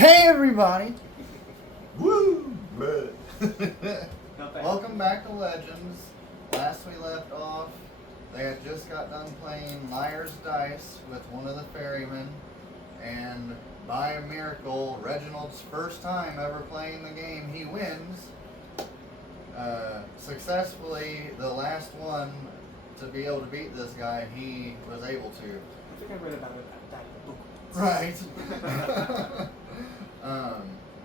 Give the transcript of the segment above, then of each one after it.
Hey everybody! Woo! Welcome back to Legends. Last we left off, they had just got done playing Liar's Dice with one of the ferrymen, and by a miracle, Reginald's first time ever playing the game, he wins. Successfully, the last one to be able to beat this guy, he was able to. I think I read about it that book. Right.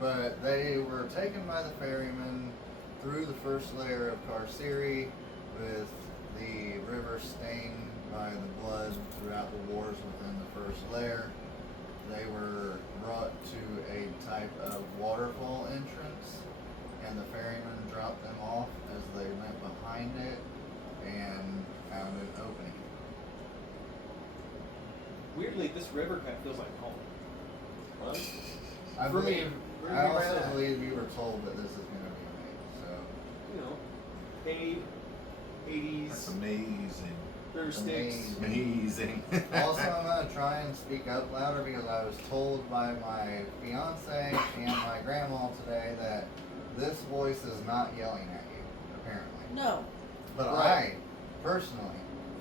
But they were taken by the ferryman through the first layer of Carceri, with the river stained by the blood throughout the wars within the first layer. They were brought to a type of waterfall entrance, and the ferryman dropped them off as they went behind it and found an opening. Weirdly, this river kind of feels like home. What? I For me, believe. where I we were also at. believe you were told that this is going to be made. So. You know, 80s, That's amazing. river sticks. Amazing. Also, I'm going to try and speak up louder because I was told by my fiance and my grandma today that this voice is not yelling at you, apparently. No. But Right. I, personally,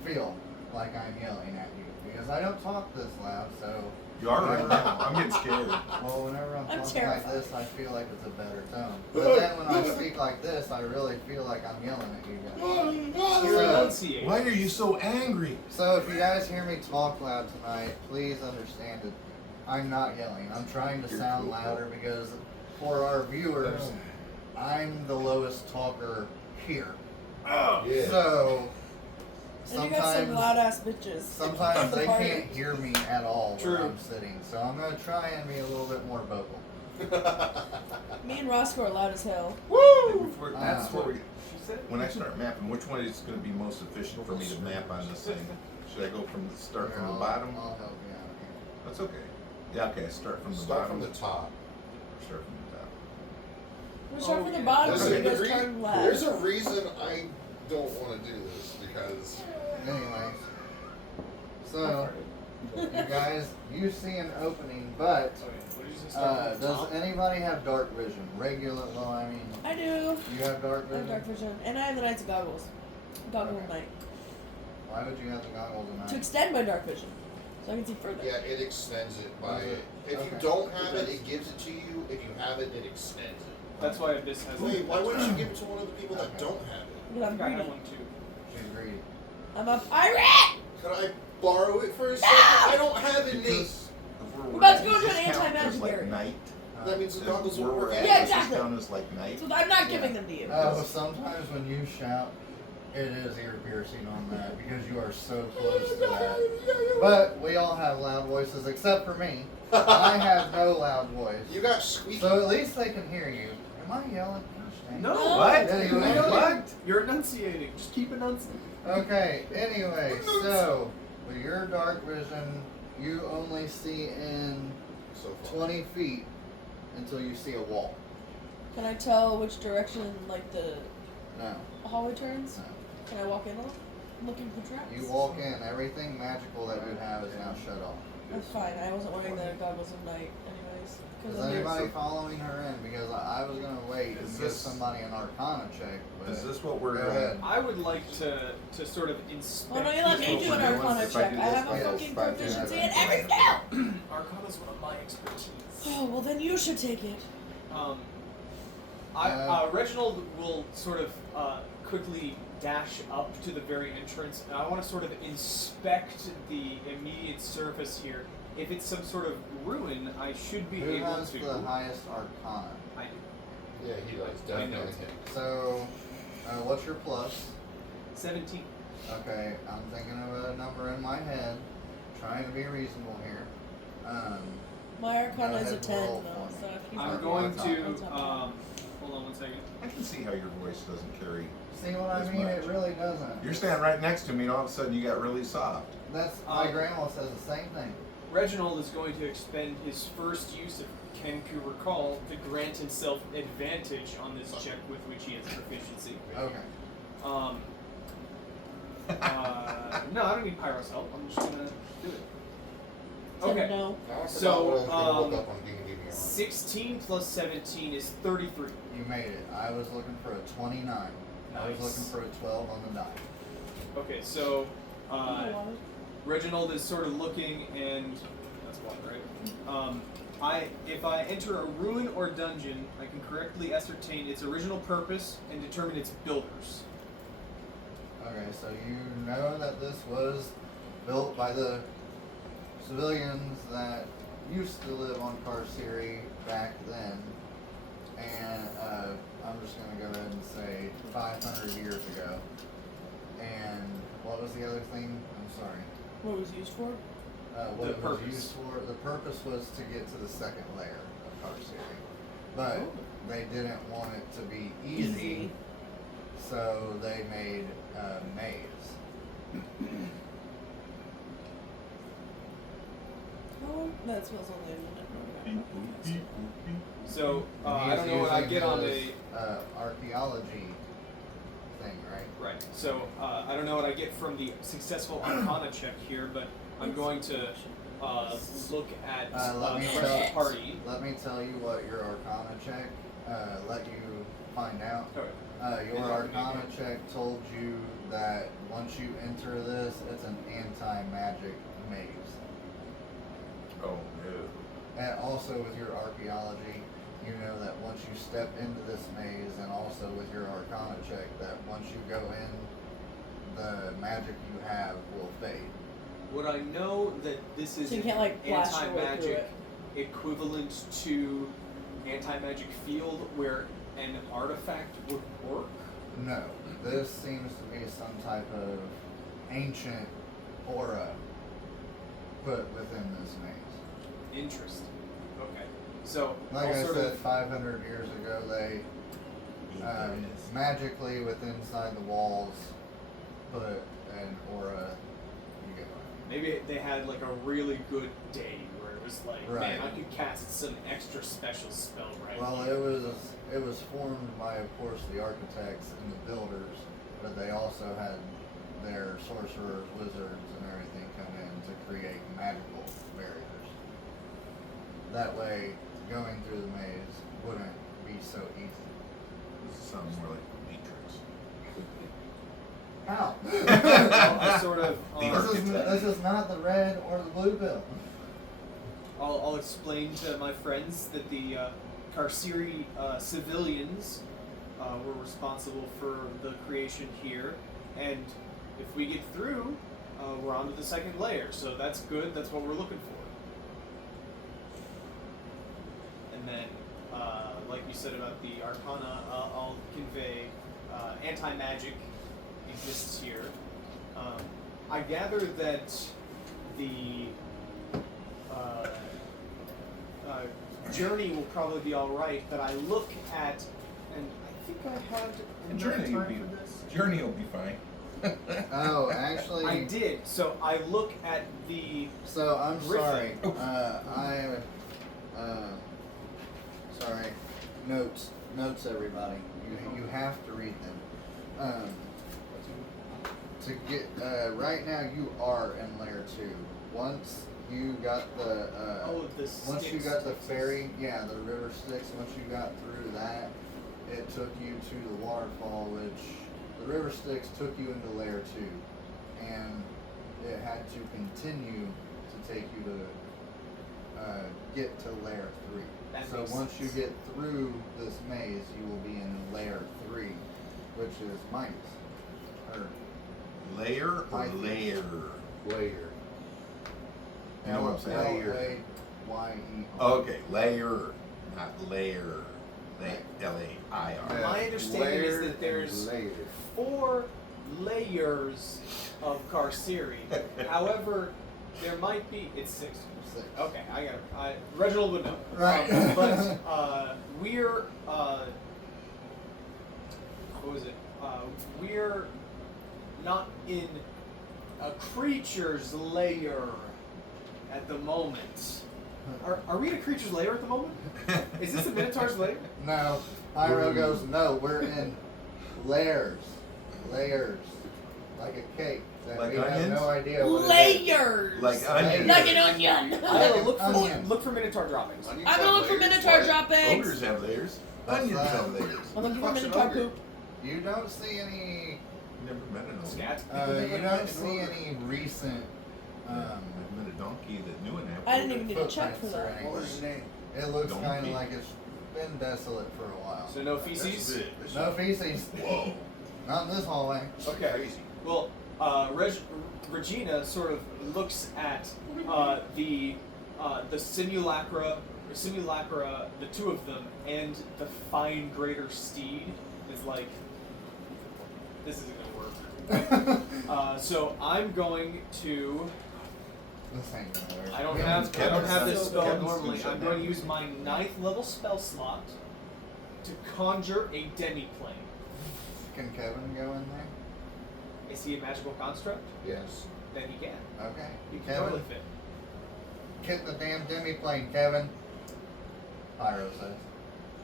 feel like I'm yelling at you because I don't talk this loud, so. You are right now. I'm getting scared. Well, whenever I'm I'm talking terrified. like this, I feel like it's a better tone. But then when I speak like this, I really feel like I'm yelling at you guys. You're enunciating. Why are you so angry? So if you guys hear me talk loud tonight, please understand it. I'm not yelling. I'm trying to You're sound cool. louder because for our viewers, I'm the lowest talker here. Oh! Yeah. So And you got some loud sometimes ass bitches. sometimes The they party. can't hear me at all True. when I'm sitting. So I'm gonna try and be a little bit more vocal. Me and Roscoe are loud as hell. Woo! That's Before we, She said when I start mapping, which one is going to be most efficient for me to map on this thing? Should I go from the start Here, from the I'll- bottom? I'll help you out here. That's okay. Yeah, okay. Start from the Start bottom. from the top. Start from the top. We'll start Oh, from yeah. the bottom so Listen, you guys turn left. there's a reason I don't want to do this because Anyways, so you guys, you see an opening, but Okay, what did you say? Start from the does top? anybody have dark vision? Regular? Well, I mean, I do. you have dark I have vision. dark vision. And I have the Knight's goggles. Goggle Okay. Knight. Why would you have the goggles at night? To extend my dark vision. So I can see further. yeah, it extends it by. Okay. If you Okay. don't have it, it gives it to you. If you have it, it extends it. That's why this has. Wait, why wouldn't you give it to one of the people that Okay. don't have it? Because I'm I have greedy. one too. She's greedy. I'm a pirate! Could I borrow it for a second? I don't have it, Nate. Because We're about to go does to this an count anti-magic as, like area. night. That means the Then goggles where will we're work. at, Yeah, does this exactly. count as like night? So I'm not Yeah. giving them to you. Sometimes when you shout, it is ear piercing on that because you are so close to that. But we all have loud voices except for me. I have no loud voice. You got squeaky. So at least they can hear you. Am I yelling? Gosh, dang. No. What? Anyway. What? You're enunciating. Just keep enunciating. Okay, anyway, so with your dark vision, you only see in So far. 20 feet until you see a wall. Can I tell which direction, like, the No, hallway turns? no. Can I walk in on it? Looking for traps? You walk in, everything magical that you have is now shut off. That's fine. I wasn't wearing the goggles of night, anyways. 'Cause Is I'm anybody following her in? Because I was gonna wait and Is give this- somebody an Arcana check. But Is this what we're Go ahead. I would like to sort of inspect. Oh no, you let this me That's do what an we're doing. Arcana If I check. do I this, have a yes, fucking if I do proficiency that, in every skill! Arcana's one of my expertise. Oh, well then you should take it. Reginald will sort of quickly dash up to the very entrance, and I want to sort of inspect the immediate surface here. If it's some sort of ruin, I should be who able has to. the highest Arcana? I do. Yeah, he does. I know. Definitely him. So, what's your plus? 17. Okay, I'm thinking of a number in my head, trying to be reasonable here. My Arcana is a ahead, 10 roll though, for me. so if you I'm Arcana. going to. That's not bad. Hold on one second. I can see how your voice doesn't carry. See what I As mean? much. It really doesn't. You're standing right next to me, and all of a sudden you got really soft. That's my grandma says the same thing. Reginald is going to expend his first use of Kenku Recall to grant himself advantage on this check with which he has proficiency. Okay. No, I don't need Pyro's help. I'm just gonna do it. Said Okay. no. Now I forgot So, what I was gonna look up on D&D. 16 plus 17 is 33. You made it. I was looking for a 29. I was Nice. looking for a 12 on the die. Okay, so You know what? Reginald is sort of looking, and that's one, right? If I enter a ruin or dungeon, I can correctly ascertain its original purpose and determine its builders. Okay, so you know that this was built by the civilians that used to live on Carceri back then, and I'm just gonna go ahead and say 500 years ago. And what was the other thing? I'm sorry. What it was used for? What The it was purpose. used for? The purpose was to get to the second layer of Carceri, but Oh. they didn't want it to be easy. So they made a maze. Oh, that smells on the internet. So And I don't know what I using get on this, a archaeology thing, right? right. So I don't know what I get from the successful Arcana check here, but I'm going to look at Let the me rest of tell- the party. Let me tell you what your Arcana check let you find out. Okay. Your Arcana check told you that once you enter this, it's an anti-magic maze. Oh, no. And also with your archaeology, you know that once you step into this maze, and also with your Arcana check, that once you go in, the magic you have will fade. Would I know that this is So you an can't, like, blast your way through anti-magic equivalent to anti-magic field where an artifact would work? No, this seems to be some type of ancient aura put within this maze. Interesting. Okay. So Like I'll I sort said, of 500 years ago, they magically within inside the walls put an aura. You get what maybe they had like a really good day where it was like, man, Right. I could cast some extra special spell right Well, here. it was formed by, of course, the architects and the builders, but they also had their sorcerers, wizards, and everything come in to create magical barriers. That way, going through the maze wouldn't be so easy. This sounds more like Matrix. How? I'll sort of This is not the red or the blue pill. I'll explain to my friends that the Carceri civilians were responsible for the creation here, and if we get through, we're on to the second layer. So that's good. That's what we're looking for. And then, like you said about the Arcana, I'll convey anti-magic exists here. I gather that the journey will probably be all right, but I look at, and I think I had enough Journey will time be for this. Journey will be fine. Oh, actually, I did. So I look at the. So I'm sorry. Griffin. Sorry. Notes, everybody. You have to read them. To get right now, you are in layer 2. Once you got the once you got the ferry, yeah, the river Styx. Once you got through that, it took you to the waterfall, which the river Styx took you into layer 2, and it had to continue to take you to get to layer 3. That So makes once you sense. get through this maze, you will be in layer 3, which is minus. Or Layer or I think- layer? Layer. You know what I'm saying? Layer. Y-E. Okay, layer, not layer. L-A-I-R. My understanding is that there's 4 layers of Carceri. However, there might be. It's 6. 6. Okay, I got it. Reginald would know. Right. But we're what was it? We're not in a creature's lair at the moment. Are we in a creature's lair at the moment? Is this a Minotaur's lair? No. Pyro goes, no, we're in layers. Layers. Like a cake. that Like we have onions? no idea what it is. Layers! Like onions. Like an onion! I gotta look for Onion. Minotaur droppings. Onions I'm have gonna look for layers? Minotaur What? droppings! Ogres have layers. What's Onions that? have layers. I'm looking for Fuck's an Minotaur ogre? poop. You don't see any. Never met an ogre. Scat. You don't see any recent. I've met a donkey that knew an apple. I didn't even need to check for footprints or that. anything. What was his name? It looks Donkey. kind of like it's been desolate for a while. So no feces? No feces. Whoa. Not in this hallway. Okay. Crazy. Well, Regina sort of looks at the simulacra, the two of them, and the fine greater steed is like, this isn't gonna work. So I'm going to. This ain't gonna work. I don't have this spell Kevin's normally. gonna I'm shut going to down. use my 9th level spell slot to conjure a demi-plane. Can Kevin go in there? Is he a magical construct? Yes. Then he can. Okay. He can Kevin, totally fit. get the damn demi-plane, Kevin. Pyro says.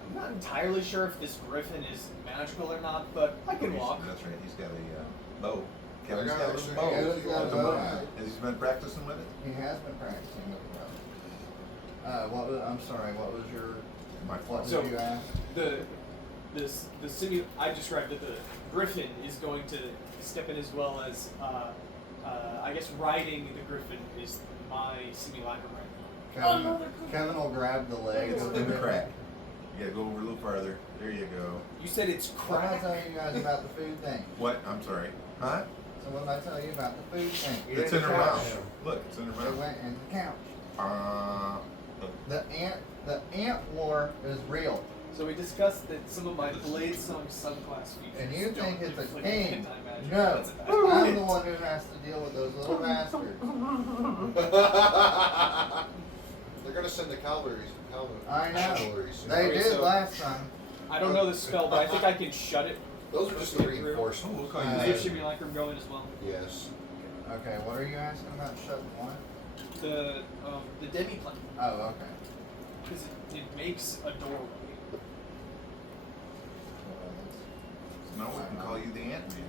I'm not entirely sure if this griffin is magical or not, but I can walk. That's right. He's got a bow. Kevin's I got a got little it. bow. Kevin's got a With bow. Has he been practicing with it? He has been practicing with the bow. I'm sorry. What was your? My What fault. So- did you ask? I described that the griffin is going to step in as well as I guess riding the griffin is my simulacrum right Kevin, Oh, no, they're cooking. Kevin will grab the legs It's of in the griffin. crack. You gotta go over a little farther. There you go. now. You said it's What did I crack. tell you guys about the food thing? What? I'm sorry. Huh? So what did I tell you about the food thing? It's in her mouth. Look, it's in her It mouth. went in the couch. Look. The ant war is real. So we discussed that some of my Blade Song subclass features. And you don't think it's a inflict king. anti-magic. No. That's a bad I'm point. the one who has to deal with those little bastards. They're gonna send the cavalry. I know. Cavalry soon. They Okay, did so- last time. I don't know the spell, but I think I can shut it. Those are just the Get through. Oh, reinforcements. we'll call Uh, you Is your that. simulacrum going as well? Yes. Okay, what are you asking about shutting what? The demi-plane. Oh, okay. Because it makes a doorway. Now we can call you the Ant-Man.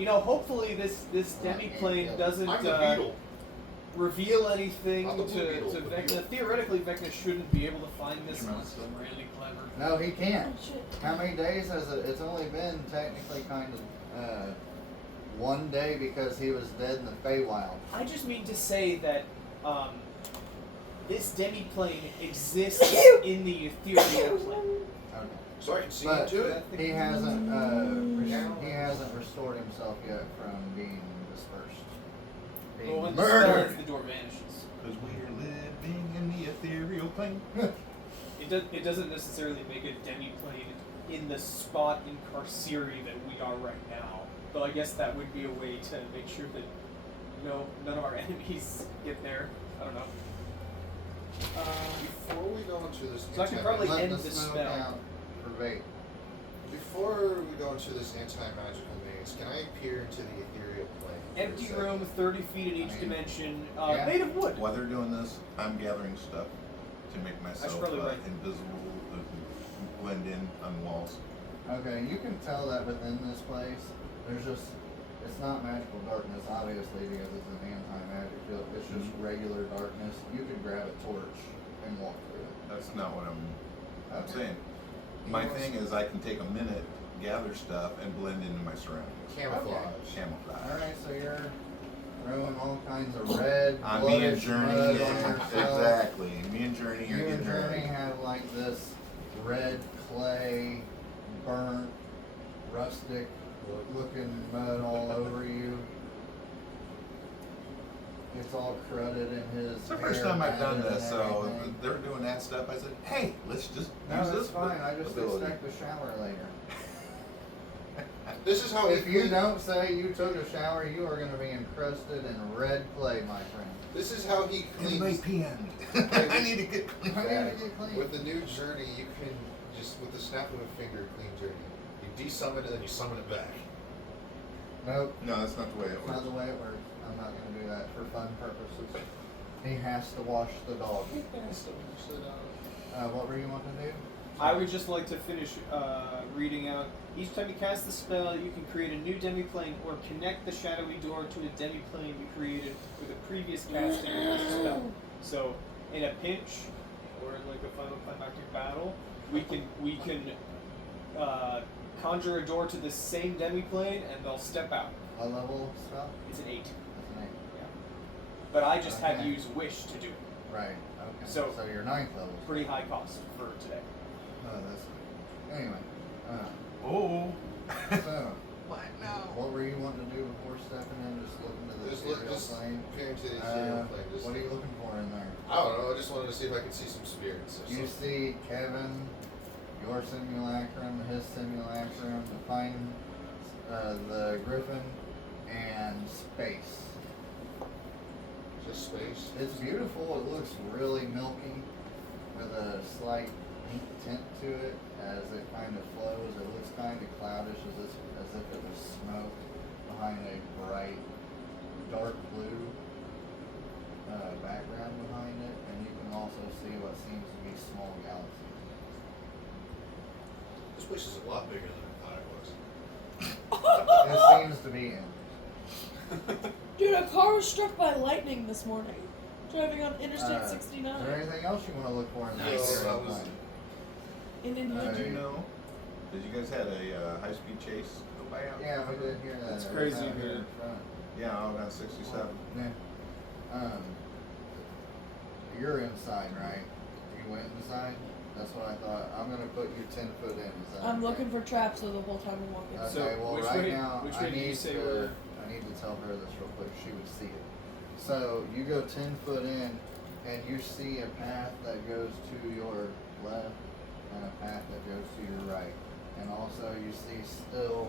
You know, hopefully this demi-plane doesn't I'm the beetle. reveal anything Not the blue beetle, to the Vecna. beetle. Theoretically, Vecna shouldn't be able to find this Sure. unless it's really clever. No, he can't. Oh, shit. How many days has it? It's only been technically kind of 1 day because he was dead in the Feywild. I just mean to say that this demi-plane exists in the ethereal plane. Okay. So I can see But into it. he hasn't he hasn't restored himself yet from being dispersed. Being Well, when the spell murdered. ends, the door vanishes. Because we're living in the ethereal plane. It doesn't necessarily make a demi-plane in the spot in Carceri that we are right now. Though I guess that would be a way to make sure that none of our enemies get there. I don't know. Before we go into this, So I can probably Let end the the smoke spell. out for bait. Before we go into this anti-magical maze, can I peer into the ethereal plane? for a Empty second? room, 30 feet in each I mean, dimension, yeah. made of wood. While they're doing this, I'm gathering stuff to make myself probably write- invisible, blend in on walls. Okay, you can tell that within this place, it's not magical darkness, obviously, because it's an anti-magic field. It's just regular darkness. You could grab a torch and walk through it. That's not what I'm Okay. saying. My thing is I can take a minute, gather stuff, and blend into my surroundings. Camouflage. Camouflage. Alright, so you're throwing all kinds of red, On me and bloodish Journey, mud on yeah, yourself. exactly. Me and Journey are You and getting Journey ready. have like this red clay, burnt, rustic looking mud all over you. It's all crudted in his It's the first hair time I've done matted this, and so everything. they're doing that stuff. I said, hey, let's just No, use that's this fine. I just ability. expect a shower later. This is how If he you clean- don't say you took a shower, you are going to be encrusted in red clay, my friend. This is how he Anybody cleans. peeing? I need to get I clean. need to get clean. With the new journey, you can just with the snap of a finger clean journey. You desummon it and then you summon it back. Nope, No, that's not the way it that's not works. the way it works. I'm not going to do that for fun purposes. He has to wash the dog. What were you wanting to do? I would just like to finish reading out. Each time you cast the spell, you can create a new demiplane or connect the shadowy door to a demiplane you created with a previous casting of the spell. So, in a pinch, or in like a final climactic battle, we can conjure a door to the same demiplane, and they'll step out. What level spell? It's an 8. It's an 8. Yeah. But I just had to Okay. use Wish to do it. Right. Okay. So- So you're 9th level. Pretty high cost for today. Oh, that's anyway. Oh. So, What now? what were you wanting to do before stepping in? Just looking to the Just look, ethereal just plane. peer into the ethereal plane. Just, What are you looking for in there? I don't know. I just wanted to see if I could see some spirits. Or You something. see Kevin, your simulacrum, his simulacrum, the griffin, and space. Just space. It's beautiful. It looks really milky, with a slight pink tint to it as it kind of flows. It looks kind of cloudish, as if it was smoke behind a bright, dark blue background behind it, and you can also see what seems to be small galaxies. This place is a lot bigger than I thought it was. It seems to be in. Dude, a car was struck by lightning this morning. Driving on Interstate Is 69. there anything else you want to look for in that Nice. area? That was- In India. Did you know? Did you guys had a high-speed chase go by out? Yeah, we did hear that. It's It was crazy out here here. in front. Yeah, out on 67. Yeah. You're inside, right? You went inside? That's what I thought. I'm gonna put you 10 foot in. Is that I'm okay? looking for traps so the whole time I'm walking. Okay, So, well, which right way- now which I way did you need say to. we're- I need to tell her this real quick. She would see it. So you go 10 foot in, and you see a path that goes to your left, and a path that goes to your right, and also you see still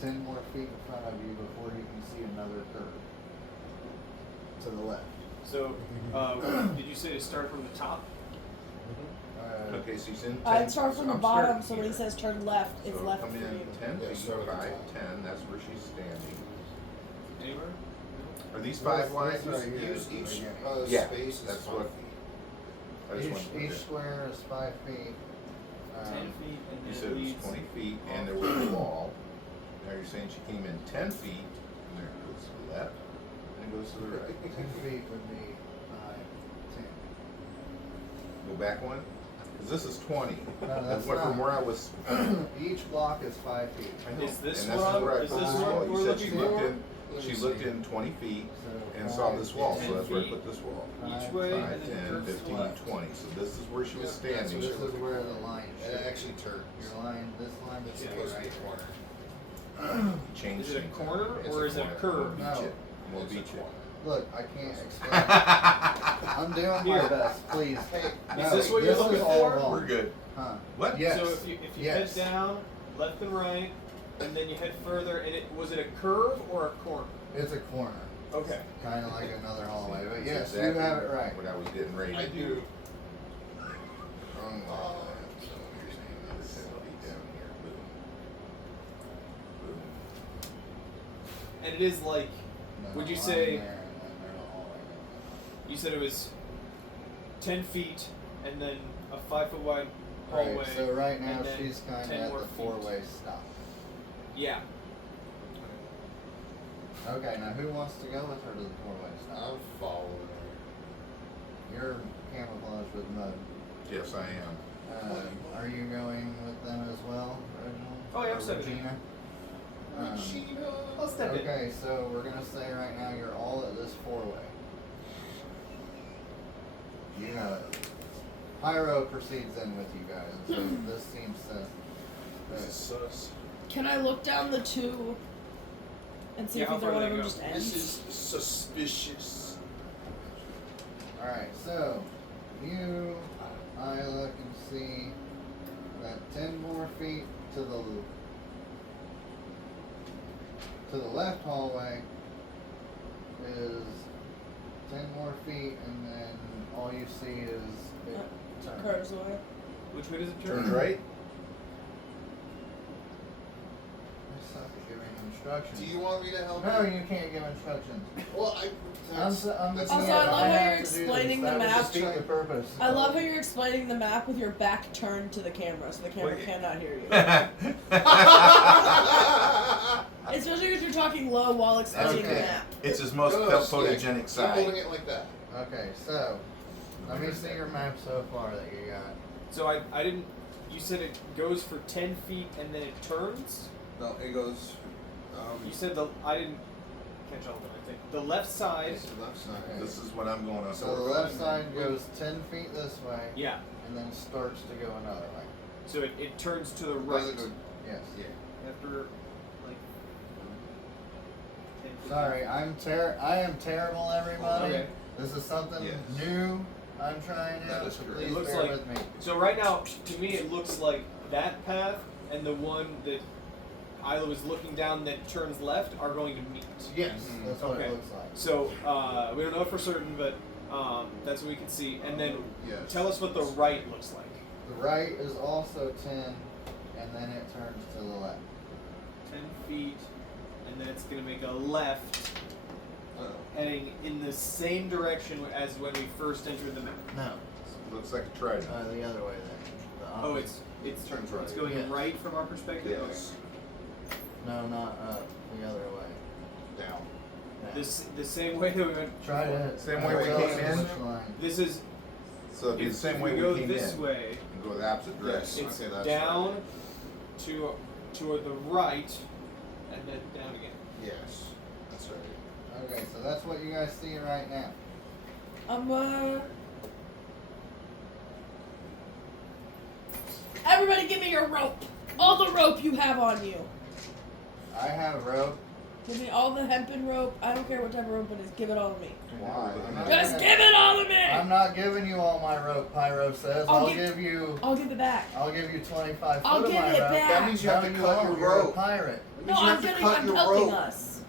10 more feet in front of you before you can see another curve to the left. So, did you say to start from the top? Okay, so he's in 10. I'd start from the I'm bottom, starting so when he here. says turn left, it's So left come for in you. 10 Yeah, feet, start at the 5, top. 10, that's where she's standing. Anywhere? Are these Well, 5 wide? this right here. Use each Yeah, space is that's 5 what- feet. I just wanted to Each look at- square is 5 feet. 10 feet, and You then said it was leads 20 feet, and there was a wall. Now you're saying she came in 10 feet, and there it goes to the left, and it goes to the right. 10 feet would be 5, 10. Go back one, because this is 20. No, That's that's what, from not. where I was. Each block is 5 feet. I know, Is this and that's what where I is put this this what wall. we're You said she looking looked for? in. She looked in 20 feet So and saw 5, this wall, 10 so that's where I feet. put this wall. Each way, 5, and then 10, curves to the 15, left. 20. So this is where she was Yeah, that's standing. This is where the line And should it be. actually turns. Your line, this line It's is supposed to be right. a corner. Changed Is it a things. corner It's or a is it a corner. curve? No. We'll It's a beat you. corner. Look, I can't explain. I'm doing my Here. best, please. Hey, Is this what you're this looking is all for? wrong. We're good. Huh? What? Yes. So if you Yes. head down, left and right, and then you head further, and was it a curve or a corner? It's a corner. Okay. Kind of like another hallway, but That's yes, exactly you have it right. What I was getting ready I to do. So here's another 10 feet down here. Boom. Boom. And it is like, And then would a you line say- there, and then there's a hallway down you said it was 10 feet, and then a 5-foot wide there. hallway. Right, so right now and then she's kind of 10 at more the feet. 4-way stop. Yeah. Okay, now who wants to go with her to the 4-way stop? I'm following her. You're camouflaged with mud. Yes, I am. Are you going with them as well, Reginald? Oh, yeah, I'm Or stepping in. Regina? I'll step in. Okay, so we're gonna say right now you're all at this 4-way. You know it. Pyro proceeds in with you guys, so this seems to. This is sus. Can I look down the 2 and see Yeah, if how either far one do of they them go? just ends? This is suspicious. Alright, so you, I look and see that 10 more feet to the left hallway is 10 more feet, and then all you see is it turns. Curves away. Which way does it turn? Turns right. I suck at giving instructions. Do you want me to help No, you? you can't give instructions. Well, I'm looking Also, at I it. love how have you're to do this. explaining the That would map. defeat the purpose. I love how you're explaining the map with your back turned to the camera, so the camera Wait. cannot hear you. Especially if you're talking low while explaining the Okay. map. It's his most No, photogenic I'm side. holding it like that. Okay, so let me see your map so far that you got. So I didn't. You said it goes for 10 feet and then it turns. No, it goes. You said I didn't catch all of it. I think the left side. This is the left side. Okay. This is what I'm going on. So the left side goes 10 feet this way, Yeah. and then starts to go another way. So it turns to the It right doesn't go- Yes. Yeah. after like 10 feet. Sorry, I am terrible, everybody. Okay. This is something Yes. new I'm trying That out, is so correct. please It looks bear like- with me. So right now, to me, it looks like that path and the one that Isla was looking down that turns left are going to meet. Yes, Mhm. that's what Okay. it looks like. So we don't know for certain, but that's what we can see. And then Yes. tell us what the right looks like. The right is also 10, and then it turns to the left. 10 feet, and then it's going to make a left, Uh-oh. heading in the same direction as when we first entered the map. No, Looks like a trident. the other way then. The Oh, opposite. it's Turns right. It's going Yes. right from our perspective. Yes. No, not up. The other way. Down. Down. Okay. The same way that we went. Try to. Same try way to we tell came us in? which line. This is So it'd be the if same we way go we came this in. way. And go the opposite direction. It's Okay, that's down right. to the right, and then down again. Yes. That's right. Okay, so that's what you guys see right now. Everybody give me your rope. All the rope you have on you. I have rope. Give me all the hempen rope. I don't care what type of rope it is. Give it all to me. Why? I'm not Just gonna- give it all to me! I'm not giving you all my rope, Pyro says. I'll I'll give- give you I'll give it back. 25 I'll foot of give my it rope. back. That means you have to No, cut you your You're a rope. pirate. That No, means you I'm have to getting. cut I'm your helping rope. us.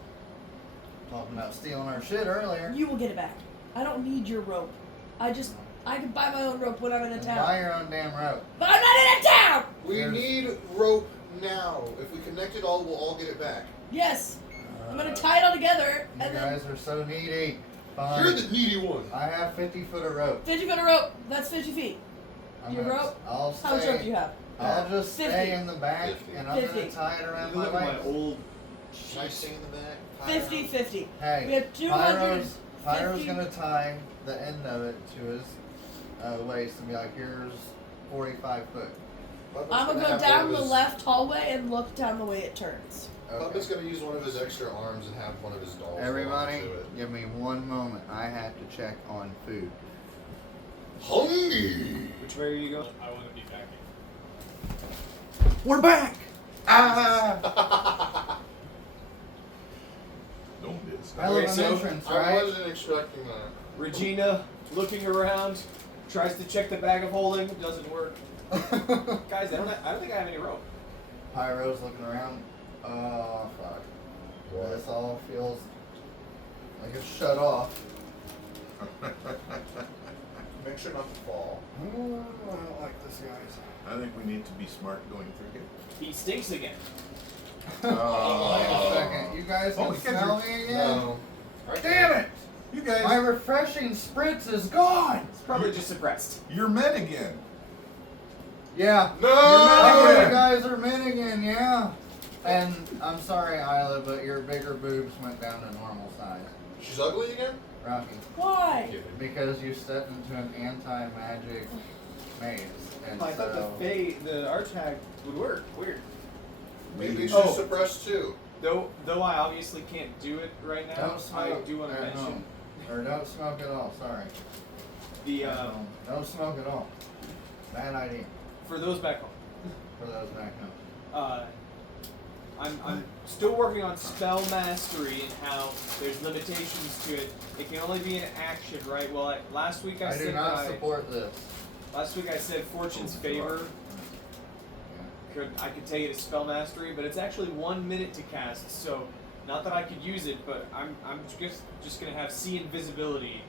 Talking about stealing our shit earlier. You will get it back. I don't need your rope. I can buy my own rope when I'm in a Then buy town. your own damn rope. But I'm not in a town! We There's- need rope now. If we connect it all, we'll all get it back. Yes. I'm gonna tie it all together You and then guys are so needy. Fine. You're the needy one. I have 50 foot of rope. 50 foot of rope. That's 50 feet. I'm Your gonna- rope? I'll How much rope do stay. you have? I'll just 50. stay in the back 50. and I'm 50. gonna tie it around You my look at my waist. old. Should I stay in the back? 50 50. Hey, We have 250. Pyro's gonna tie the end of it to his waist and be like, here's 45 foot. I'm gonna go down the left hallway and look down the way it turns. Puppet's gonna use one of his extra arms and have one of his dolls. Everybody, hold on to it. give me one moment. I have to check on food. Hungry. Which way are you going? I want to be back We're back! Ah! Don't be a Hell of Okay, an so entrance, I right? wasn't expecting that. Regina looking around, tries to check the bag of holding, doesn't work. Guys, I don't think I have any rope. Pyro's looking around. Oh, fuck. This all feels like it's shut off. Make sure not to fall. Oh, I don't like this, guys. I think we need to be smart going through here. He stinks again. Wait a second. You guys Oh, can because smell me again? No. Damn it! You guys, My refreshing spritz is gone! It's probably just suppressed. you're men again. Yeah. No! Oh, again. you guys are men again, yeah. And I'm sorry, Isla, but your bigger boobs went down to normal size. She's ugly again? Rocky. Why? Because you stepped into an anti-magic maze. And I thought so... the archag would work. Weird. Maybe she's Oh. suppressed too. Though I obviously can't do it right now. Don't smoke I do want to at mention home. Or don't smoke at all, sorry. the At home. Don't smoke at all. Bad idea for those back home. for those back home. I'm still working on spell mastery and how there's limitations to it. It can only be an action, right? Well, last week I I said do not that support this. last week I said Fortune's Oh, favor. Yeah. I could take it as spell mastery, but it's actually 1 minute to cast. So not that I could use it, but I'm just gonna have see invisibility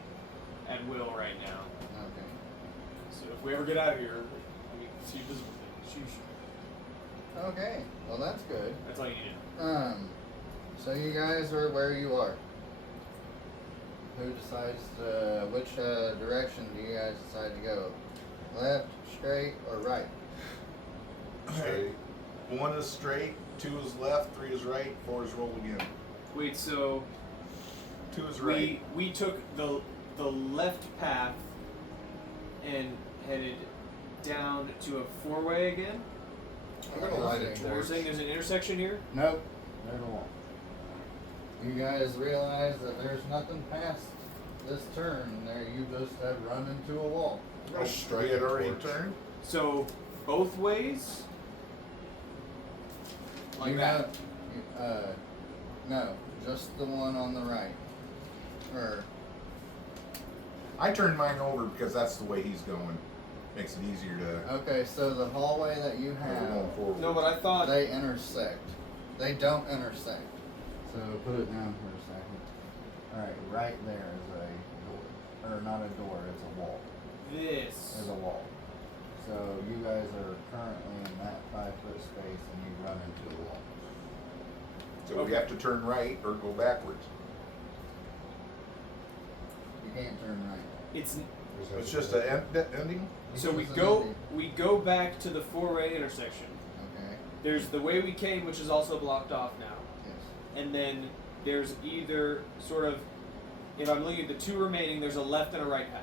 at will right now. Okay. So if we ever get out of here, I mean, see invisible. Sheesh. Okay. Well, that's good. That's all you need. So you guys are where you are. Who decides which direction do you guys decide to go? Left, straight, or right? Straight. 1 is straight, 2 is left, 3 is right, 4 is roll again. Wait, so 2 is right. we took the left path and headed down to a four-way again? I'm gonna light it So So we're towards. saying there's an intersection here? Nope. There's a wall. You guys realize that there's nothing past this turn there. You just have run into a wall. I'm gonna strike We had it already towards. turned. So both ways? Like You that? no, just the one on the right. Or I turned mine over because that's the way he's going. Makes it easier to. okay, so the hallway that you We're have, going forward. No, but I thought they intersect. They don't intersect. So put it down for a second. All right, right there is a door, or not a door. It's a wall. this. There's a wall. So you guys are currently in that 5-foot space, and you run into the wall. So we Okay. have to turn right or go backwards. You can't turn right. It's It's just an ending. so we It's go an we go back to the four-way intersection. Okay. There's the way we came, which is also blocked off now. Yes. And then there's either sort of, if I'm looking at the two remaining, there's a left and a right path.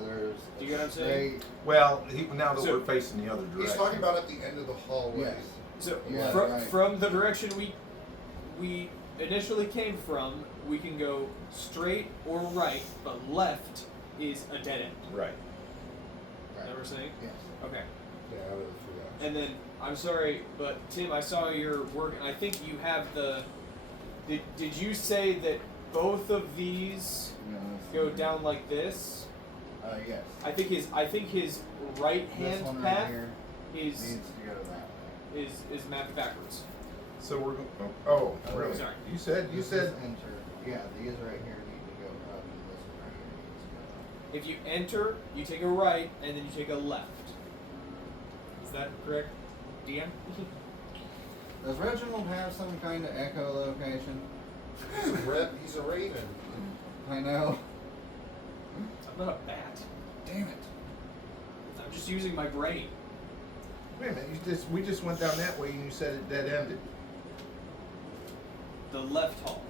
There's. Do you get what I'm saying? Well, now that So- we're facing the other direction. He's talking about at the end of the hallway. Yes. So Yeah, right. from the direction we initially came from, we can go straight or right, but left is a dead end. Right. Is that what we're saying? Yes. Okay. Yeah, out of the three options. And then I'm sorry, but Tim, I saw your work, and I think you have the. Did you say that both of these No, go down like this? Yes. I think his right This hand one right path here is needs to go that way. is mapped backwards. So we're going. Oh, Oh, really? sorry. You said. This is enter. Yeah, these right here need to go up, and this one right here needs to go up. If you enter, you take a right, and then you take a left. Is that correct, Deanne? Does Reginald have some kind of echolocation? He's a raven. I know. I'm not a bat. Damn it. I'm just using my brain. Wait a minute. We just went down that way, and you said it dead ended. The left hall.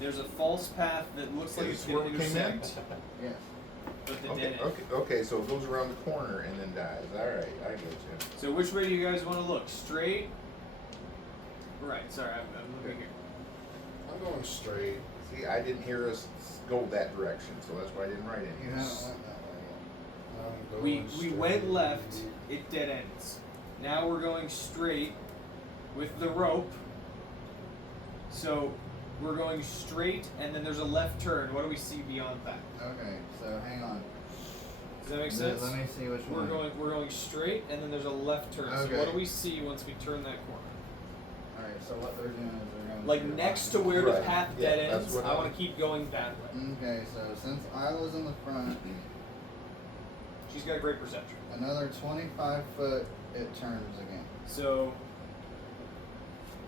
There's a false path that looks like Is it's this going where to we came in? intersect, Yes. but the Okay, dead end. okay, so it goes around the corner and then dies. All right, I get you. So which way do you guys want to look? Straight? Right. Sorry, I'm looking here. I'm going straight. See, I didn't hear us go that direction, so that's why I didn't write You any. haven't went that way I'm We going we straight. went left. It dead ends. Now we're going straight with the rope. So we're going straight, and then there's a left turn. What do we see beyond that? yet. Okay, so hang on. Does that make sense? Let me see which We're one. going straight, and then there's a left turn. So Okay. what do we see once we turn that corner? Alright, so what they're doing is they're going Like to next to where the Right. path Yeah, dead that's ends, what I I'm- want to keep going that way. Okay, so since Isla's in the front, She's got great perception. another 25 foot, it turns again. So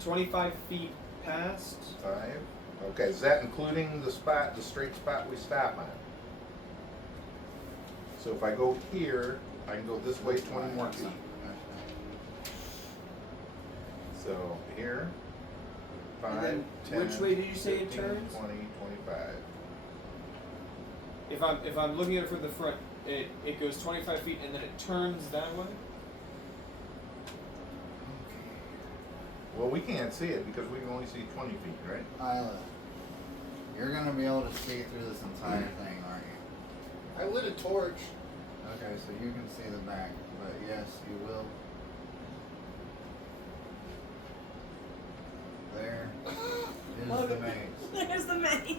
25 feet past. 5. Okay, is that including the spot, the straight spot we stop on? So if I go here, I can go this way 20 more feet. So here, 5, And then 10, which way did you say it 15, turns? 20, 25. If I'm looking at it from the front, it goes 25 feet and then it turns that way. Well, we can't see it because we can only see 20 feet, right? Isla, you're gonna be able to see through this entire thing, aren't you? I lit a torch. Okay, so you can see the back, but yes, you will. There is the maze. There's the maze.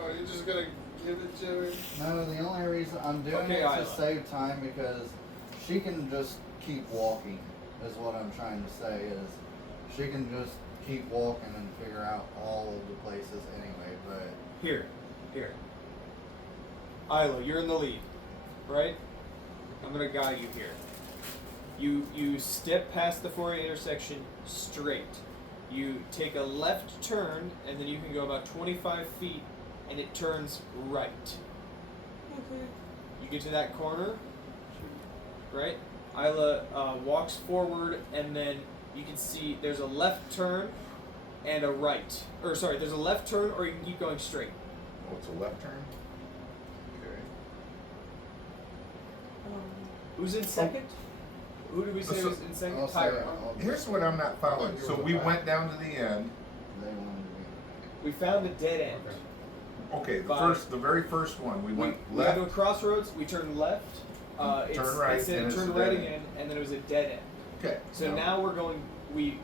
Oh, you're just gonna give it to me? No, the only reason I'm doing Okay, it to Isla. save time because she can just keep walking. Is what I'm trying to say is she can just keep walking and figure out all of the places anyway. But Here. Isla, you're in the lead, right? I'm gonna guide you here. You step past the four-way intersection straight. You take a left turn, and then you can go about 25 feet, and it turns right. Okay. You get to that corner, right? Isla walks forward, and then you can see there's a left turn and a right. Or sorry, there's a left turn, or you can keep going straight. Oh, it's a left turn? Okay. Who's in second? Who did we say So- was in second? I'll say Tyra. Here's what I'm not following. So we went down to the end. They wanted We found a dead end. Okay, Five. the very first one, we We went got to a left. crossroads, we turned left. It's, Turn right, it said and it's turn a right dead again, and then it was a dead end. Okay. So now we're going, me.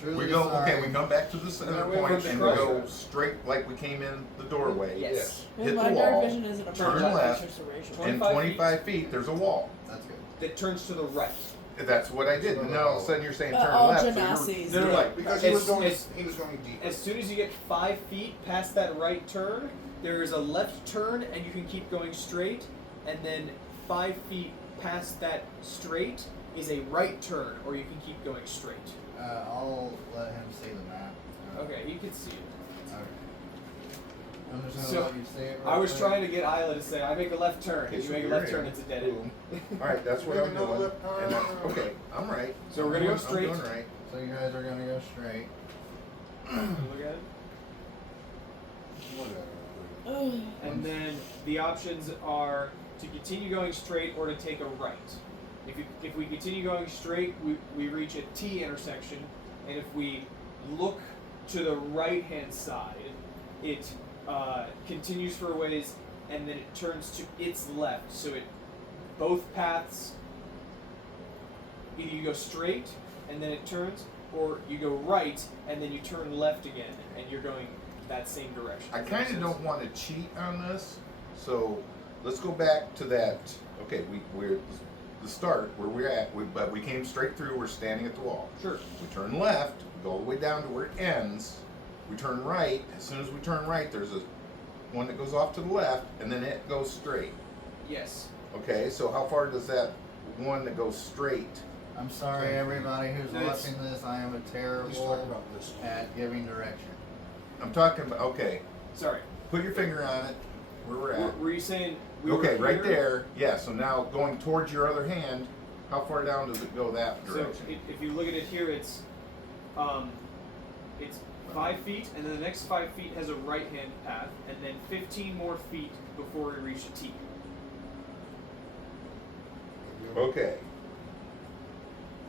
Truly We go, sorry. okay, we come back to the center then we point went to and we go crossroads. straight like we came in the doorway. yes. Hit My the dark wall, vision isn't a turn project left, restoration. and 25 25 feet, there's a wall. That's good. That turns to the right. That's what I did. And now all of a sudden you're saying turn all left. Genazis. So you're No, like, Because he was It's- going. it's- He was going deep. As soon as you get 5 feet past that right turn, there is a left turn, and you can keep going straight. And then 5 feet past that straight is a right turn, or you can keep going straight. I'll let him see the map. Okay, you can see it. Okay. I'm just gonna So, let you see it. I was trying to get Isla to say, I make a left turn. Okay, and you so make a you're left turn, in. it's a dead end. all right, that's what Make I'm another doing. left turn. And that's, okay, I'm right. So we're gonna go I'm straight. doing right. So you guys are gonna go straight. Look at it. Whatever. Ugh. And then the options are to continue going straight or to take a right. If we continue going straight, we reach a T intersection, and if we look to the right hand side, it continues for a ways, and then it turns to its left. So both paths, either you go straight and then it turns, or you go right and then you turn left again, and you're going that same direction. I kind of don't want to cheat on this, so let's go back to that. Okay, we're the start where we're at, but we came straight through. We're standing at the wall. Sure. We turn left, we go all the way down to where it ends. We turn right. As soon as we turn right, there's a one that goes off to the left, and then it goes straight. Yes. Okay, so how far does that one that goes straight? I'm sorry, everybody who's No, it's- watching this. I am a He's terrible talking about this. at giving direction. I'm talking about. Okay, Sorry. put your finger on it. Where we're at. Were you saying we Okay, were right here? there. Yeah. So now going towards your other hand, how far down does it go that So direction? if you look at it here, it's 5 feet, and then the next 5 feet has a right hand path, and then 15 more feet before we reach a T. Okay.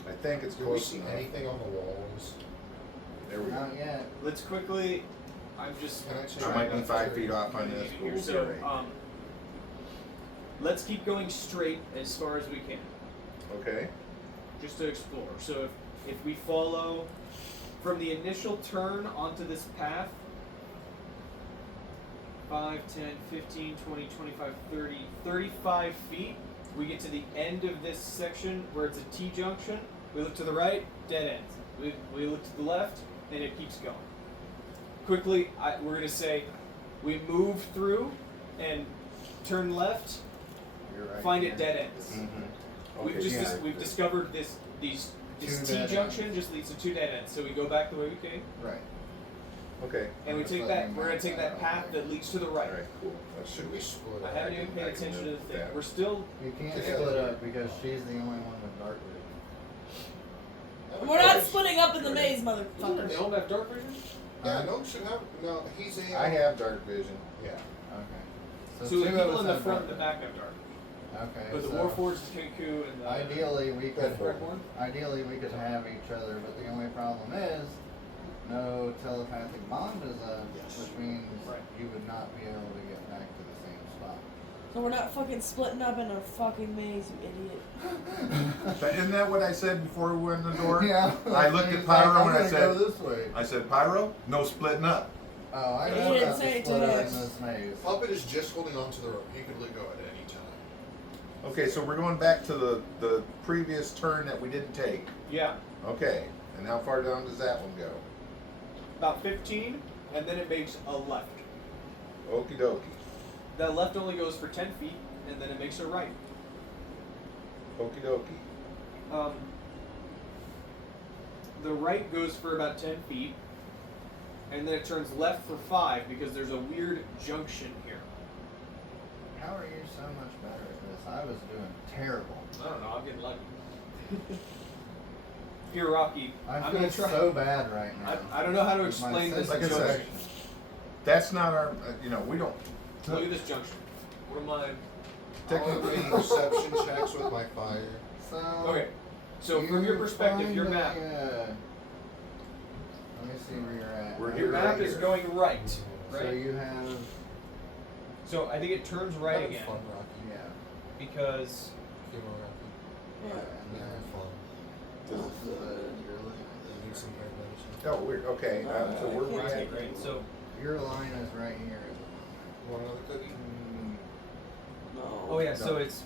I think it's Do we close see enough. anything on the walls? There we go. Not yet. Let's quickly. I'm just. Can I check? I might be that 5 theory? feet off on this, but Here, we'll so, get right. let's keep going straight as far as we can, Okay. just to explore. So if we follow from the initial turn onto this path, 5, 10, 15, 20, 25, 30, 35 feet, we get to the end of this section where it's a T junction. We look to the right, dead end. We look to the left, and it keeps going. Quickly, we're going to say we move through and turn left, You're right. find here. it dead ends. Mm-hmm. We've Okay. just yeah. we've discovered this this Two T dead junction ends. just leads to 2 dead ends. So we go back the way we came, Right. Okay. and we Just take let that. me We're gonna mark take that that path out. that leads to the right. All right. Cool. That's Should we split? I haven't even I paid can attention to the note thing. that. We're still. You can't Yeah. split up because she's the only one with dark vision. We're not splitting up in the Right. maze, motherfucker. They don't have dark vision. Yeah, no, should have. No, he's a. I have dark vision. Yeah. Okay. So two the of people us in the have front and dark the back have dark. Okay. But the so Warforged, the Kenku, and the ideally we could Correct one? ideally we could have each other, but the only problem is no telepathic bond is up, Yes. which means Right. you would not be able to get back to the same spot. So we're not fucking splitting up in a fucking maze, you idiot. Isn't that what I said before we went in the door? Yeah. I looked at He's like, Pyro I'm and I gonna said, go this way. I said, Pyro, no splitting up. Oh, I He know didn't about say the it split to up us. in this maze. Puppet is just holding on to the rope. He could let go at any time. Okay, so we're going back to the previous turn that we didn't take. yeah, Okay, and how far down does that one go? about 15, and then it makes a left. Okie dokie. That left only goes for 10 feet, and then it makes a right. Okie dokie. the right goes for about 10 feet, and then it turns left for 5 because there's a weird junction here. How are you so much better at this? I was doing terrible. I don't know. I'm getting lucky. Here, Rocky. I I'm feel gonna try. so bad right now. I don't know how to With my explain this sense of junction. direction. That's not our, we don't. Look at this junction. What am I? I want Technically- to make perception checks with my fire. So Okay. So from your perspective, your map. Let me see where you're at. We're Your here, map right is here. going right. So Right. you have So I think it turns right Having again fun, Rocky. yeah. because Come on, Rocky. Yeah, and Yeah, then have fun. this is you're looking at You need this some right paramedication. Oh, weird. Okay. So where we Okay, at? great. So here. Your line is right here. Want another cookie? oh yeah, so No. it's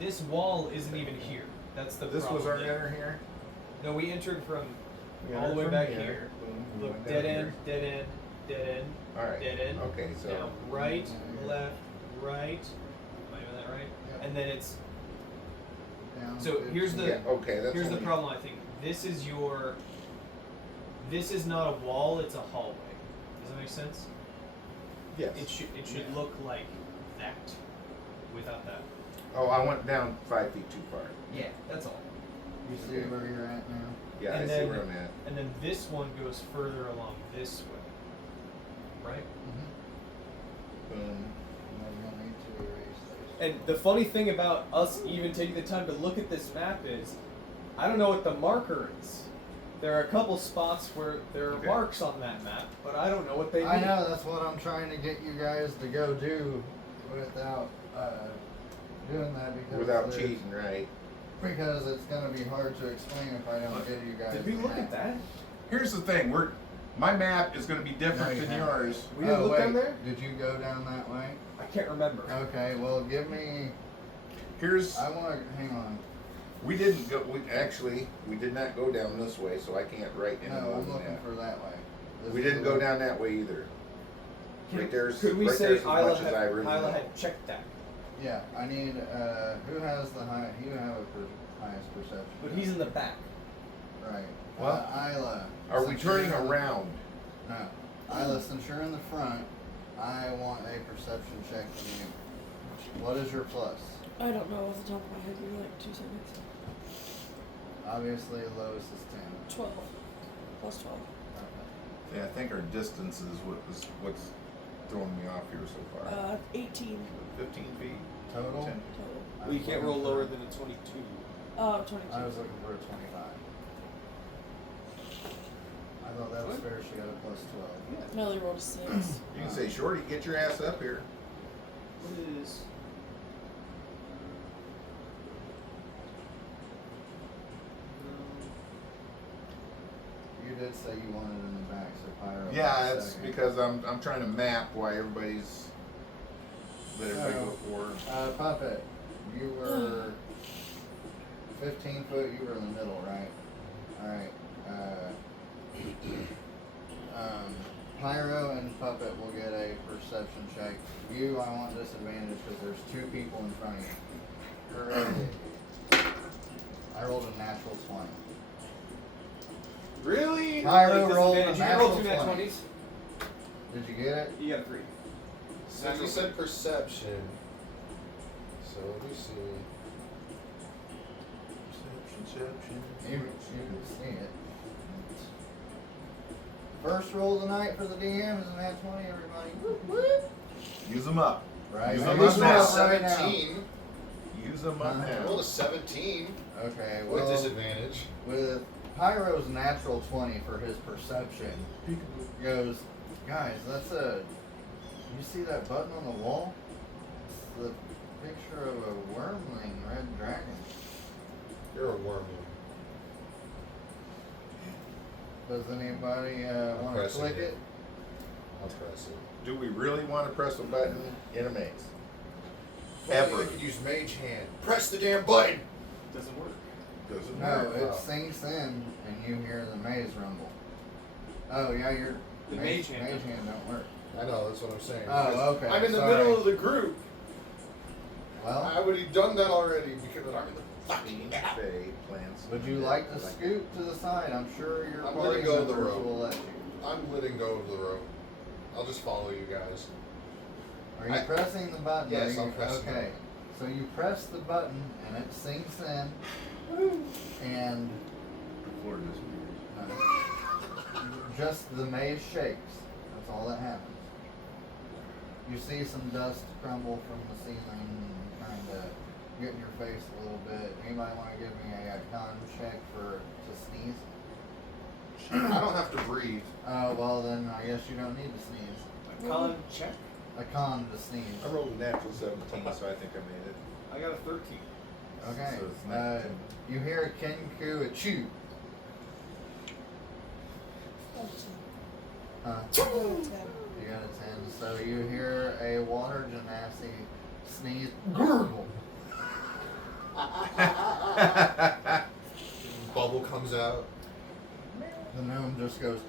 this wall isn't even here. That's the This was problem our there. enter here. No, we entered from We all the entered way from back here. here. Boom, we Look, went dead down end, here. dead end, dead end, All right. dead end. Okay, so Now right, Mhm. left, right. Am I doing that right? Yep. And then it's Down So here's the- yeah, okay, that's here's the only- problem. I think this is not a wall. It's a hallway. Does that make sense? Yes. It should Yeah. look like that without that. Oh, I went down 5 feet too far. Yeah, that's all. You see where you're at now? Yeah, And I then- see where I'm at. And then this one goes further along this way, right? Boom. And then you'll need to erase those. And the funny thing about us even taking the time to look at this map is, I don't know what the marker is. There are a couple spots where there are Okay. marks on that map, but I don't know what they mean. I know, that's what I'm trying to get you guys to go do without doing that because Without there's- cheating, right? Because it's gonna be hard to explain if I don't give you guys. Did we the look map. at that? Here's the thing. My map is going to be No, different you than haven't. yours. We didn't Oh, look wait, down there? Did you go down that way? I can't remember. Okay, well give me. Here's I want to hang on. we didn't go. We did not go down this way, so I can't write any No, more I'm than looking that. for that way. This We is didn't the go way- down that way either. Right there's Could we right say there's as Isla much as I had, really Isla know. had checked that? Yeah, I need. Who has the high? You have highest perception. But he's in the back. Right. What? Isla. Are we since you're turning in- around? No. Isla, since you're in the front, I want a perception check from you. What is your plus? I don't know off the top of my head. Give me like 2 seconds. Obviously, lowest is 10. 12. Plus 12. Okay. Yeah, I think our distance is what's throwing me off here so far. 18 15 feet. Total? 10. total. I Well, you was can't looking roll for- lower than a 22. 22. I was looking for a 25. I thought that was What? fair. She got a plus 12. No, they rolled a 6. You can say, Shorty, get your ass up here. What is? You did say you wanted it in the back, so Pyro. Yeah, was it's second. because I'm trying to map why everybody's let everybody go forward. Puppet, you were 15 foot. You were in the middle, right? All right. Pyro and Puppet will get a perception check. You, I want disadvantage because there's 2 people in front of you. I rolled a natural 20. Really? Pyro Like rolled a disadvantage. You rolled natural 2 nat 20. 20s. Did you get it? You got a 3. So you said perception. So let me see. You can see it. First roll of the night for the DM is a nat 20, everybody. Whoop, whoop. Use them up. Right. Use Use them them up up now. right now. 17. Use them up Uh-huh. I now. rolled a 17 Okay, with well, disadvantage. with Pyro's natural 20 for his perception, goes, guys, that's you see that button on the wall? It's the picture of a wormling red dragon. You're a worm. Does anybody want to pressing click it. it? I'll press it. Do we really want to press a button in a maze? Ever. Ever. I could use Mage Hand. Press the damn button! Doesn't work. Doesn't No, matter. it sinks in and you hear the maze rumble. Oh yeah, your The mage hand doesn't don't work. I know, that's what I'm saying. Oh, Because okay, I'm in the sorry. middle of the group. Well, I would have done that already because I'm in the Fiend, Fae, plants. Would you like to scoot to the side? I'm sure your I'm party letting go of the members rope. will let you. I'm letting go of the rope. I'll just follow you guys. Are you pressing the button? Yes, Are you, I'm pressing okay. So you press the button and it sinks in, and Floor disappears. just the maze shakes. That's all that happens. You see some dust crumble from the ceiling, trying to get in your face a little bit. Anybody want to give me a con check to sneeze? I don't have to breathe. Oh, well then I guess you don't need to sneeze. A con check. A con to sneeze. I rolled a natural 17, so I think I made it. I got a 13. Okay. So it's 19. You hear a Kenku achoo. Oh, You got a 10. So you hear a water genasi sneeze. Gurgle. Bubble comes out. The gnome just goes.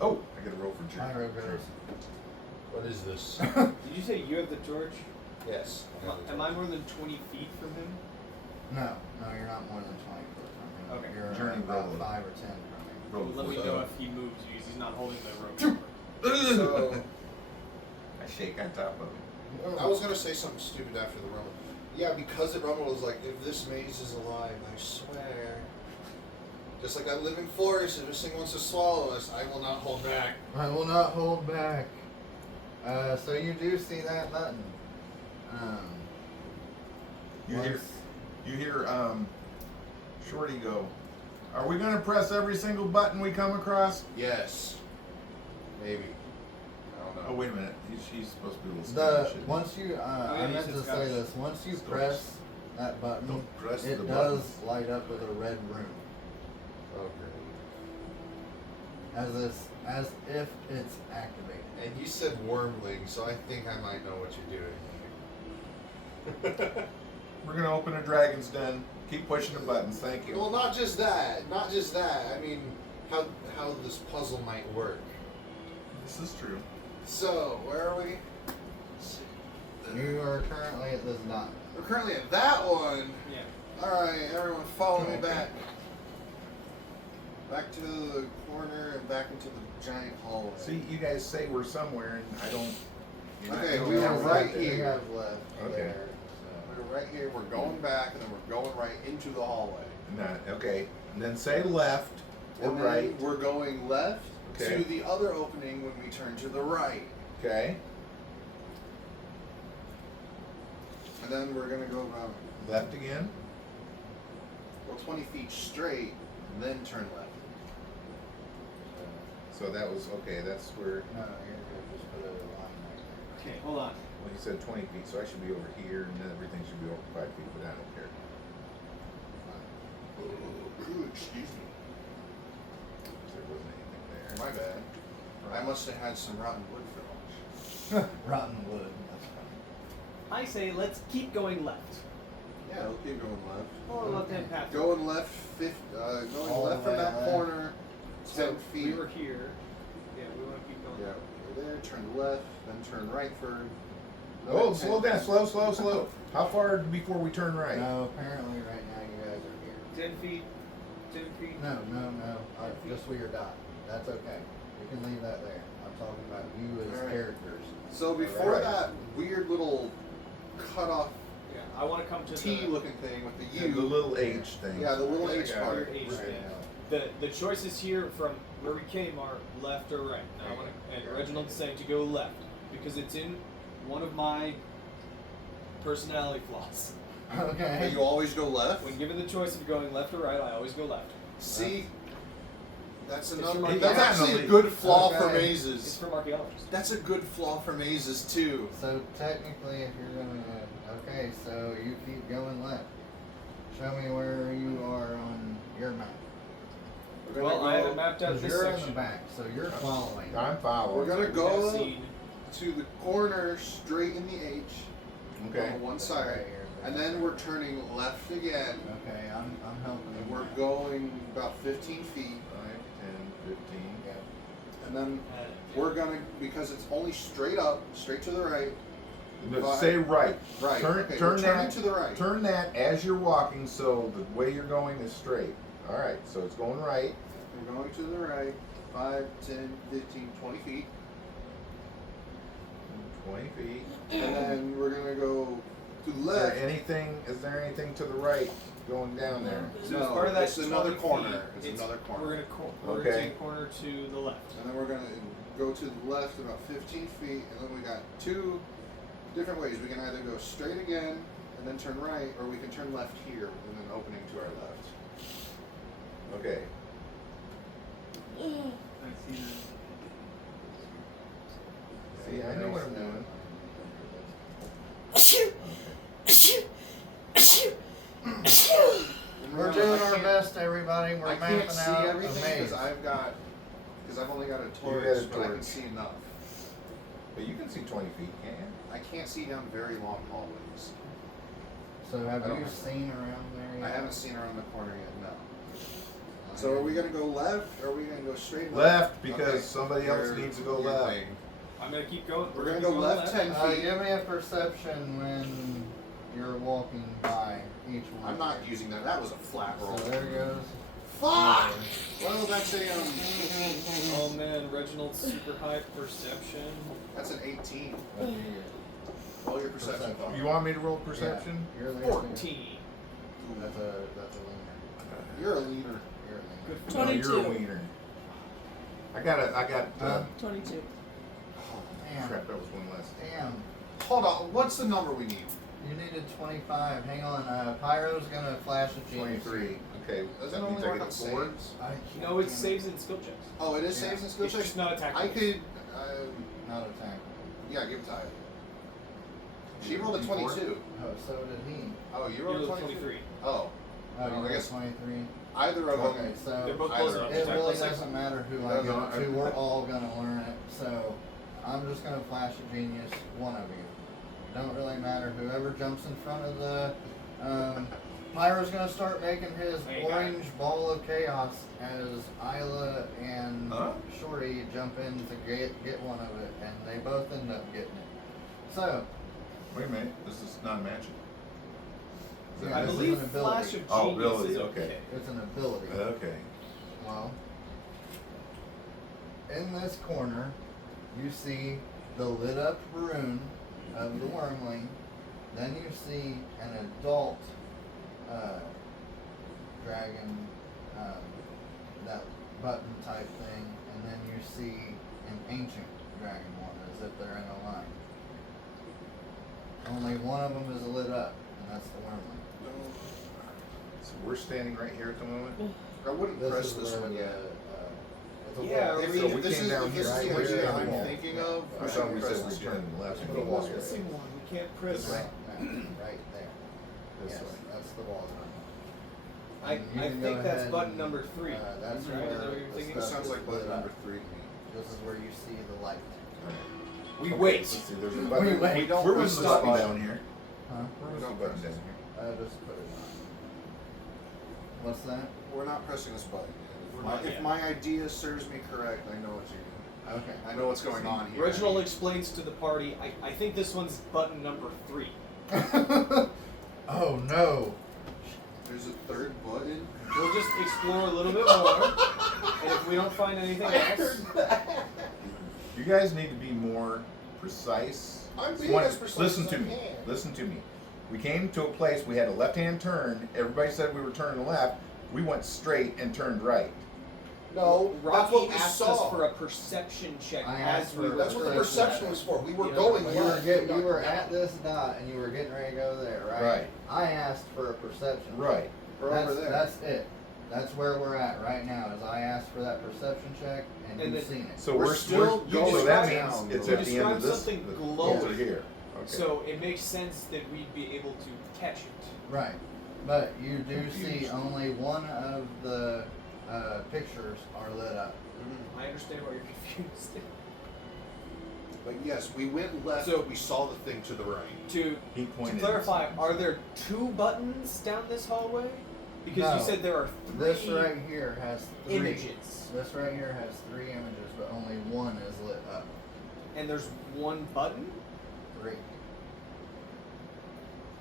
Oh, I got a roll for jerk. Pyro goes. What is this? Did you say you have the torch? Yes. Am I more than 20 feet from him? No, you're not more than 20 foot from him. Okay. You're Journey about roll. 5 or 10 from him. Roll Let me for know that. if he moves because he's not holding the rope. So, I shake on top of it. I was gonna say something stupid after the rumble. Yeah, because it rumbled, was like, if this maze is alive, I swear. Just like that living forest, if this thing wants to swallow us, I will not hold back. I will not hold back. So you do see that button. You hear Shorty go, are we gonna press every single button we come across? Yes. Maybe. I don't know. Oh, wait a minute. She's supposed to be a little The Scottish, isn't she? once you yeah, I you meant said to say Scottish. this. Once you Scottish. press that button, Don't press it the does buttons. light up with a red room, Okay. as if it's activated. And you said wormling, so I think I might know what you're doing. We're gonna open a dragon's den. Keep pushing the buttons. Thank you. Well, not just that. Not just that. I mean, how this puzzle might work. This is true. So, where are we? You are currently at this dot. We're currently at that one. Yeah. All right, everyone, follow me Okay. back. Back to the corner and back into the giant hallway. See, you guys say we're somewhere, and I don't. you're not Okay, telling we me are where right we're at. You here. have left Okay. there. We're right here. We're going back, and then we're going right into the hallway. Okay, and then say left or And then right. We're going left Okay. to the other opening when we turn to the right, Okay, and then we're gonna go about left again. 20 feet straight, and then turn left. So that was okay. That's where. No, you're good. Just put a line right Okay, hold on. Well, you said 20 feet, so I should be over here, and then everything should be over 5 feet, but I don't care. Excuse me. There wasn't anything there. My bad. I must have had some rotten wood for lunch. there. Rotten wood. That's funny. I say let's keep going left. Yeah, we'll keep going left. Or left-hand path. Going left, going All the left from way that left. corner, 10 So feet. we were here. Yeah, we want to keep going. Yeah, we're there. Turn left, then turn right for. Oh, slow down, slow. How far before we turn right? No, apparently right now you guys are here. 10 feet. 10 feet. No. Just with your dot. That's okay. We can leave that there. I'm talking about you as Alright. characters. So before Right. that weird little cut off Yeah, I want to come to T the looking thing with the And U. the little H thing. Yeah, the little Yeah, H I got part. it. H Right. thing. The choices here from where we came are left or right. Now I want to, and Reginald said to go left because it's in one of my personality flaws. Okay. But you always go left. When given the choice of going left or right, I always go left. See, that's It's another. from That's archaeology. actually a good flaw for Okay. It's mazes. from archaeologists. That's a good flaw for mazes too. So technically, if you're gonna, okay, so you keep going left. Show me where you are on your map. We're Well, gonna I have go it mapped out Because this you're in section. the back, so you're following. I'm following. We're gonna I've go seen- to the corner straight in the H Okay. on one Right side, here. and then we're turning left again, Okay, I'm helping and you. we're going about 15 feet, 5, 10, 15. Yeah. and then Uh, we're gonna, because it's only straight up, straight to the right, No, Five. say right. Right. Turn, Okay, turn we're turning that to the right. Turn that as you're walking, so the way you're going is straight. All right. So it's going right. We're going to the right. 5, 10, 15, 20 feet. 20 feet. And then we're going to go to the Is left. there anything? Is there anything to the right going down there? So No, as part of that, it's another 20 corner. feet, It's another corner. We're gonna Okay. take a corner to the left. And then we're going to go to the left about 15 feet. And then we got 2 different ways. We can either go straight again and then turn right, or we can turn left here and then opening to our left. Okay. See, I know what I'm doing. We're doing our best, everybody. We're I mapping can't see out a everything maze. because I've only got a got torch, a but I can torch. see enough. But you can see 20 feet, can't you? I can't see down very long hallways. So have I don't you know. seen around there yet? I haven't seen around the corner yet. No. So are we gonna go left, or are we gonna go straight Left, because Okay. somebody else Your- needs to go your left. thing. I'm gonna keep going. We're gonna go keep left 10 feet. Give me a perception when you're walking by each one. I'm not using that. That was a flat roll. So there goes. Fuck! Well, that's a Oh man, Reginald's super high perception. that's an 18. That's Roll your perception. Perception. You want me to roll perception? Yeah, you're the 14. That's a leaner. You're a leader. You're a leaner. Good for No, 22. you're a wiener. I got 22. Damn. crap, that was one less. Damn. Hold on. What's the number we need? You needed 25. Hang on. Pyro's gonna flash a genius. 23. Okay, Does that it only means I work get on a 4. saves? I No, it's can't- saves and skill checks. Oh, it is Yeah. saves and skill It's checks. just not attack. I rolls. could. Not attack. Yeah, give it to Ivy. She rolled a D4? 22. Oh, so did he. Oh, you You rolled a rolled 23. 23. Oh, Oh, you I rolled guess 23. either of Okay, them. so They're both Either close of enough. it Attack really plus doesn't matter who It I doesn't give it matter. to. We're all gonna learn it. So I'm just gonna flash a genius, one of you. Don't really matter. Whoever jumps in front of the Pyro's gonna start making his There you go. orange ball of chaos as Isla and Huh? Shorty jump in to get one of it, and they both end up getting it. So Wait a minute, this is not magic. Is Yeah, I this is believe an ability. Flash of Oh, Genius ability, is okay. it's an ability. Okay. Well, in this corner, you see the lit up rune of the wormling. Then you see an adult dragon, that button type thing, and then you see an ancient dragon one, as if they're in a line. Only one of them is lit up, and that's the wormling. So we're standing right here at the moment. I wouldn't This press is this where one the, yet. it's a Yeah, wall. If, we- if we this came is, down if this here, is the right? idea We're I'm down thinking here. of, I we thought shouldn't we press said we this yet. turned left and It's go a We're wall. this way. missing one. We can't press. Right there. Right there. This Yes, way. that's the wall run. I And you I can think go that's ahead button and, number 3. That's Right? where Is that what you're the thinking? This stuff sounds is like button lit up. number 3 to me. This is where you see the light. We Okay, wait. Let's see, there's a We button. wait. We don't Where press was the this button button. down here? Huh? Where was the Don't button press down this. here? Just put it on. What's that? We're not pressing this button yet. We're not If yet. my idea serves me correct, I know what you're doing. Okay. I know what's going on here. Reginald explains to the party. I think this one's button number 3. Oh no. There's a third button. We'll just explore a little bit more, and if we don't find anything else, You guys need to be more precise. I'm being One- as precise Listen as to I me. can. Listen to me. We came to a place. We had a left-hand turn. Everybody said we were turning left. We went straight and turned right. No, that's Rocky what we asked saw. us for a perception check I as asked we for were. a That's what the perception was for. We were You know, going You were, left. you were at this dot and you were getting ready to go there, right? Right. I asked for a perception. Right. We're That's, over there. that's it. That's where we're at right now. Is I asked for that perception check and, And you've then- seen it. So We're we're still so going that down. means it's You at the end of described this. something the- glowing. over here. Okay. So it makes sense that we'd be able to catch it. Right. But you do see Confused. only one of the pictures are lit up. Mhm. I understand why you're confused. But yes, we went left. So- we saw the thing to the right. to He to pointed. clarify, are there 2 buttons down this hallway? Because No. you said there are 3 This right here has 3 images, This right here has 3 images, but only one is lit up. and there's 1 button. 3.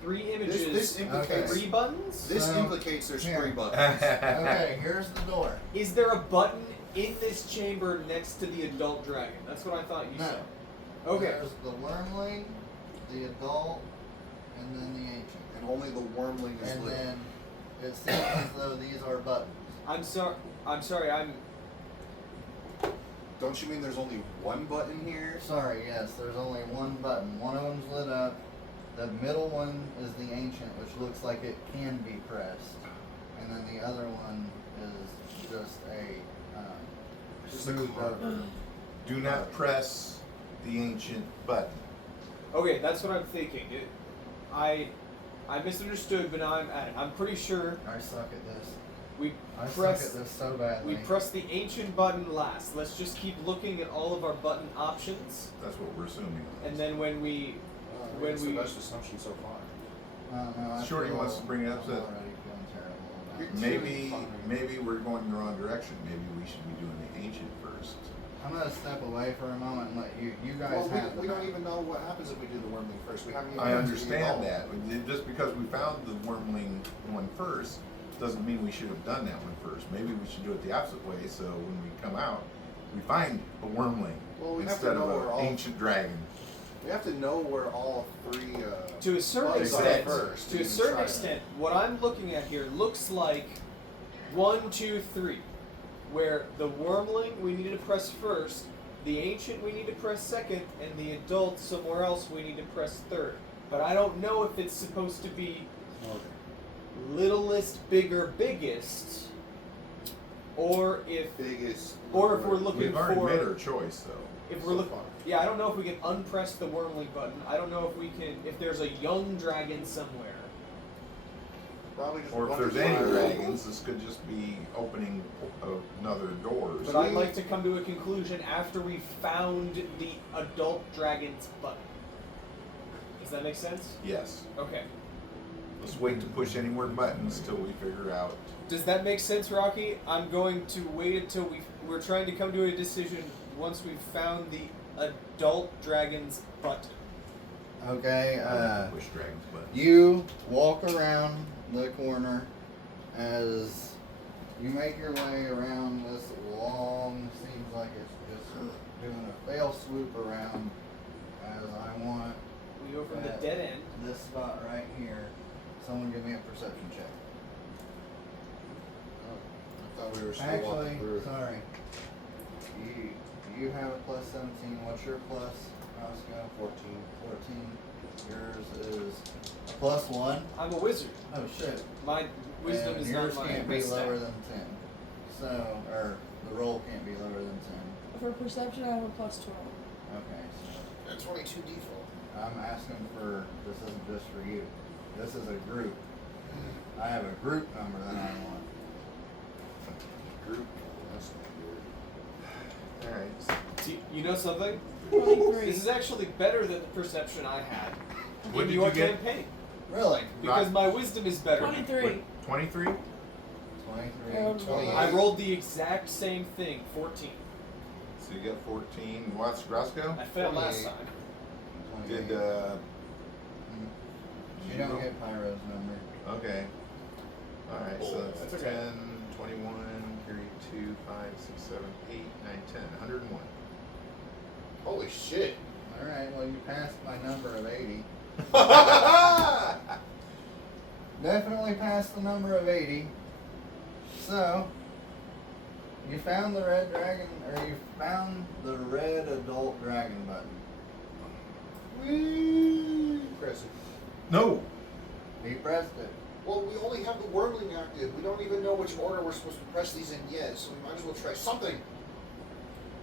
3 images. This implicates 3 buttons. This So, implicates there's here. 3 buttons. Okay, here's the door. Is there a button in this chamber next to the adult dragon? That's what I thought you No. said. Okay. There's the wormling, the adult, and then the ancient. And only the wormling is And little. then it seems as though these are buttons. I'm sorry. Don't you mean there's only one button here? Sorry, yes, there's only one button. One of them's lit up. The middle one is the ancient, which looks like it can be pressed. And then the other one is just a Just a smooth card. over. Do not press the ancient button. Okay, that's what I'm thinking. I misunderstood, but now I'm at it. I'm pretty sure I suck at this. we I press suck at this so badly. we press the ancient button last. Let's just keep looking at all of our button options, That's what we're assuming. and then when we when That's we the best assumption so far. No, I Shorty feel- wants to bring it up, I'm so- already feeling terrible about it. Maybe we're going the wrong direction. Maybe we should be doing the ancient first. I'm gonna step away for a moment and let you guys Well, have we the don't map. even know what happens if we do the wormling first. We haven't even I done the understand adult. that. Just because we found the wormling one first doesn't mean we should have done that one first. Maybe we should do it the opposite way, so when we come out, we find a wormling Well, we have to instead know of where an all- ancient dragon. We have to know where all 3 to a certain buttons are extent, first. to a even certain try extent, what I'm looking at here looks like 1, 2, 3, where the wormling we need to press first, the ancient we need to press second, and the adult somewhere else we need to press third. But I don't know if it's supposed to be littlest, bigger, biggest, or if biggest. or if we're looking We've already for made our choice, though. if we're So looking. far. Yeah, I don't know if we can unpress the wormling button. I don't know if we can. If there's a young dragon somewhere. Probably just Or if one there's to any five. dragons, this could just be opening another door. But I'd like to come to a conclusion after we found the adult dragon's button. Does that make sense? Yes. Okay. Let's wait to push any more buttons till we figure out. Does that make sense, Rocky? I'm going to wait until we're trying to come to a decision once we've found the adult dragon's button. Okay, Push dragons buttons. you walk around the corner as you make your way around this long, seems like it's just doing a fail swoop around as I want We go from the dead end. this spot right here. Someone give me a perception check. I thought we were still Actually, walking through. sorry. You have a plus 17. What's your plus, Roscoe? 14. 14. Yours is a plus 1. I'm a wizard. Oh shit. My wisdom And is yours not my can't be best stat. lower than 10. So, or the roll can't be lower than 10. For perception, I have a plus 12. Okay, so That's 22 default. I'm asking for, this isn't just for you. This is a group. I have a group number that I want. Group. That's not weird. Alright. Do you know something? 23. This is actually better than the perception I had What in did your you get? campaign. Really? Because Right. my wisdom is better. 23. 23? 23. 20. I rolled the exact same thing, 14. So you got 14. What's Roscoe? I failed last 28. time. 28. Did, You don't get Pyro's number. Okay. Alright, so Oh, that's that's okay. 10, 21, 32, 5, 6, 7, 8, 9, 10. 101. Holy shit. Alright, well, you passed my number of 80. Definitely passed the number of 80. So, you found the red dragon, or you found the red adult dragon button. Press it. No! He pressed it. Well, we only have the wormling active. We don't even know which order we're supposed to press these in yet, so we might as well try something.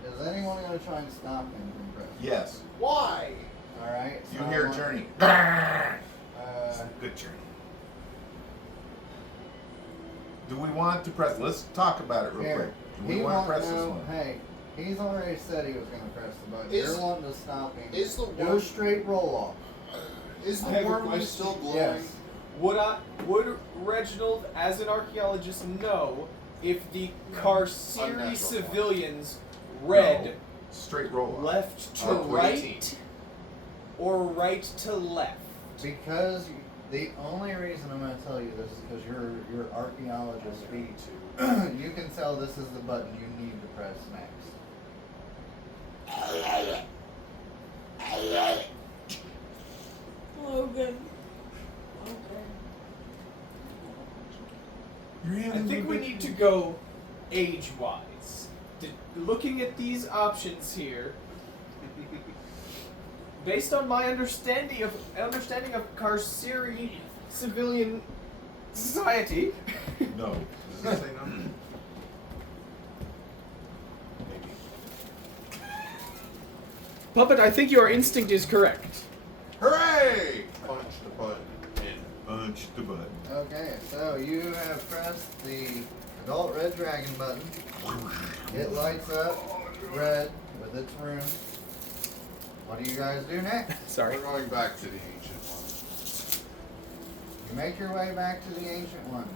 Is anyone going to try and stop him from pressing? Yes. Why? Alright. You so hear I want- Journey. Good journey. Do we want to press? Let's talk about it real Here. quick. Do we He want to wants press this no, one? hey, he's already said he was going to press the button. Is- You're wanting to stop him. is the Do a worm- straight roll off. Is the I have a wormling question. still glowing? Yes. Would Reginald, as an archaeologist, know if the Carceri Unnatural. civilians read No. Straight roll. off. left to Oh, right 18. or right to left? Because The only reason I'm going to tell you this is because you're archaeologist. Me too. You can tell this is the button you need to press next. Logan. Okay. I think we need to go age-wise. Looking at these options here, based on my understanding of Carceri civilian society. No. Does it say no? Maybe. Puppet, I think your instinct is correct. Hooray! Punch the button. Punch the button. Okay, so you have pressed the adult red dragon button. It lights up red with its rune. What do you guys do next? Sorry. We're going back to the ancient one. You make your way back to the ancient one.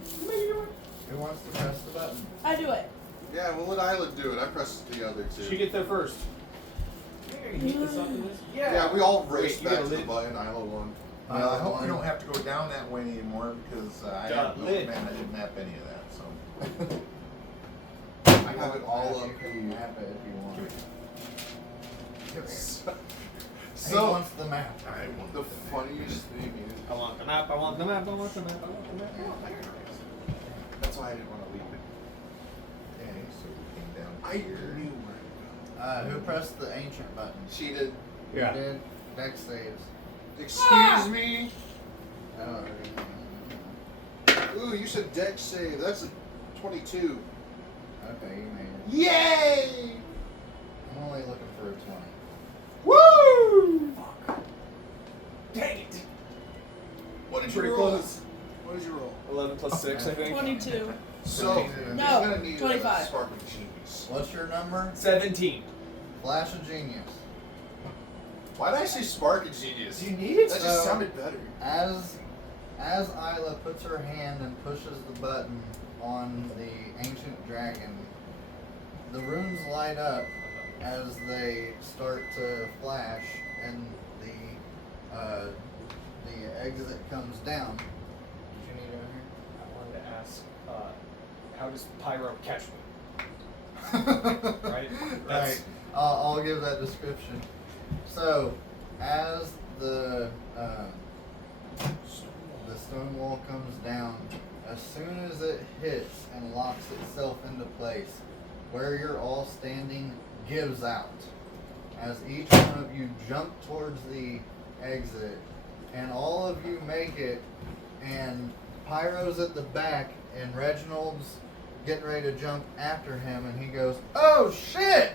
Who wants to press the button? I do it. Yeah, we'll let Isla do it. I pressed the other two. She gets there first. Yeah, we all raced Wait, you back got a to the lid? button. Isla won. Well, I hope we don't have to go down that way anymore because I Duh, have lid. man, I didn't map any of that. So I have it all up You can map it if you want. He So, wants the map. I want the funniest thing is, I want the map, I want the map, I want the map, I want the map. that's why I didn't want to leave it. Okay, so we came down I here. knew where Who pressed the ancient button? she did. You did. Dex saves. Excuse me? I don't know. Ooh, you said dex save. That's a 22. Okay, you made it. Yay! I'm only looking for a 20. Woo! Dang it! What did Pretty you roll? close. What did you roll? 11 plus 6, I think. 22. So, No, you're gonna need 25. a spark of genius. What's your number? 17. Flash of Genius. Why did I say spark of genius? Do you need it? That So- just sounded better. As Isla puts her hand and pushes the button on the ancient dragon, the runes light up as they start to flash, and the exit comes down. Did you need it I wanted to ask, how does Pyro catch me? right Right? Right. That's- I'll give that description. So, as the stone wall comes down, as soon as it hits and locks itself into place, where you're all standing gives out. As each one of you jump towards the exit, and all of you make it, and Pyro's at the back, and Reginald's getting ready to jump after him, and he goes, "Oh shit!"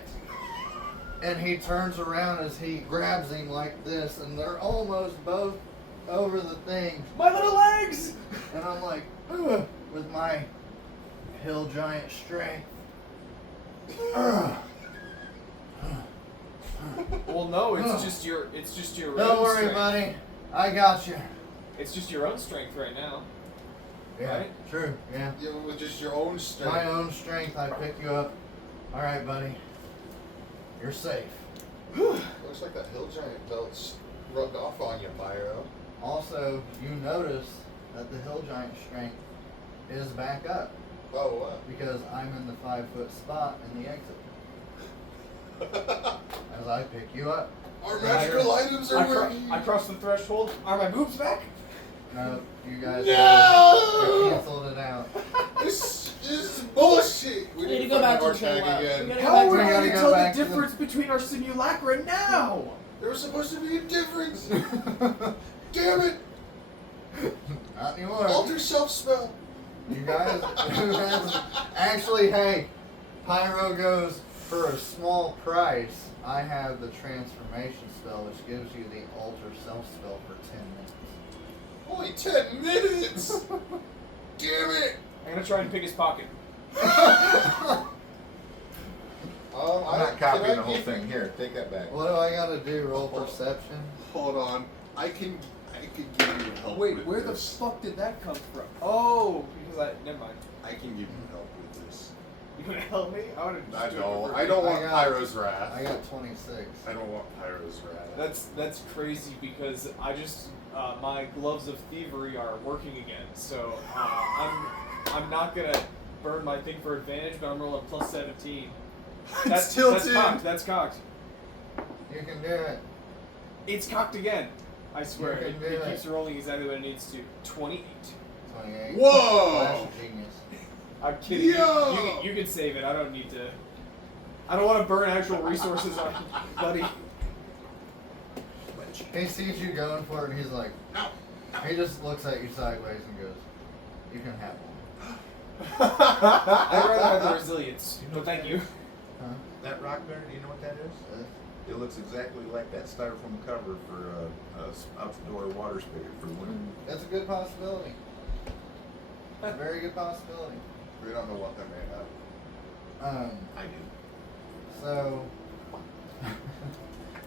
And he turns around as he grabs him like this, and they're almost both over the thing. My little legs! And I'm like, "Ugh," with my hill giant strength. Ugh. Well, no, it's just your Don't own worry, strength. buddy. I got you. It's just your own strength right now. Yeah, Right? true. Yeah. Yeah, with just your own strength. My own strength, I pick you up. All right, buddy. You're safe. Looks like that hill giant belt's rubbed off on you, Pyro. Also, you notice that the hill giant strength is back up Oh, what? because I'm in the 5-foot spot in the exit. As I pick you up. Our magical items are working. I crossed the threshold. Are my boobs back? No, you guys No! canceled it out. This is bullshit. We We need need to go back to our the tag lab. again. We gotta How go are we back to going gotta to go tell the back to the- difference between our simulacra now? There was supposed to be a difference. Damn it! Not anymore. Alter self spell. You guys, actually, hey, Pyro goes for a small price. I have the transformation spell, which gives you the alter self spell for 10 minutes. Only 10 minutes. Damn it! I'm going to try and pick his pocket. I'm not copying the whole thing. Here, take that back. What do I gotta do? Roll perception? Hold on. I can give you help. Wait, with where the this. fuck did that come from? Oh, because never mind. I can give you help with this. You want to help me? I want to. I don't want Pyro's I wrath. got 26. I don't want Pyro's wrath. That's crazy because I just my gloves of thievery are working again. So I'm not gonna burn my thing for advantage, but I'm rolling plus 17. That's tilted. That's cocked. You can do it. It's cocked again. I swear. You It can do keeps rolling exactly what it needs to. 28. 28. Whoa! Flash of genius. I'm kidding. Yo! You can save it. I don't need to. I don't want to burn actual resources on buddy. He sees you going for it, and he's like, No. he just looks at you sideways and goes, "You can have one." I'd rather have the resilience. You know But thank what you. Huh? That rock there, do you know what that is? It looks exactly like that styrofoam cover for a outdoor water spigot for the winter. That's a good possibility. A very good possibility. We don't know what they're made of. I do. So,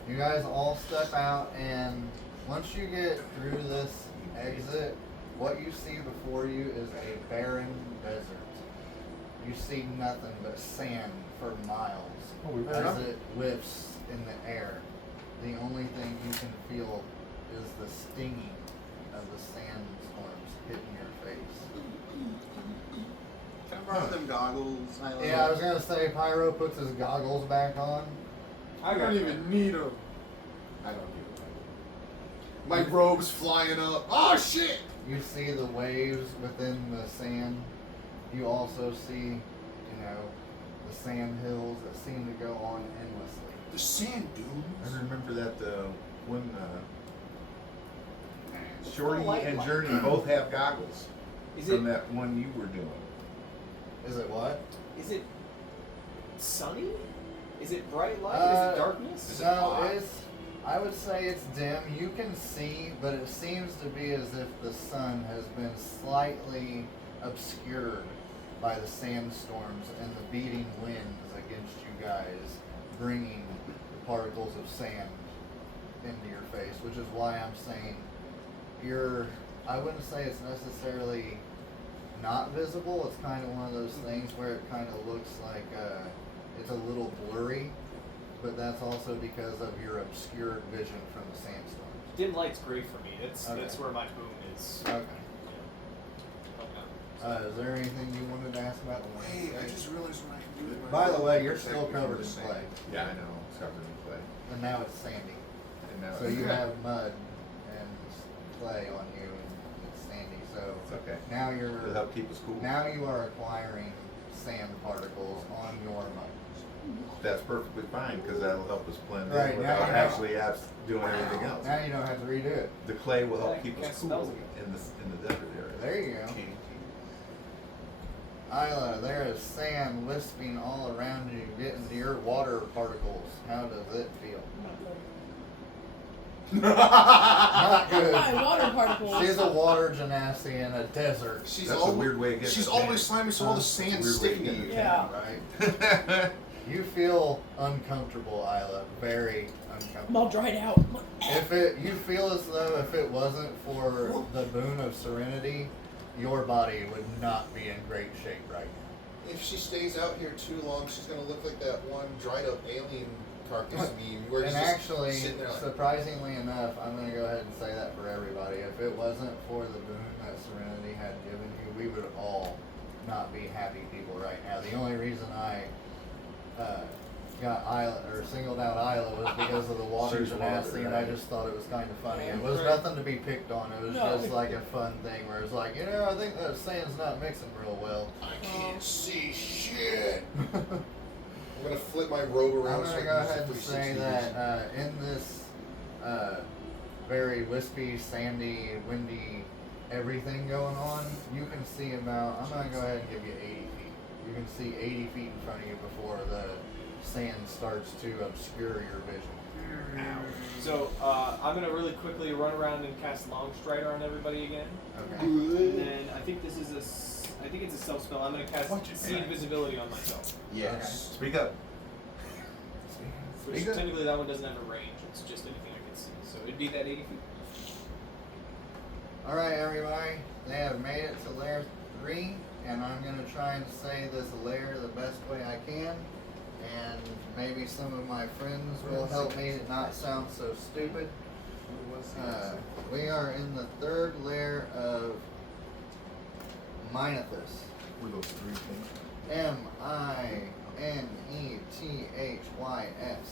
you guys all step out, and once you get through this exit, what you see before you is a barren desert. You see nothing but sand for miles Oh, we've as it lifts in the air. The only thing you can feel is the stinging of the sandstorms hitting your face. Can I borrow them goggles? Yeah, I was gonna say Pyro puts his goggles back on. I don't even need them. I don't need them. My robe's flying up. Oh shit! You see the waves within the sand. You also see, you know, the sand hills that seem to go on endlessly. The sand dunes. I remember that when Shorty light and light. Journey both have goggles Is from it that one you were doing. Is it what? is it sunny? Is it bright light? Is it darkness? Is it No, hot? I would say it's dim. You can see, but it seems to be as if the sun has been slightly obscured by the sandstorms and the beating winds against you guys, bringing particles of sand into your face, which is why I'm saying I wouldn't say it's necessarily not visible. It's kind of one of those things where it kind of looks like it's a little blurry, but that's also because of your obscured vision from the sandstorms. Dim light's great for me. That's Okay. where my boom is. Okay. Yeah. Is there anything you wanted to ask about the Hey, I landscape? just realized what I can do with my By the robe way, to you're protect still me from covered the in sand. clay, Yeah, I know. It's covered in clay. and now it's sandy. And now So you have mud and clay on you, and it's sandy. So it's okay. now It'll help keep us cool. now you are acquiring sand particles on your mud. That's perfectly fine because that'll help us blend Right, in now without you know. actually doing everything else. Now you don't have to redo it. The clay will Yeah, help you keep can us cast cool spells again. in the desert area. There you go. Isla, there is sand wisping all around you, getting to your water particles. How does it feel? Not good. My water particles. She's a water genasi in a desert. She's That's a always, weird way of getting she's a always tan. slimy, so all the sand's Weird way to sticking to get you. a Yeah. Right? You feel uncomfortable, Isla. Very I'm uncomfortable. all dried out. You feel as though if it wasn't for the boon of serenity, your body would not be in great shape right now. If she stays out here too long, she's gonna look like that one dried up alien carcass meme where And he's just actually, sitting there like, surprisingly enough, I'm going to go ahead and say that for everybody. If it wasn't for the boon that Serenity had given you, we would all not be happy people right now. The only reason I got Isla or singled out Isla was because of the water She's gymnastic, water, and I right. just thought it was kind of funny. It Yeah. was nothing to be picked on. It was No. just like a fun thing where it's like, I think that sand's not mixing real well. I can't see shit. I'm gonna flip my robe around. I'm so gonna I go can use ahead the and say 360 that in this very wispy, sandy, windy, everything going on, you can see about. I'm gonna go ahead and give you 80 feet. You can see 80 feet in front of you before the sand starts to obscure your vision. So I'm gonna really quickly run around and cast Long Strider on everybody again, Okay. and then I think I think it's a self spell. I'm gonna cast Watch it, See man. Invisibility on myself, Yes. Speak up. which Speak up. technically that one doesn't have a range. It's just anything I can see. So it'd be that 80 feet. All right, everybody. They have made it to layer 3. and I'm gonna try and say this lair the best way I can, and maybe some of my friends will help me not sound so stupid. We are in the third layer of Minethus. Were those three things? Minethys.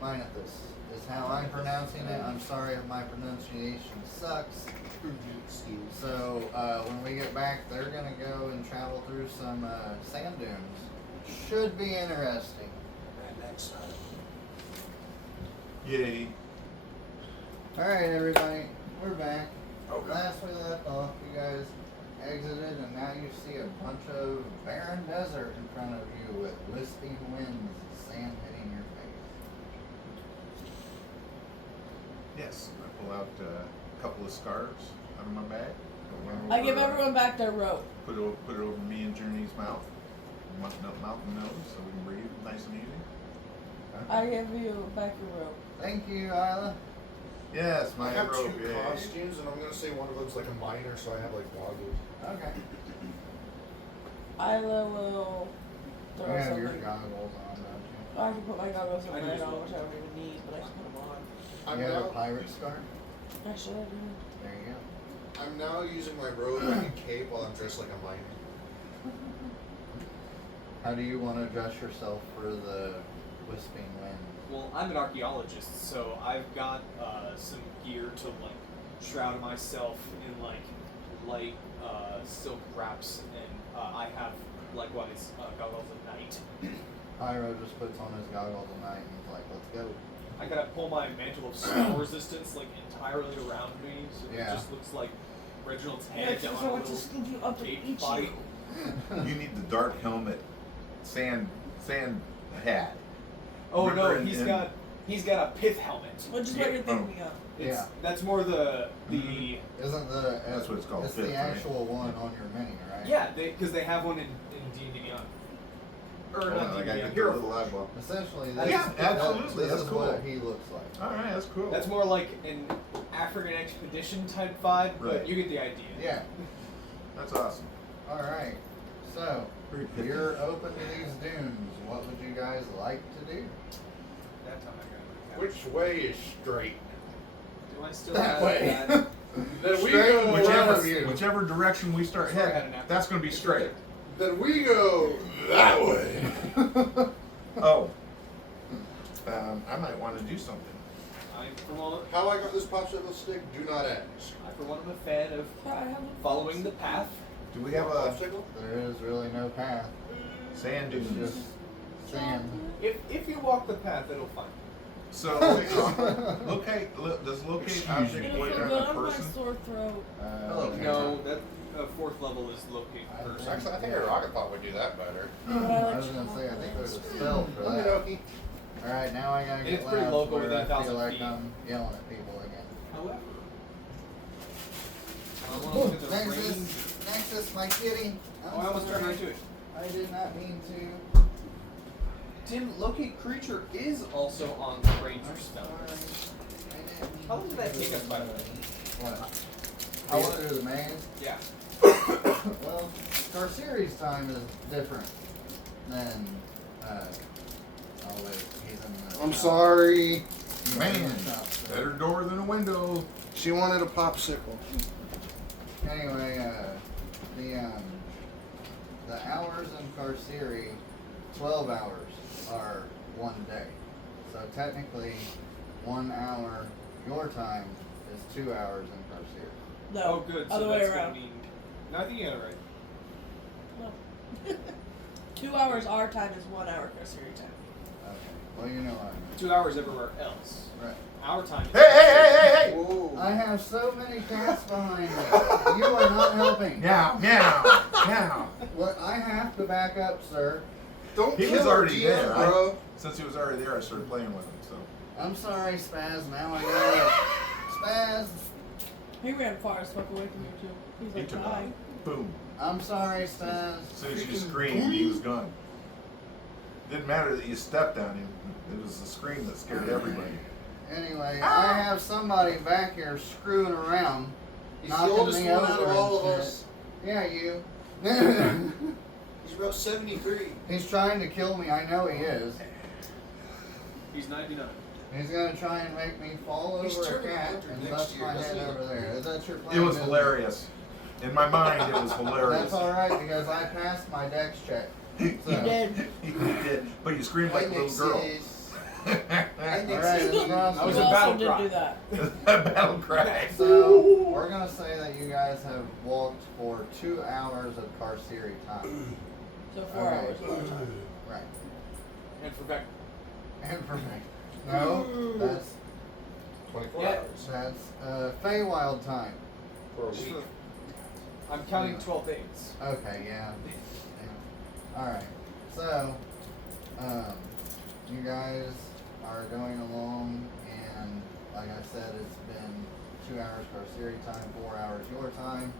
Minethus is how I'm pronouncing it. I'm sorry if my pronunciation sucks. So when we get back, they're gonna go and travel through some sand dunes. Should be interesting. Right next time. Yay. All right, everybody, we're back. Okay. Last we left off, you guys exited, and now you see a bunch of barren desert in front of you with wisping winds, sand hitting your face. Yes, I pull out a couple of scarves out of my bag. I give everyone back their rope. Put it over me and Journey's mouth. Mouth and nose, so we can breathe nice and easy. I give you back your rope. Thank you, Isla. Yes, I my have robe. two Yay. costumes, and I'm gonna say one of them's like a miner, so I have like goggles. Okay. Isla will You throw have your something. goggles on, don't you? I can put my goggles I on do right as on, well. which I don't even need, but I can put them on. I'm You have a now, pirate scarf? Actually, I do. There you go. I'm now using my robe like a cape while I'm dressed like a miner. How do you want to dress yourself for the wisping wind? Well, I'm an archaeologist, so I've got some gear to like shroud myself in like light silk wraps, and I have likewise goggles at night. Pyro just puts on his goggles at night and he's like, let's go. I gotta pull my mantle of snow resistance like entirely around me, so Yeah. it just looks like Reginald's Yeah, head so on a I want to little scoop you up and cake eat body. you. You need the dark helmet, sand hat. Oh Remember no, in- he's in- got a pith helmet. Which is Yeah, what you're thinking of. It's, Yeah. That's more the Isn't the That's what it's called, It's fifth, the right? actual one on your mini, right? yeah, because they have one in D&D Beyond. Or Hold not on, I D&D gotta Beyond, get the Hero little Forge. eyeball. Essentially, Yeah, this, absolutely, this that's is cool. what he looks like. All right, that's cool. That's more like an African expedition type vibe, but Right. you get the idea. Yeah. That's awesome. All right. So you're open to these dunes. What would you guys like to do? That time I got my Which way is straight? Do I still That have way. that? Then we Straight go whichever- west. Whichever direction we start Sorry, I had heading, an apple. that's going to be straight. Then we go that way. Oh. I might want to do something. I, for one, How I got this popsicle stick? Do not ask. I, for one, am a fan of Yeah, I have a following the path. Do we have a popsicle? There is really no path. sand It's dunes? just sand. If you walk the path, it'll find you. So, does locate object It'll point feel at good a on my person? sore throat. Okay. No, that fourth level is locate person. Actually, I think a rocket pop would do that better. I was gonna say, I think there's a spell for Okay, that. dokie. All right, now I gotta And get it's pretty loud local, where within I 1,000 feel like feet. I'm yelling at people again. However, I want to Oh, look at the range. Nexus, my kitty. Oh, I almost turned right to it. I did not mean to. Tim, locate creature is also on the ranger I'm spell. sorry. I didn't mean How long did that to. take us, by the way? What? How How long- through the maze? Yeah. Well, Carceri's time is different than. Oh wait, he's in the. I'm shop. sorry. He's in Man, the shop, so- better door than a window. She wanted a popsicle. Anyway, the hours in Carceri, 12 hours are 1 day. So technically, 1 hour your time is 2 hours in Carceri. No. Oh, good. Other so way that's around. Gonna mean... No, I think you got it right. No. 2 hours our time is 1 hour Carceri time. Okay. Well, you know what I mean. 2 hours everywhere else. Right. Our time. Is Hey! Whoa. I have so many cats behind me. You are not helping. Meow, meow, meow. What I have to back up, sir. Don't He kill was already our DM, there. bro. Since he was already there, I started playing with him. So I'm sorry, Spaz. Now I gotta. Spaz. He ran far as fuck away from you too. He's he like, took bye. off. Boom. I'm sorry, Spaz. As soon as you Freaking screamed, he was gone. Didn't matter that you stepped on him. It was the scream that scared everybody. Anyway, I have somebody back here screwing around. He's the knocking oldest me one over out of and all of shit. us. Yeah, you. He's about 73. He's trying to kill me. I know he is. He's 99. He's gonna try and make me fall He's over a turning cat 100 and next bust year, my doesn't head he? over there. Is that your plan? It was isn't hilarious. In my mind, it was hilarious. That's all right because I passed my dex check. So. You did. You did, but you screamed like a little girl. All right, it's You awesome. That was a also battle did cry. do that. Battle cry. So we're gonna say that you guys have walked for 2 hours of Carceri time. So 4 Okay. hours of our time. Right. And for Vector. And for me. No, that's 24 Yeah. hours. Feywild time. For a week. I'm counting Yeah. 12 days. Okay, yeah. All right. So, you guys are going along, and like I said, it's been 2 hours Carceri time, 4 hours your time,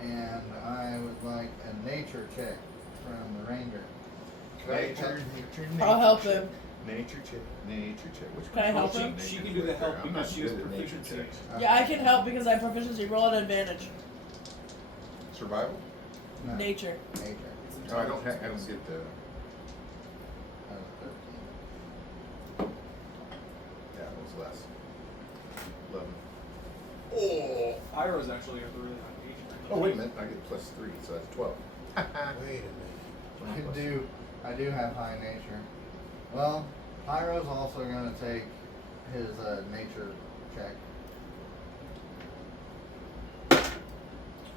and I would like a nature check from the ranger. Nature, I'll help check. him. Nature check. Nature check. Which Can I one's help nature him? check? She can do the help I'm because not she has good at nature proficiency. checks. Yeah, I can help because I have proficiency. Roll an advantage. Survival? No, Nature. Nature. It's No, I don't get the. 13. Yeah, it was less. 11. Oh! Pyro's actually at the really high age. Oh, wait a minute. I get +3, so that's 12. Wait a minute. I do have high nature. Well, Pyro's also going to take his nature check.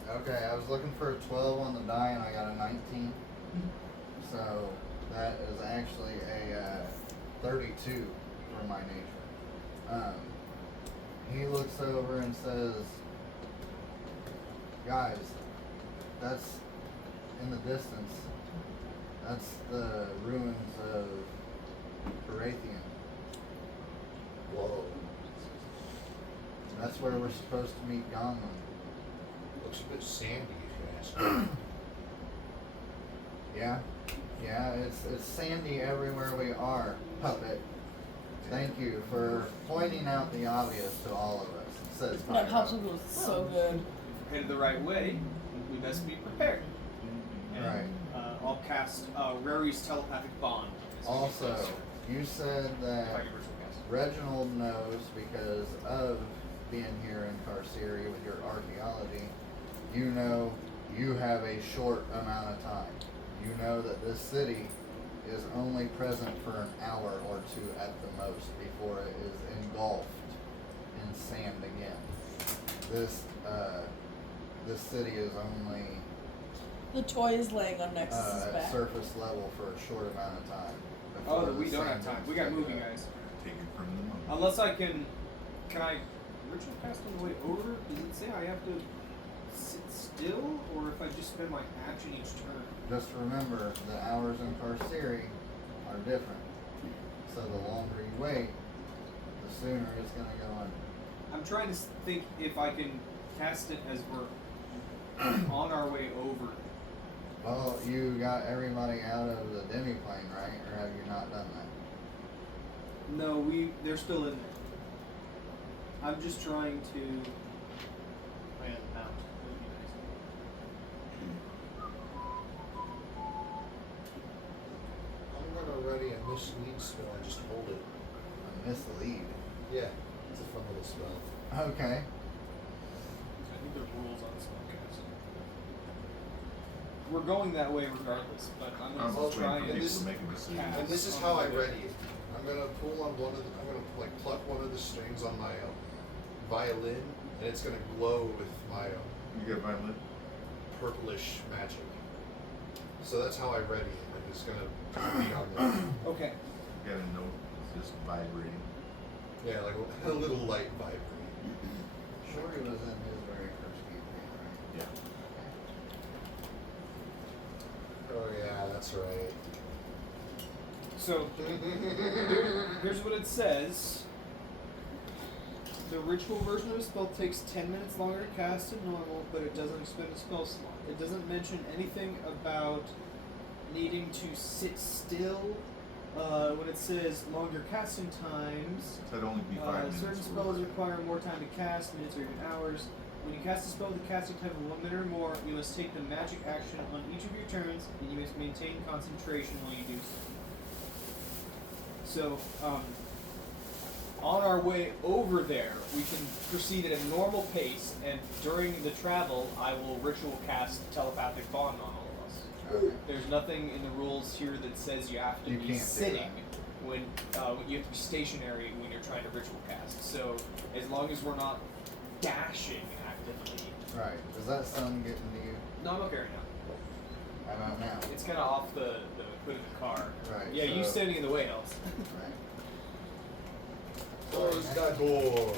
Okay, I was looking for a 12 on the die and I got a 19. So that is actually a 32 for my nature. He looks over and says, guys, that's in the distance. That's the ruins of Parathian. Whoa. That's where we're supposed to meet Gonlin. Looks a bit sandy, if you ask me. Yeah, it's sandy everywhere we are, puppet. Thank you for pointing out the obvious to all of us, says That Pyro. popsicle is so good. Headed the right way, we best be prepared. And, Right. I'll cast Rary's telepathic bond. Also, you said that Reginald knows because of being here in Carceri with your archaeology, you know you have a short amount of time. You know that this city is only present for an hour or two at the most before it is engulfed in sand again. This city is only The toy is laying on Nexus's at back. surface level for a short amount of time. Oh, before we the don't have sand time. is We got taken moving, up. guys. Take it from the moment. Unless I can I ritual cast on the way over? Does it say I have to sit still, or if I just spend my action each turn? Just remember, the hours in Carceri are different. So the longer you wait, the sooner it's going to go on. I'm trying to think if I can cast it as we're on our way over. Well, you got everybody out of the demi-plane, right? Or have you not done that? No, they're still in there. I'm just trying to mount. Would be nice. I'm gonna ready a mislead spell and just hold it. A mislead. Yeah, it's a fun little spell. Okay. I think there's rules on spellcast. We're going that way regardless, but I'm I'm gonna just try waiting for and people to make a decision. cast And this is on how the I way. ready it. I'm gonna pull on one of the, I'm gonna like pluck one of the strings on my violin, and it's gonna glow with my You got violin? purplish magic. So that's how I ready it. Like it's gonna be on the, Okay. You got a note that's just vibrating. yeah, like a little light vibrating. Shorty was in his very first campaign, right? Yeah. Oh yeah, that's right. So here's what it says. The ritual version of a spell takes 10 minutes longer to cast than normal, but it doesn't expend a spell slot. It doesn't mention anything about needing to sit still When it says longer casting times, So it'd only be 5 minutes. certain spells require more time to cast, minutes or even hours. When you cast a spell with a casting time of 1 minute or more, you must take the magic action on each of your turns, and you must maintain concentration while you do so. So, on our way over there, we can proceed at a normal pace, and during the travel, I will ritual cast telepathic bond on all of us. Okay. There's nothing in the rules here that says you have to You be can't do sitting when you have to be stationary when you're trying to ritual cast. So as long as we're not dashing actively. Right. Is that sun getting to you? No, I'm okay right now. How about now? It's kind of off the hood of the car. Right, Yeah, you so- standing in the way helps. Right. Close the door.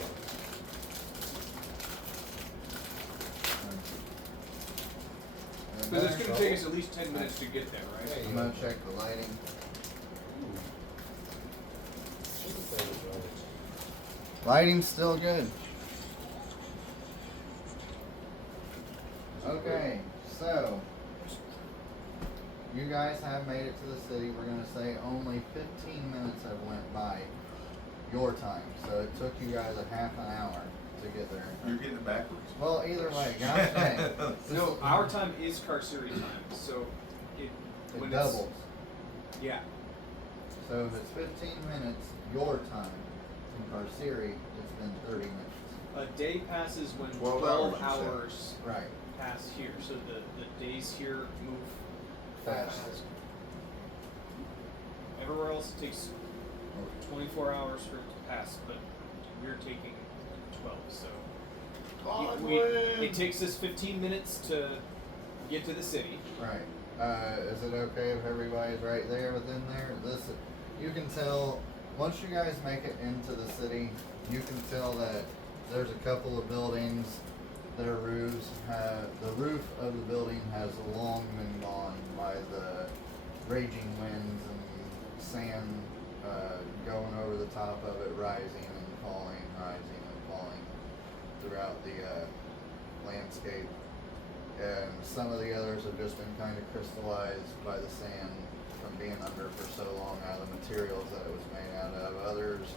And Because it's then going to take us at least 10 minutes to get there, right? Hey. I'm gonna check the lighting. Lighting's still good. Okay, so you guys have made it to the city. We're gonna say only 15 minutes have went by your time, so it took you guys a half an hour to get there. You're getting it backwards. Well, either way, I'm saying No, our time is Carceri time, so it it when doubles. It's, yeah. So if it's 15 minutes, your time in Carceri, it's been 30 minutes. A day passes when 12 12 hours, you said. hours Right. pass here, so the days here move Fast. Everywhere else it takes 24 hours for it to pass, but we're taking 12, so it takes us 15 minutes to get to the city. Right. Is it okay if everybody's right there within there? This, you can tell, once you guys make it into the city, you can tell that there's a couple of buildings, their roofs have, the roof of the building has long been gone by the raging winds and sand going over the top of it, rising and falling, rising and falling throughout the landscape. And some of the others have just been kind of crystallized by the sand from being under for so long out of the materials that it was made out of. Others,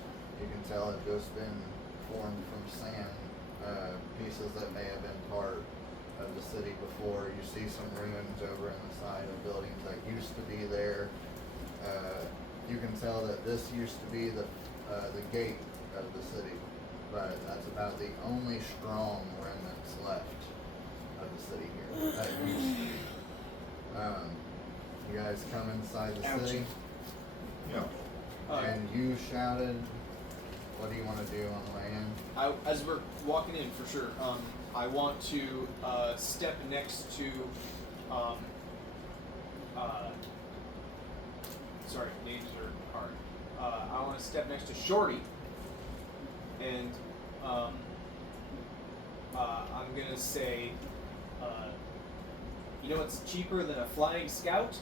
you can tell, have just been formed from sand, pieces that may have been part of the city before. You see some ruins over in the side of buildings that used to be there. You can tell that this used to be the gate of the city, but that's about the only strong remnants left of the city here. That used to be. You guys come inside the Ouch. city, Yeah. and you shouted, what do you want to do on the way in? As we're walking in, for sure, I want to step next to, sorry, names are hard. I want to step next to Shorty, and I'm gonna say, you know what's cheaper than a flying scout?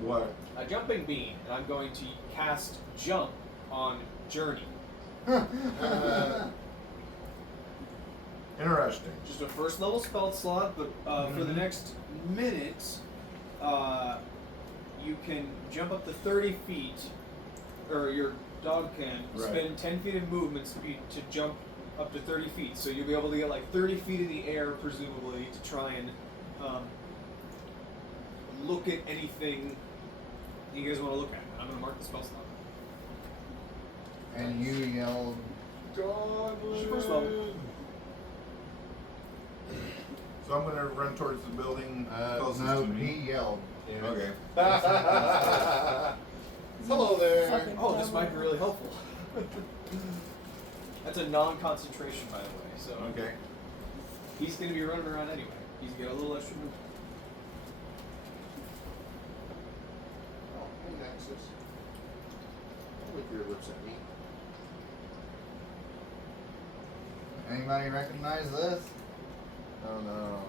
What? A jumping bean, and I'm going to cast jump on Journey. Interesting. Just a first level spell slot, but for the next minute, you can jump up to 30 feet, or your dog can Right. spend 10 feet of movement speed to jump up to 30 feet. So you'll be able to get like 30 feet in the air, presumably, to try and look at anything you guys want to look at. I'm going to mark the spell slot. And you yelled, It's your first level. So I'm gonna run towards the building closest no, to me. he yelled. Okay. Hello there. Fucking Oh, this dumb. might be really helpful. That's a non-concentration, by the way. So Okay. he's going to be running around anyway. He's got a little extra movement. Oh, hey, Nexus. Don't lick your lips at me. Anybody recognize this? Oh no.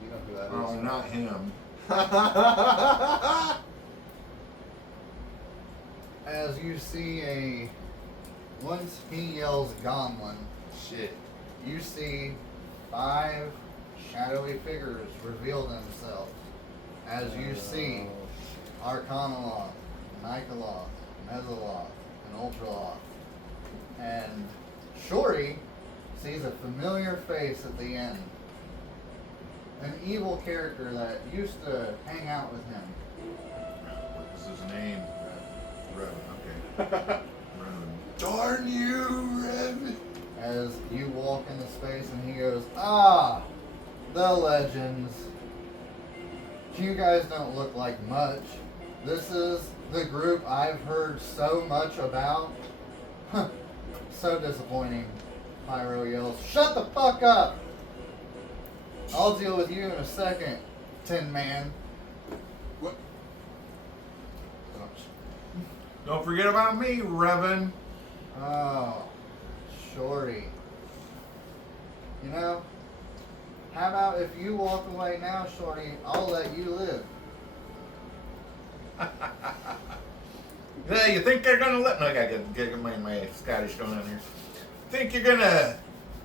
You know who that is. Oh, not him. As you see once he yells Gomlin, Shit. you see 5 shadowy figures reveal themselves. As you see Arcanoloth, Nikoloth, Mesoloth, and Ultraloth. And Shorty sees a familiar face at the end. An evil character that used to hang out with him. What was his name? Revan. Okay. Revan. Darn you, Rev! As you walk into space and he goes, "Ah, the legends. You guys don't look like much. This is the group I've heard so much about." Huh. So disappointing. Pyro yells, "Shut the fuck up! I'll deal with you in a second, Tin Man." What? Don't forget about me, Revan. Oh, Shorty. You know, how about if you walk away now, Shorty, I'll let you live. Yeah, you think they're gonna let? No, I gotta get my Scottish going on here. Think you're gonna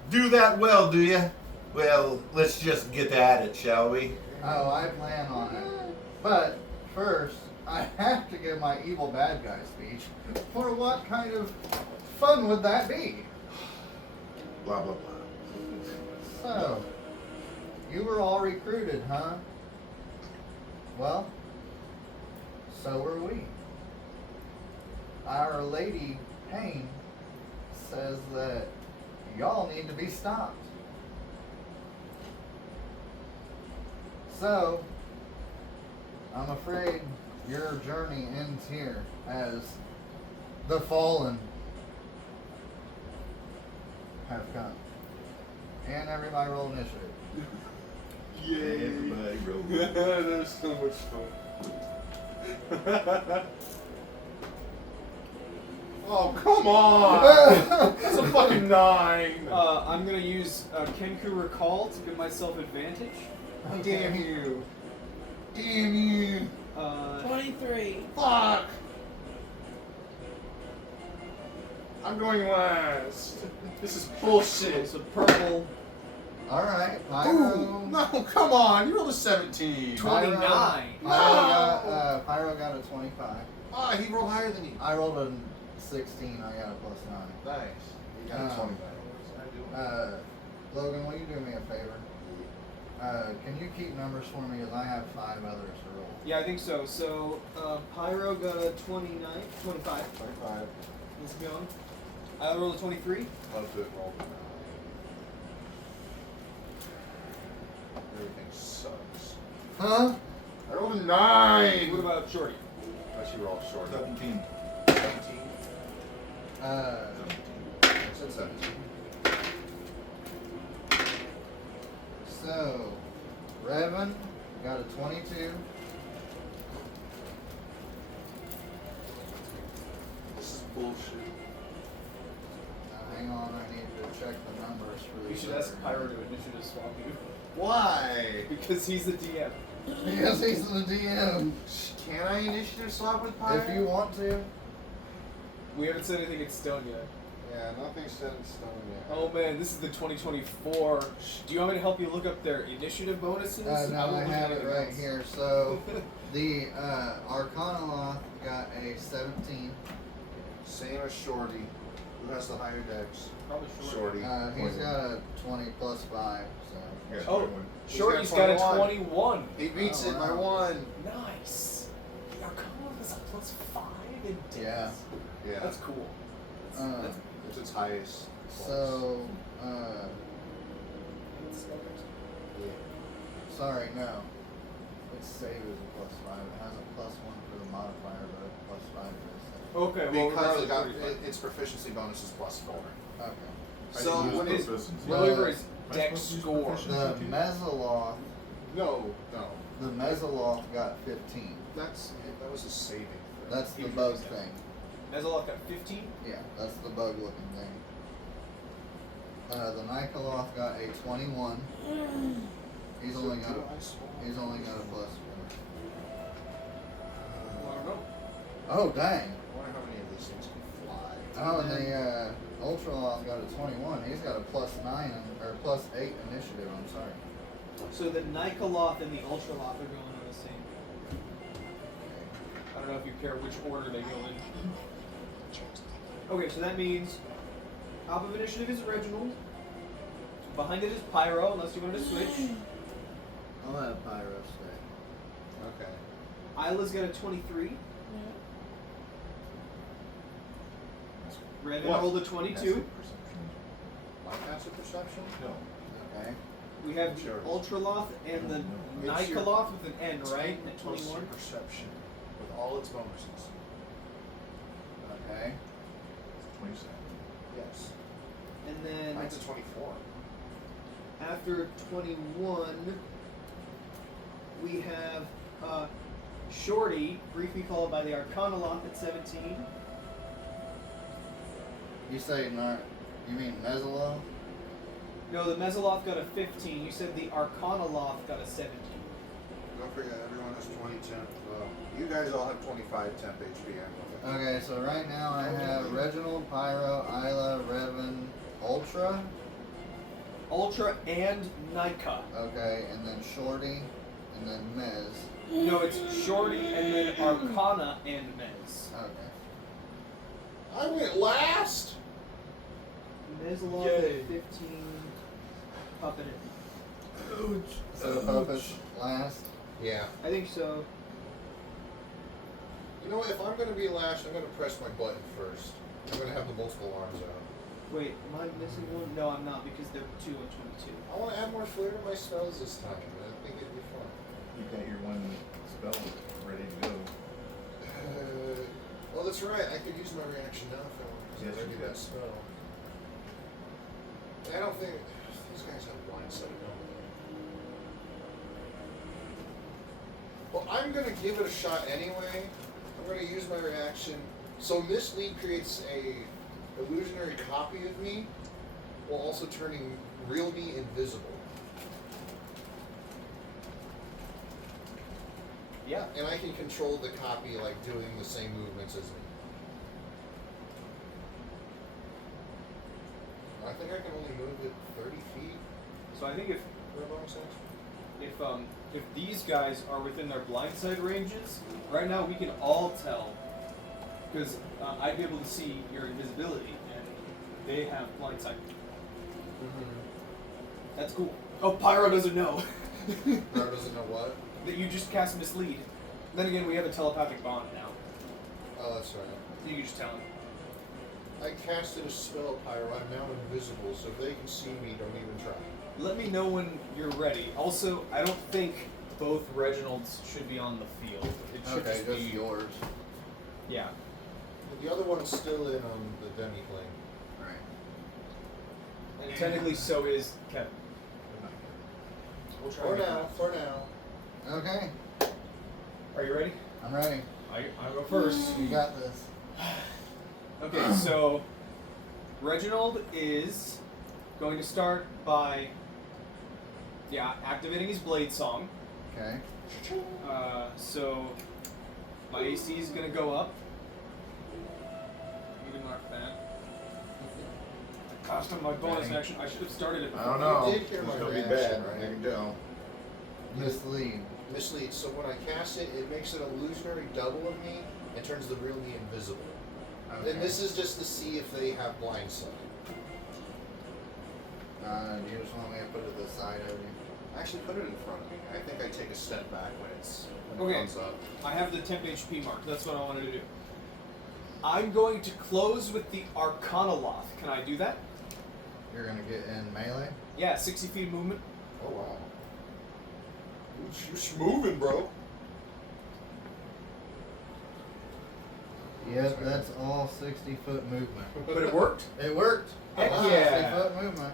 do that well, do you? Well, let's just get at it, shall we? Oh, I plan on it. But first, I have to give my evil bad guy speech. For what kind of fun would that be? Blah blah blah. So, you were all recruited, huh? Well, so were we. Our Lady Pain says that y'all need to be stopped. So, I'm afraid your journey ends here as the fallen have come. And everybody roll initiative. Everybody roll. There's so much fun. Oh, come on! That's a fucking 9! I'm gonna use Kenku Recall to give myself advantage. Damn you. Damn you. 23. Fuck! I'm going last. This is bullshit. It's a purple Alright, Ooh, Pyro. no, come on. You rolled a 17. 29. Pyro got a 25. Ah, he rolled higher than you. I rolled a 16, I got a plus 9. Nice. You got a Um, 29. Logan, will you do me a favor? Can you keep numbers for me? Because I have 5 others to roll. Yeah, I think so. So, Pyro got a 29, 25. 25. Let's go. I rolled a 23. Outfit rolled a 9. Everything sucks. Huh? I rolled a 9! What about Shorty? Unless you roll short. 17. 17. Uh, I said 17. so, Revan got a 22. This is bullshit. Now, hang on, I need to check the numbers for You these. should ask other Pyro numbers. to initiative swap you. Why? Because he's the DM. Because he's the DM. Can I initiative swap with Pyro? If you want to. We haven't said anything in stone yet. Yeah, nothing's set in stone yet. Oh man, this is the 2024. Do you want me to help you look up their initiative bonuses? No, won't I look have at it anything right else. here. So, the Arcanoloth got a 17. Same as Shorty. Who has the higher dex? Probably Shorty. He's got a 20 plus 5. So. Yeah, Oh, 21. Shorty's He's got got a 21. 21. He beats Oh, it by wow. 1. Nice. Now come on, is a plus 5 in dex. Yeah. Yeah. That's cool. Uh, It's its highest. so, Yeah. sorry, no. Its save is a plus 5. It has a plus 1 for the modifier, but a plus 5 for the Okay, well, Because regardless, it got, 35. its proficiency bonus is plus 4. save. Okay. So I didn't when use it- proficiency. Whatever his Am I dex supposed to use score. proficiency The too? Mesoloth, No. the Mesoloth got 15. That was a saving throw. That's the Usually bug so. thing. Nezalok got 15. Yeah, that's the bug looking thing. The Nikoloth got a 21. He's only got he's only got a plus 4. I don't know. Oh dang. I wonder how many of these things can fly. Oh, and the Ultraloth got a 21. He's got a plus 9 or plus 8 initiative. I'm sorry. So the Nikoloth and the Ultraloth are going on the same. don't know if you care which order they go in. Okay, so that means top of initiative is Reginald. Behind it is Pyro, unless you wanted to switch. I'll have Pyro stay. Okay. Isla's got a 23. Revan What? rolled a 22. Perception. My passive perception? No. Okay. We have the Sure. Ultraloth and the It's your- Nikoloth with an N, right? At Plus 21. your perception with all its bonuses. Okay. 27. Yes. And then Mine's a 24. after 21, we have Shorty, briefly followed by the Arcanoloth at 17. You say you mean Mezzalo? No, the Mezzaloth got a 15. You said the Arcanoloth got a 17. Don't forget, everyone has 20 temp. Well, you guys all have 25 temp HP. Okay, so right now I have Reginald, Pyro, Isla, Revan, Ultra. Ultra and Nika. Okay, and then Shorty, and then Mez. No, it's Shorty and then Arcana and Mez. Okay. I went last! Mezzaloth Yay. at 15. Puppet it. So Puppet's last. Yeah. I think so. You know what? If I'm going to be last, I'm going to press my button first. I'm going to have the multiple arms out. Wait, am I missing one? No, I'm not because there were 2 on 22. I want to add more flair to my spells this time. I think it'd be fun. You got your one spell ready to go. Well, that's right. I could use my reaction now if I want. Yes, Because I you do that could. spell. I don't think these guys have blindsight, don't they? Well, I'm going to give it a shot anyway. I'm going to use my reaction. So Mislead creates a illusionary copy of me, while also turning real me invisible. Yeah. And I can control the copy like doing the same movements as me. I think I can only move it 30 feet So I think if for a bonus action. if these guys are within their blindside ranges, right now we can all tell because I'd be able to see your invisibility and they have blindside. That's cool. Oh, Pyro doesn't know Rar doesn't know what? that you just cast Mislead. Then again, we have a telepathic bond now. Oh, that's right. You can just tell him. I casted a spell, Pyro. I'm now invisible, so if they can see me, don't even try. Let me know when you're ready. Also, I don't think both Reginalds should be on the field. It should Okay, just just be yours. yeah. The other one's still in the demi-plane. Right. And technically, so is Kevin. We'll try For to- now, for now. Okay, Are you ready? I'm ready. I'll go first. You got this. Okay, so Reginald is going to start by activating his blade song. Okay. So my AC is going to go up. You can mark that. Cost him my bonus Dang. action. I should have started it. I don't before. know. You did hear It's my gonna be reaction, bad, right? I can tell. Mislead. Mislead. So when I cast it, it makes an illusionary double of me and turns the real me invisible. Okay. And this is just to see if they have blind sight. Do you just want me to put it this side of you? Actually, put it in front of me. I think I take a step back when it Okay. comes up. I have the temp HP mark. That's what I wanted to do. I'm going to close with the Arcanoloth. Can I do that? You're gonna get in melee? Yeah, 60 feet movement. Oh wow. You're moving, bro. Yep, that's all 60-foot movement. But it worked. It worked. Heck Wow, yeah. 60-foot movement.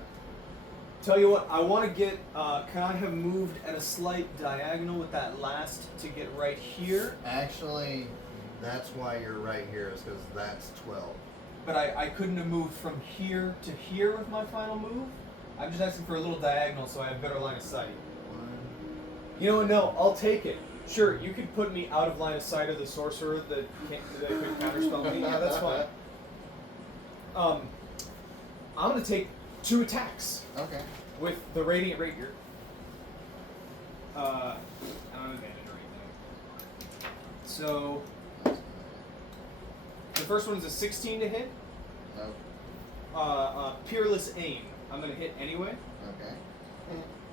Tell you what, I want to get, can I have moved at a slight diagonal with that last to get right here? Actually, that's why you're right here, is because that's 12. But I couldn't have moved from here to here with my final move? I'm just asking for a little diagonal so I have better line of sight. You know what, no, I'll take it. Sure, you could put me out of line of sight of the sorcerer that could counterspell me. Yeah, that's fine. I'm going to take 2 attacks Okay. with the Radiant Rapier. I don't have advantage or anything. So, The first one is a 16 to hit. Nope. Peerless aim. I'm gonna hit anyway. Okay.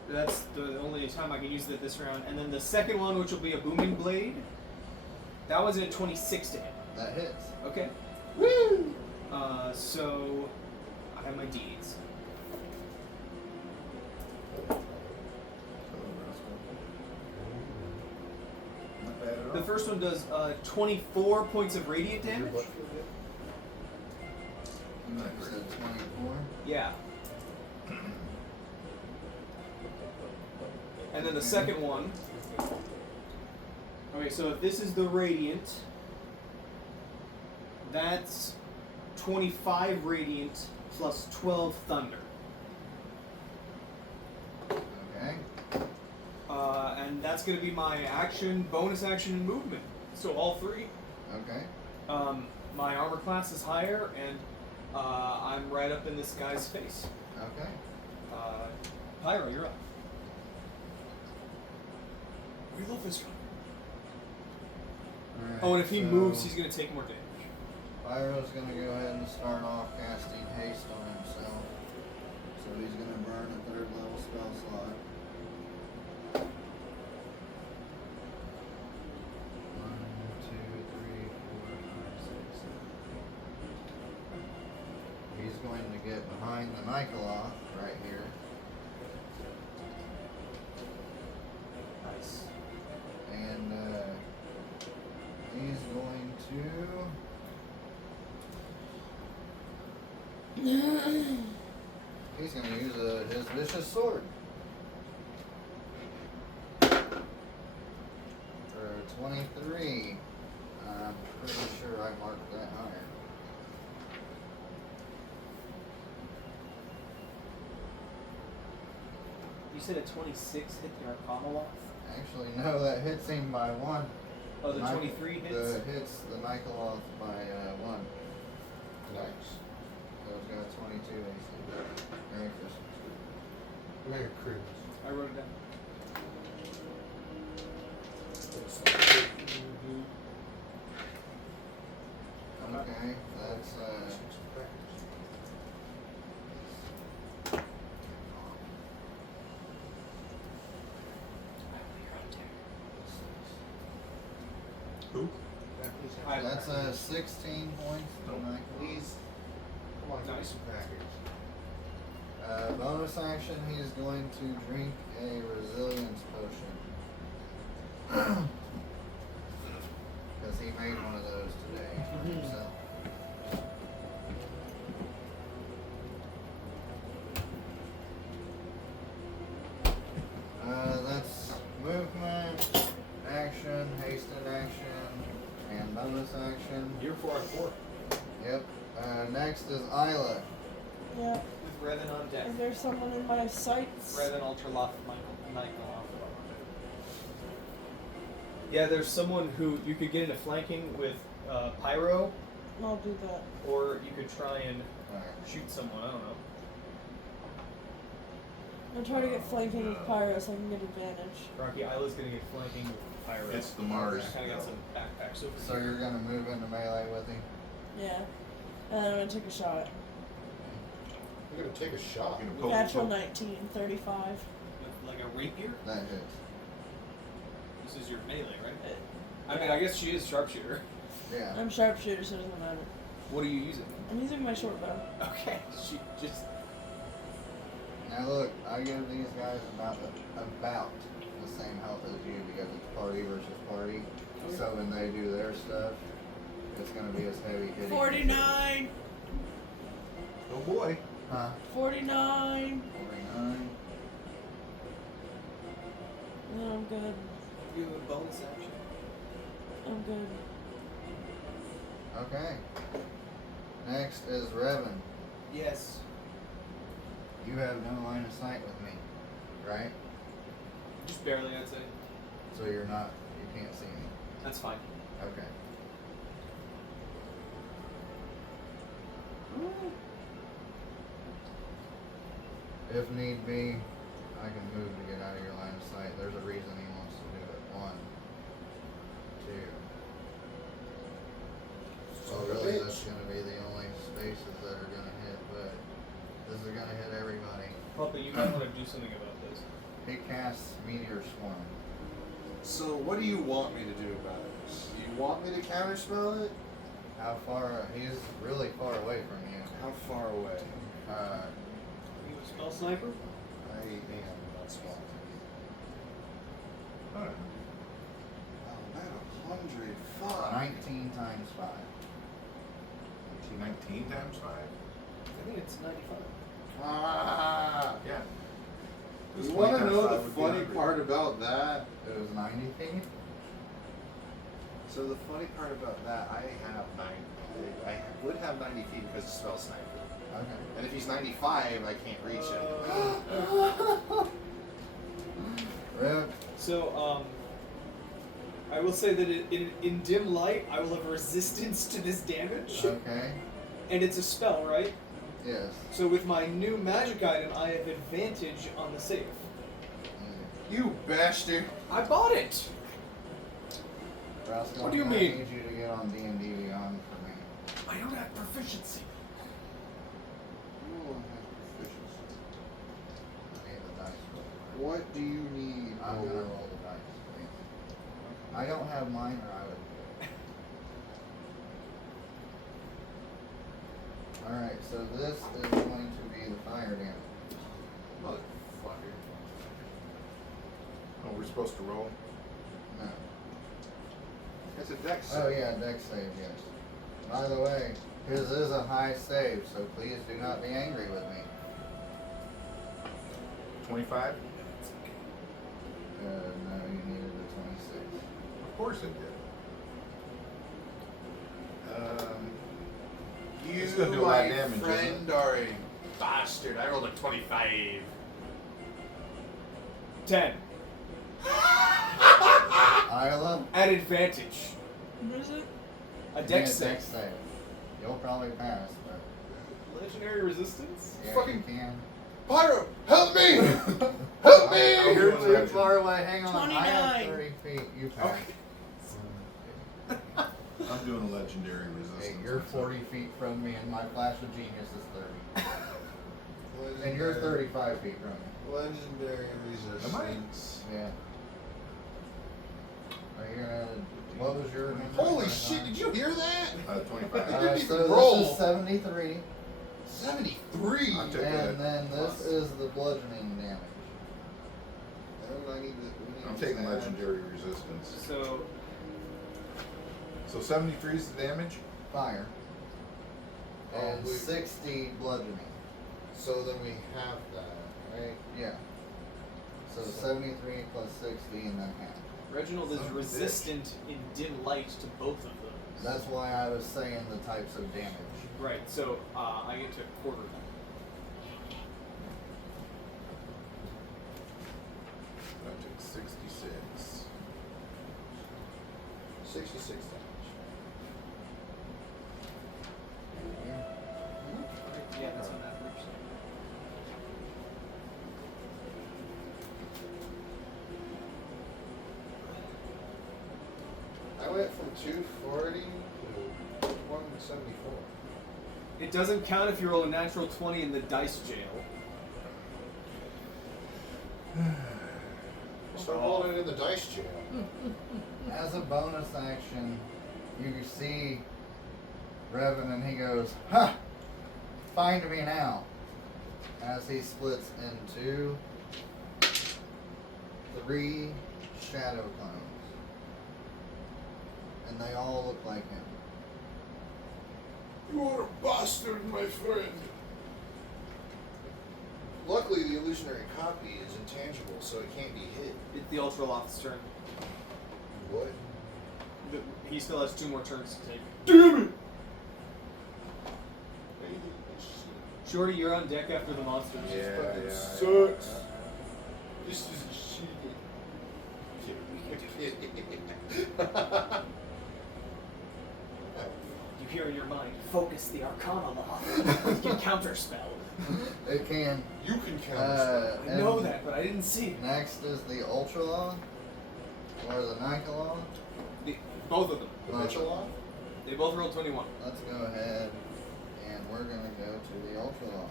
That's the only time I can use it this round. And then the second one, which will be a booming blade. That was a 26 to hit. That hits. Okay. Woo! So I have my deeds. Not bad at all. The first one does 24 points of radiant damage. You said 24. Yeah. And then the second one. Okay, so if this is the radiant, that's 25 radiant plus 12 thunder. Okay. And that's going to be my action, bonus action, and movement. So all three. Okay. My armor class is higher, and I'm right up in this guy's face. Okay. Pyro, you're up. We love this guy. Alright, Oh, and if he so moves, he's going to take more damage. Pyro's gonna go ahead and start off casting haste on himself. So he's gonna burn a 3rd level spell slot. 1, 2, 3, 4, 5, 6, 7. He's going to get behind the Nikoloth right here. Nice. And he's going to he's going to use his vicious sword for 23. I'm pretty sure I marked that higher. You said a 26 hit the Arcanoloth? Actually, no, that hits him by 1. Oh, the 23 hits? The hits the Nikoloth by 1. Nice. So it's got 22 AC. Merry Christmas. Merry Christmas. I wrote it down. Okay, that's Who? that's 16 points for Nikoloth. Please. Come on, Nice. nice package. Bonus action, he's going to drink a resilience potion. Because he made one of those today for himself. That's movement, action, hasted action, and bonus action. You're 4 on 4. Yep. Next is Isla. Yeah. With Revan on deck. Is there someone in my sights? Revan Ultraloth Michael. Yeah, there's someone who you could get into flanking with Pyro, I'll do that. or you could try and Alright. shoot someone. I don't know. I'll try to get flanking with Pyro so I can get advantage. Rocky Isla's gonna get flanking with Pyro. It's the Mars. Kind of got some backpacks over So you're gonna move into melee with him? Yeah. And then I'm gonna take a shot. You're gonna take a shot. You're gonna poke- Natural poke- 19, 35. with like a rapier. That hits. This is your melee, right? I mean, I guess she is sharpshooter. Yeah. I'm sharpshooter, so it doesn't matter. What are you using? I'm using my short bow. Okay, she just. Now look, I give these guys about the same health as you because it's party versus party. Okay. So when they do their stuff, it's gonna be as heavy hitting. 49! Oh boy. Huh? 49! 49. No, I'm good. You have a bonus action. I'm good. Okay. Next is Revan. Yes. You have no line of sight with me, right? Just barely, I'd say. So you can't see me. That's fine. Okay. If need be, I can move to get out of your line of sight. There's a reason he wants to do it. 1, 2. So really, This is gonna hit everybody. Puppet, you might want to do something about this. He casts Meteor Swarm. So what do you want me to do about it? Do you want me to counterspell it? How far? He's really far away from you. How far away? Are you a spell sniper? I am not small. Huh. Oh, man, 100. Fuck. 19 times 5. 19 times 5? I think it's 95. Ah. Yeah. You want to know the funny part about that? It was 90 feet. So the funny part about that, I would have 90 feet because of spell sniper. Okay. And if he's 95, I can't reach him. Rip. So, I will say that in dim light, I will have resistance to this damage. Okay. And it's a spell, right? Yes. So with my new magic item, I have advantage on the save. You bastard! I bought it! Roscoe, What do you I mean? need you to get on D&D Beyond for me. I don't have proficiency. You will have proficiency. I need the dice roll. What do you need? I'm gonna roll the dice, please. I don't have mine, or I would do it. Alright, so this is going to be the fire damage. Motherfucker. Oh, we're supposed to roll? No. It's a dex Oh save. yeah, dex save, yes. By the way, his is a high save, so please do not be angry with me. 25? No, you needed a 26. Of course it did. You, It's gonna do a lot my of damage, isn't friend, are a bastard. I rolled a 25. 10. Isla? At advantage. What is it? A Give me dex save. dex save. You'll probably pass, but Legendary resistance? yeah, Fucking- you can. Pyro, help me! Help me! You're doing too legend. far away. Hang on. I have 29. 30 feet. You pass. I'm doing a legendary resistance. Hey, you're 40 feet from me, and my flash of genius is 30. And you're 35 feet from me. Legendary resistance. Am I? Yeah. Are you gonna? What was your number? Holy shit, did you hear that? 25. I didn't even So roll. this is 73, 73. I'll take and that. then this is the bludgeoning damage. I'm taking legendary resistance. So, So 73 is the damage? Fire. And Oh, wait. 60 bludgeoning. So then we have that, right? Yeah. So 73 plus 60, and then half. Reginald is Son of a resistant in dim light to both of those. That's why I was saying the types of damage. Right, so I get to quarter that. I took 66. 66 damage. Yeah, that's what that works. I went from 240 to 174. It doesn't count if you roll a natural 20 in the dice jail. Start rolling it in the dice jail. As a bonus action, you see Revan, and he goes, "Ha! Find me now!" As he splits into 3 shadow clones. And they all look like him. You are a bastard, my friend. Luckily, the illusionary copy is intangible, so it can't be hit. It's the Ultraloth's turn. What? He still has 2 more turns to take. Damn it! Shorty, you're on deck after the monsters. Yeah, fucking yeah. sucks. This is shit. You hear in your mind, focus the Arcana law. You can counterspell. It can. You can counter. I know that, but I didn't see it. Next is the Ultra Law, or the Nike Law. Both of them. The Mitchell law? They both rolled 21. Let's go ahead, and we're gonna go to the Ultra Law.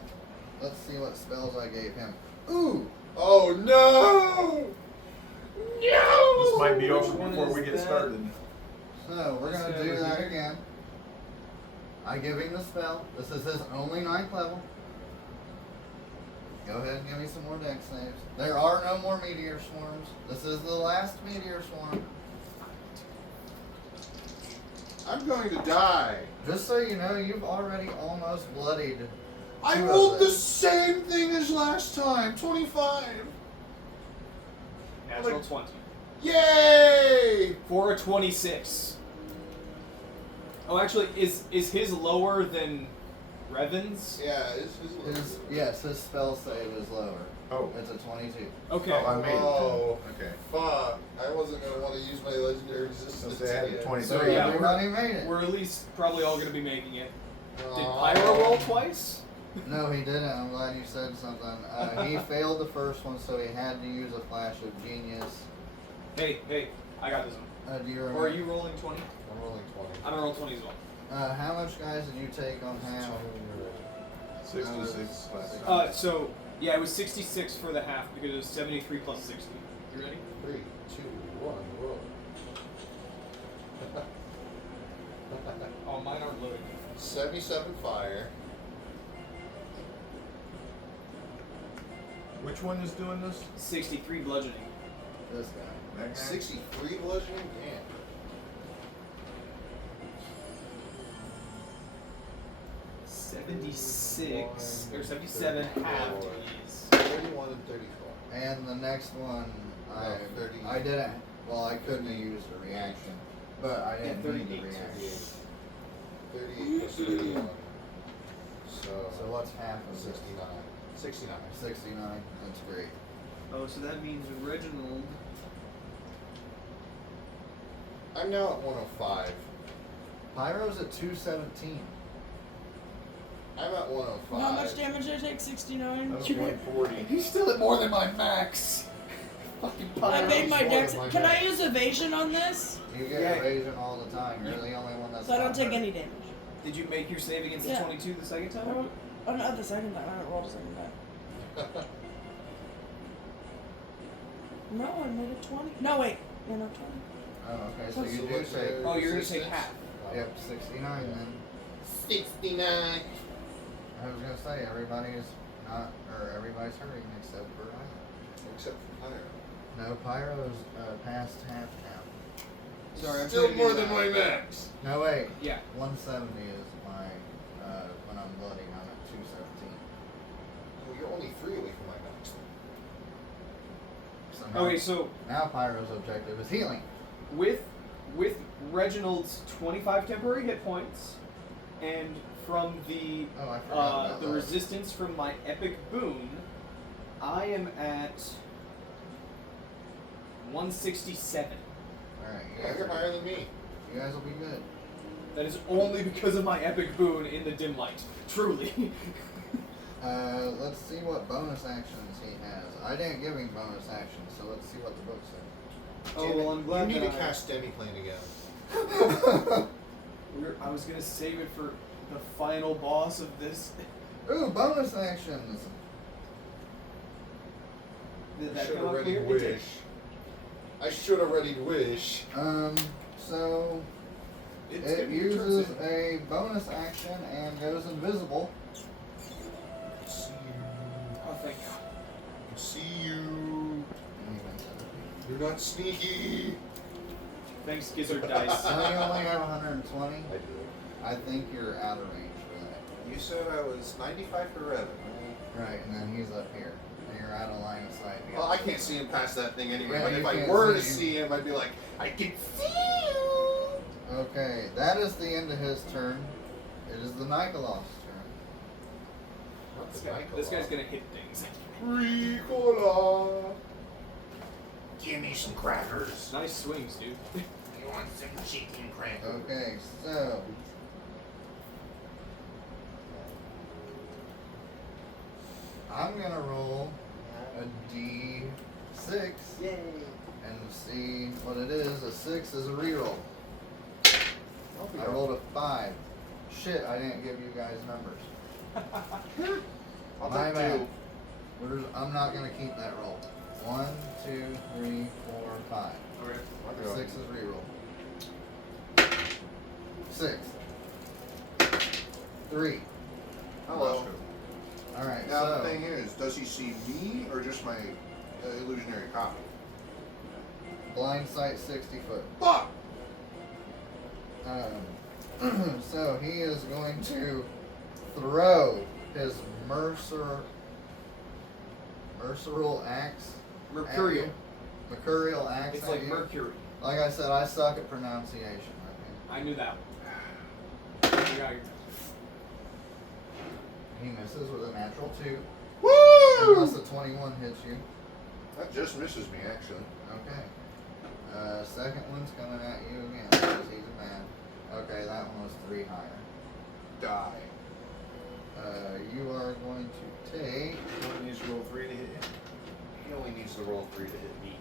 let's see what spells I gave him. Ooh! Oh no! No! This might be Which over one before is we get that? started. So we're gonna This do over that here? again. I give him the spell. This is his only 9th level. Go ahead and give me some more deck saves. There are no more meteor swarms. This is the last meteor swarm. I'm going to die. Just so you know, you've already almost bloodied. I 2 of rolled the them. same thing as last time. 25. Natural 20. Yay! For a 26. Oh, actually, is his lower than Revan's? Yeah, it's Yes, his spell save is lower. Oh. It's a 22. Okay. Oh, I made it. Oh. Okay. Fuck. I wasn't going to want to use my legendary resistance. So say I had a yet. 20. So yeah, everybody made it. We're at least probably all going to be making it. Did Aw. Pyro roll twice? No, he didn't. I'm glad you said something. He failed the first one, so he had to use a flash of genius. Hey, I got this one. Do you Or remember? are you rolling 20? I'm rolling 20. I'm going to roll 20 as well. How much guys did you take on half? 66 last time. So, yeah, it was 66 for the half because it was 73 plus 60. You ready? 3, 2, 1, roll. Oh, mine aren't loaded. 77 fire. Which one is doing this? 63 bludgeoning. This guy. That guy? 63 bludgeoning? Damn. 76 or 77 halvesies. 31 and 34. And the next one, No, 30. I didn't. Well, I couldn't have used a reaction, but I didn't Yeah, need the 38. reaction. 38 plus 31. So So, what's half of 69. 69. 69. That's great. Oh, so that means Reginald. I'm now at 105. Pyro's at 217. I'm at 105. How much damage did I take? 69? That was 140. He's still at more than my max. Fucking I Pyro. made my more dex. than my Can I dex. use evasion on this? You get Yeah. evasion all the time. You're the only one that's So I don't not take hurt. any damage. Did you make your save against Yeah. the 22 the second I time? don't, oh, not the second time. I haven't rolled a second time. No, I made it 20. No, wait. Yeah, not 20. Oh, okay. So What's you the do what's take. your- Oh, you're gonna take 66? half. Yep, 69 then. 69. I was gonna say everybody's not, or everybody's hurting except for Pyro. Except for fire. No, Pyro's past half now. Sorry, I'm Still trying to more do than that. my max. No, wait. Yeah. 170 is my when I'm bloody. I'm at 217. Well, you're only 3 away from my max. So now, Okay, so now Pyro's objective is healing. with Reginald's 25 temporary hit points, and from the Oh, I forgot about the that. resistance from my epic boon, I am at 167. All right, you Yeah, guys, you're higher than me. you guys will be good. That is only because of my epic boon in the dim light. Truly. Let's see what bonus actions he has. I didn't give him bonus actions, so let's see what the book says. Oh, Damn well, it, I'm glad You need that to I- cast Demiplane again. I was gonna save it for the final boss of this. Ooh, bonus actions. Did I that should come up already clear? It wish. did. I should already wish. So It's it gonna be your turn uses soon. a bonus action and goes invisible. See Oh, thank God. you. See you. You're not sneaky. Thanks, Gizzard Dice. So you only have 120. I do. I think you're out of range for that. You said I was 95 for Revan. Right, and then he's up here. And you're out of line of sight. Well, I can't see him past that thing anyway. Yeah, but you if I can't were to see. see him, I'd be like, I can see you. Okay, that is the end of his turn. It is the Nikolau's turn. Not This, the guy, Nikolai. this guy's gonna hit things. Ricola. Give me some crackers. Nice swings, dude. You want some chicken crackers? Okay, so I'm gonna roll a D6 and see what it is. A 6 is a reroll. I rolled a 5. Shit, I didn't give you guys numbers. I'll My take bad. 2. I'm not gonna keep that roll. 1, 2, 3, 4, 5. Okay. I'll go. 6 is reroll. 6. 3. Hello. Alright, Now so the thing is, does he see me or just my illusionary copy? blind sight 60 foot. Fuck! So he is going to throw his mercurial axe. Mercurial. Mercurial axe. It's at like you. mercury. Like I said, I suck at pronunciation. I knew that. You got your He misses with a natural 2. Woo! Unless a 21 hits you. That just misses me, actually. Okay. Second one's coming at you again because he's a man. Okay, that one was 3 higher. Die. You are going to take. He needs to roll 3 to hit him. He only needs to roll 3 to hit me.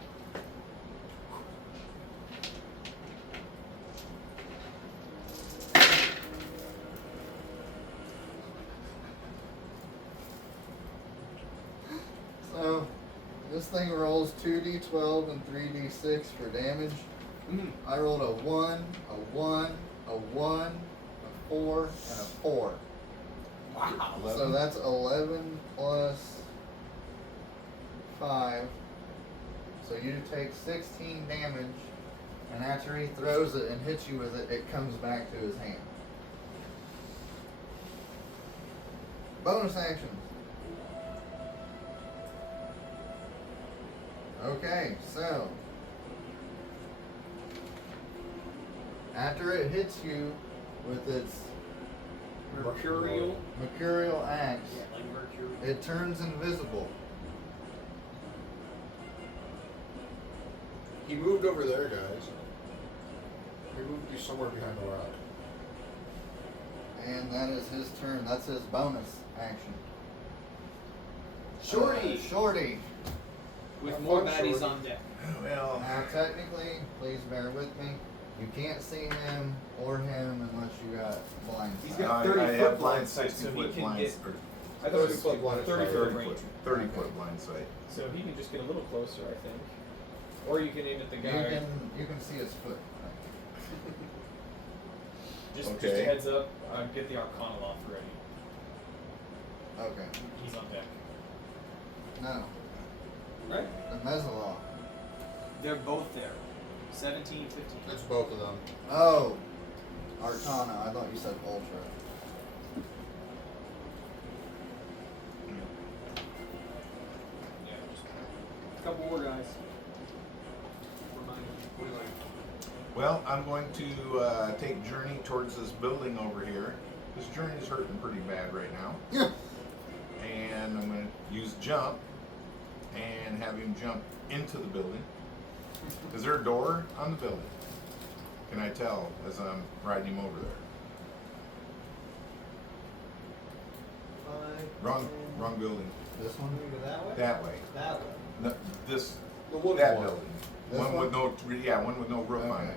So, this thing rolls 2d12 and 3d6 for damage. Mm. I rolled a 1, a 1, a 1, a 4, and a 4. Wow. So that's 11 plus 5. So you take 16 damage, and after he throws it and hits you with it, it comes back to his hand. Bonus actions. Okay, so after it hits you with its Mercurial. mercurial axe, Yeah, like mercury. it turns invisible. He moved over there, guys. He moved to be somewhere behind the rock. And that is his turn. That's his bonus action. Shorty. Shorty. With Have more fun, baddies Shorty. on deck. Well, Now, technically, please bear with me. You can't see him or him unless you got blind He's sight. got I 30 have foot blind blind sight, 60 so he foot can blind, get. or I thought it 30 was foot blind 30 sight. foot 30 range. foot, 30 foot blind sight. So he can just get a little closer, I think. Or you can aim at the You guy. can see his foot. Just a Okay. heads up, get the Arcana off ready. Okay. He's on deck. No. Right? The Mezzalaw. They're both there. 17, 15. It's both of them. Oh. Arcana. I thought you said Ultra. Yeah, just a couple more guys. Remind me. What do you like? Well, I'm going to take Journey towards this building over here. This Journey is hurting pretty bad right now. Yeah. And I'm going to use Jump and have him jump into the building. Is there a door on the building? Can I tell as I'm riding him over there? Wrong building. This one? That way? That way. That way. No, this, The wood that one. building. This One one? with one with no roof on Okay. it.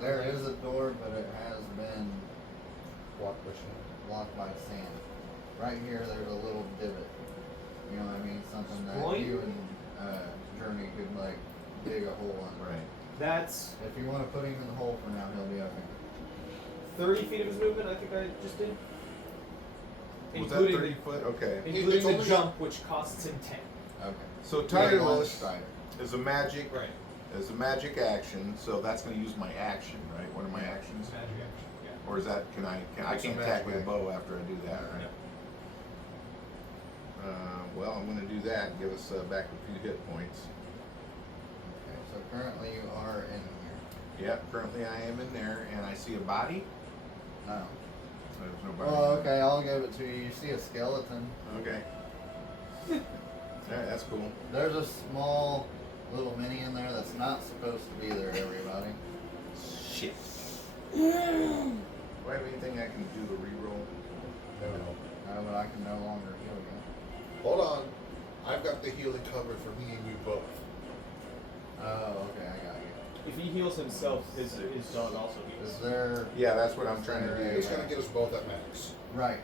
There is a door, but it has been Block pushing. blocked by sand. Right here, there's a little divot. You know what I mean? Something that Point? you and Journey could like dig a hole in. Right. That's If you want to put him in the hole for now, he'll be okay. 30 feet of his movement, I think I just did. Was that 30 foot? Okay. Including It's the only jump, which costs him 10. Okay. So Long tireless strider. is a magic Right. is a magic action, so that's going to use my action, right? One of my actions. Magic action. Yeah. Or is that I It's a can't magic attack with a action. bow after I do that, right? Well, I'm going to do that and give us back a few hit points. Okay, so currently you are in here. Yep, currently I am in there, and I see a body. No. There's no body. Well, okay, I'll give it to you. You see a skeleton. Okay. Alright, that's cool. There's a small little mini in there that's not supposed to be there, everybody. Shit. Do I have anything I can do to reroll? No. But I can no longer heal you. Hold on. I've got the healing cover for me and you both. Oh, okay, I got you. If he heals himself, his dog also heals. Is there... Yeah, that's what I'm trying to Alright. do. It's gonna get us both at max. Right.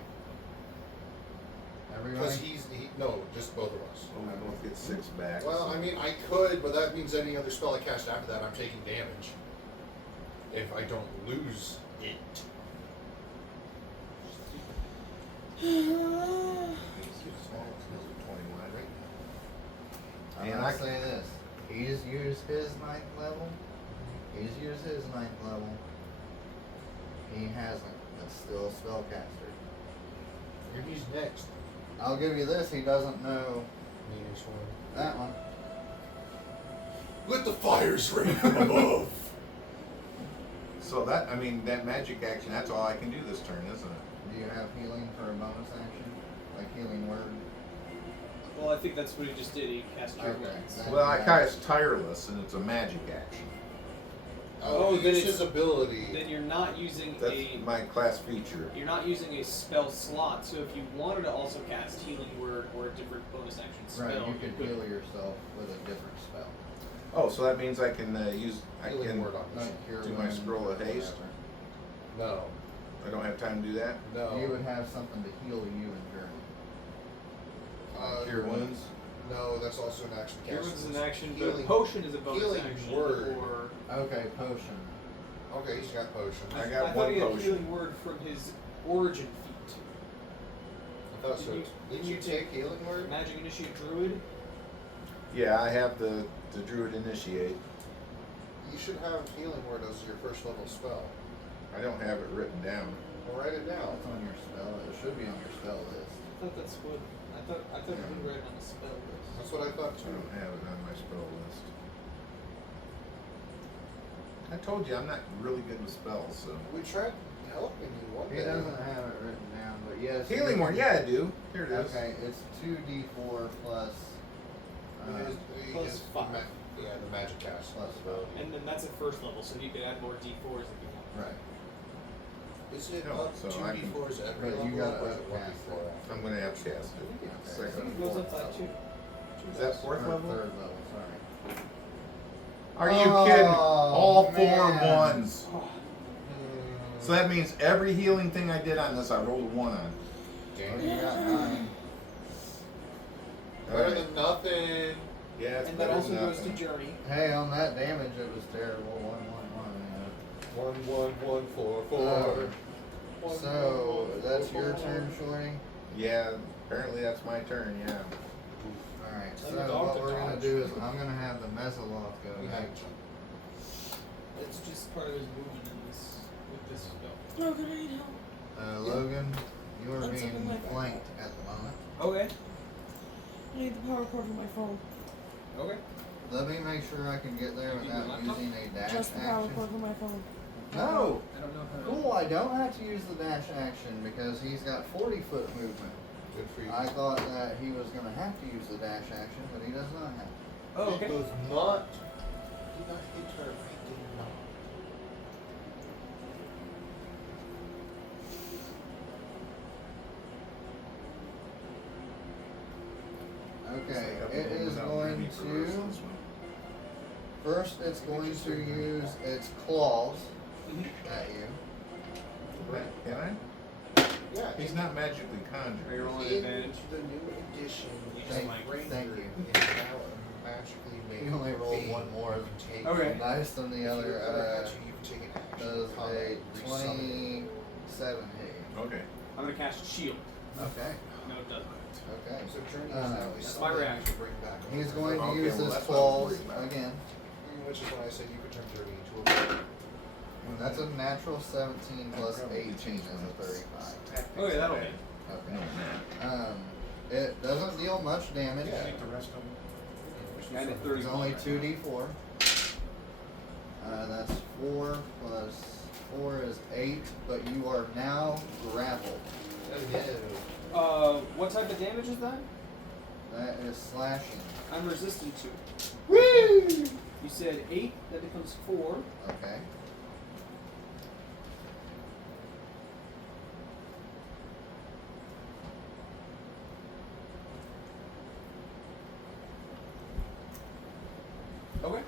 Everybody? No, just both of us. Oh, we both get 6 back. Well, so- I mean, I could, but that means any other spell I cast after that, I'm taking damage. If I don't lose it. I'm And gonna I- say this. He's used his 9th level. He's used his 9th level. He hasn't. That's still a spellcaster. And he's next. I'll give you this. He doesn't know Meanest one. that one. Let the fires rain from above. So that, I mean, that magic action, that's all I can do this turn, isn't it? Do you have healing for a bonus action? Like healing word? Well, I think that's what he just did. He cast Cure Okay. Wounds. Well, I cast Tireless, and it's a magic action. Oh, then use it's- his ability. Then you're not using That's a my class feature. you're not using a spell slot. So if you wanted to also cast Healing Word or a different bonus action spell, Right, you you could could. heal yourself with a different spell. Oh, so that means I can I Healing can word on this. Like cure do my wounds scroll or of haste. whatever. No. I don't have time to do that. No. You would have something to heal you in journey. Cure wounds. No, that's also an action. Cure cast. Wounds is an action, Healing- but Potion is a bonus healing action. word. Or Okay, potion. Okay, he's got potion. I I got thought one he had potion. Healing Word from his origin feat. I thought so. Did Didn't you take healing word? Magic Initiate Druid. Yeah, I have the Druid Initiate. You should have healing word as your first level spell. I don't have it written down. Well, write it down. That's on your spell. It should be on your spell list. I thought that's what I thought you read on the spell list. That's what I thought I too. don't have it on my spell list. I told you I'm not really good with spells, so. We tried helping you one He day. doesn't have it written down, but yes. Healing you word, can- yeah, I do. Here it is. Okay, it's 2d4 plus. Plus five. Yeah, the magic cast. Plus spell. And then that's at first level, so you could add more D4s if you want. Right. Is it No, up so 2 I can- d4s every But level? you gotta or is it one upcast d4 it. after? I'm gonna have cast it. I Second think and it goes up fourth by two. Is that Or 4th level? 3rd level, sorry. Are you Oh, kidding? All 4 man. ones. So that means every healing thing I did on this, I rolled a 1 on. Oh, Damn. you got 9. Better Alright. than nothing. Yeah, it's And that better also than goes to nothing. Journey. Hey, on that damage, it was terrible. 1, 1, 1 1 1 4 4. yeah. So, that's your turn, Shorty? Yeah, apparently that's my turn, yeah. Alright, so And the dog what can we're gonna dodge. do is I'm gonna have the Mezzaloth go We have next. It's just part of his movement in this with this spell. Oh, good, I need help. Logan, you are That's being something like that. flanked at the moment. Okay. I need the power cord for my phone. Okay. Let me make sure I can get there You without do laptop? using a dash Just the power action. cord for my phone. No! I don't know how to. Cool, I don't have to use the dash action because he's got 40-foot movement. Good for you. I thought that he was gonna have to use the dash action, but he does not have to. Oh, okay. It does not. Do not hit her. I did not. Okay, It's like it up is without going many to. reversals. First, it's going to use its claws Mhm. at you. Can I? Yeah. He's not magically conjured. Are you rolling In advantage? the new edition, You Thank- Ranger thank you. is now magically made. You only rolled being. one more You can take Okay. dice than the If other. you ever had to, you can take an action. Does combat, a resummon. 27 hit? Okay. I'm gonna cast Shield. Okay. No, it doesn't. Okay. So Journey is Uh, now a that's summon my reaction. to bring back. He's over. going to Okay, use well, his that's what I was claws worried about. again. Which is when I said you could turn Journey into a. That's a natural 17 plus 18 is a 35. Oh yeah, that'll hit. Okay. No, man. It doesn't deal much damage. Yeah. Take the rest of them. And a It's 31 only right 2d4. That's 4 plus 4 is 8, but you are now grappled. What type of damage is that? That is slashing. I'm resistant to it. Woo! You said 8, that becomes 4. Okay. Okay.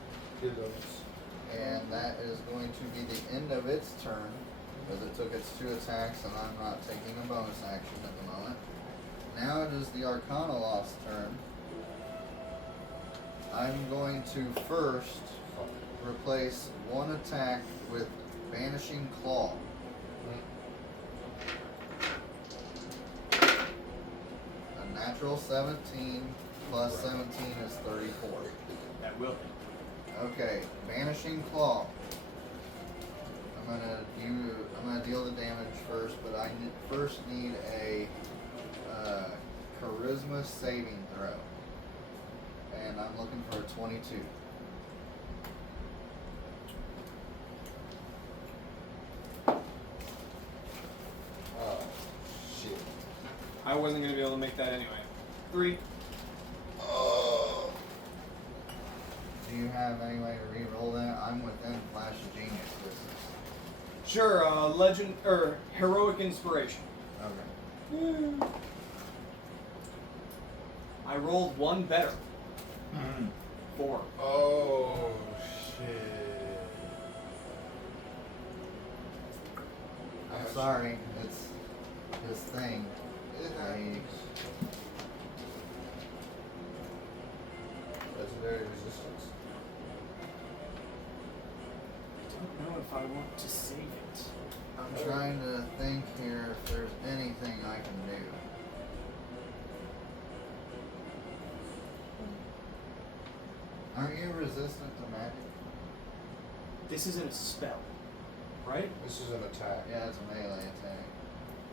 And that is going to be the end of its turn, because it took its 2 attacks, and I'm not taking a bonus action at the moment. now it is the Arcana Lost turn. I'm going to first replace one attack with Vanishing Claw. A natural 17 plus 17 is 34. That will hit. Okay, Vanishing Claw. I'm gonna deal the damage first, but I first need a Charisma saving throw, and I'm looking for a 22. Oh, shit. I wasn't going to be able to make that anyway. 3. Oh. Do you have any way to re-roll that? I'm within Flash of Genius distance. Sure, legend or heroic inspiration. Okay. I rolled one better. Mhm. 4. Oh, shit. I'm sorry, it's his thing. It I- happens. Legendary resistance. I don't know if I want to save it. I'm trying to think here if there's anything I can do. Aren't you resistant to magic? This isn't a spell, right? This is an attack. Yeah, it's a melee attack.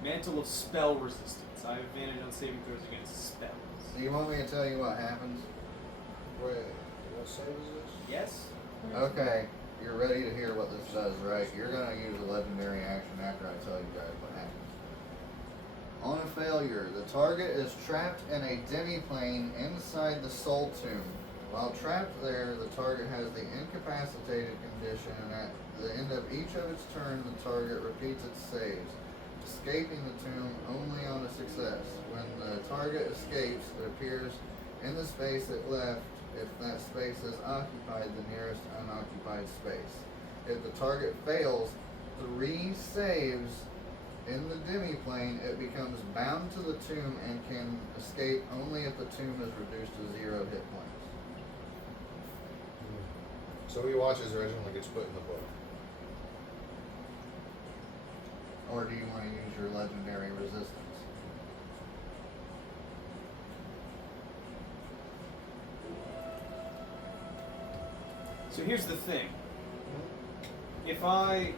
Mantle of spell resistance. I have advantage on saving throws against spells. Do you want me to tell you what happens? Wait, what save is this? Yes? Okay, you're ready to hear what this does, right? You're gonna use a legendary action after I tell you guys what happens. On a failure, the target is trapped in a demi-plane inside the soul tomb. While trapped there, the target has the incapacitated condition, and at the end of each of its turns, the target repeats its saves, escaping the tomb only on a success. When the target escapes, it appears in the space it left if that space has occupied the nearest unoccupied space. If the target fails 3 saves in the demi-plane, it becomes bound to the tomb and can escape only if the tomb is reduced to 0 hit points. So he watches originally gets put in the book. Or do you want to use your legendary resistance? So here's the thing. If I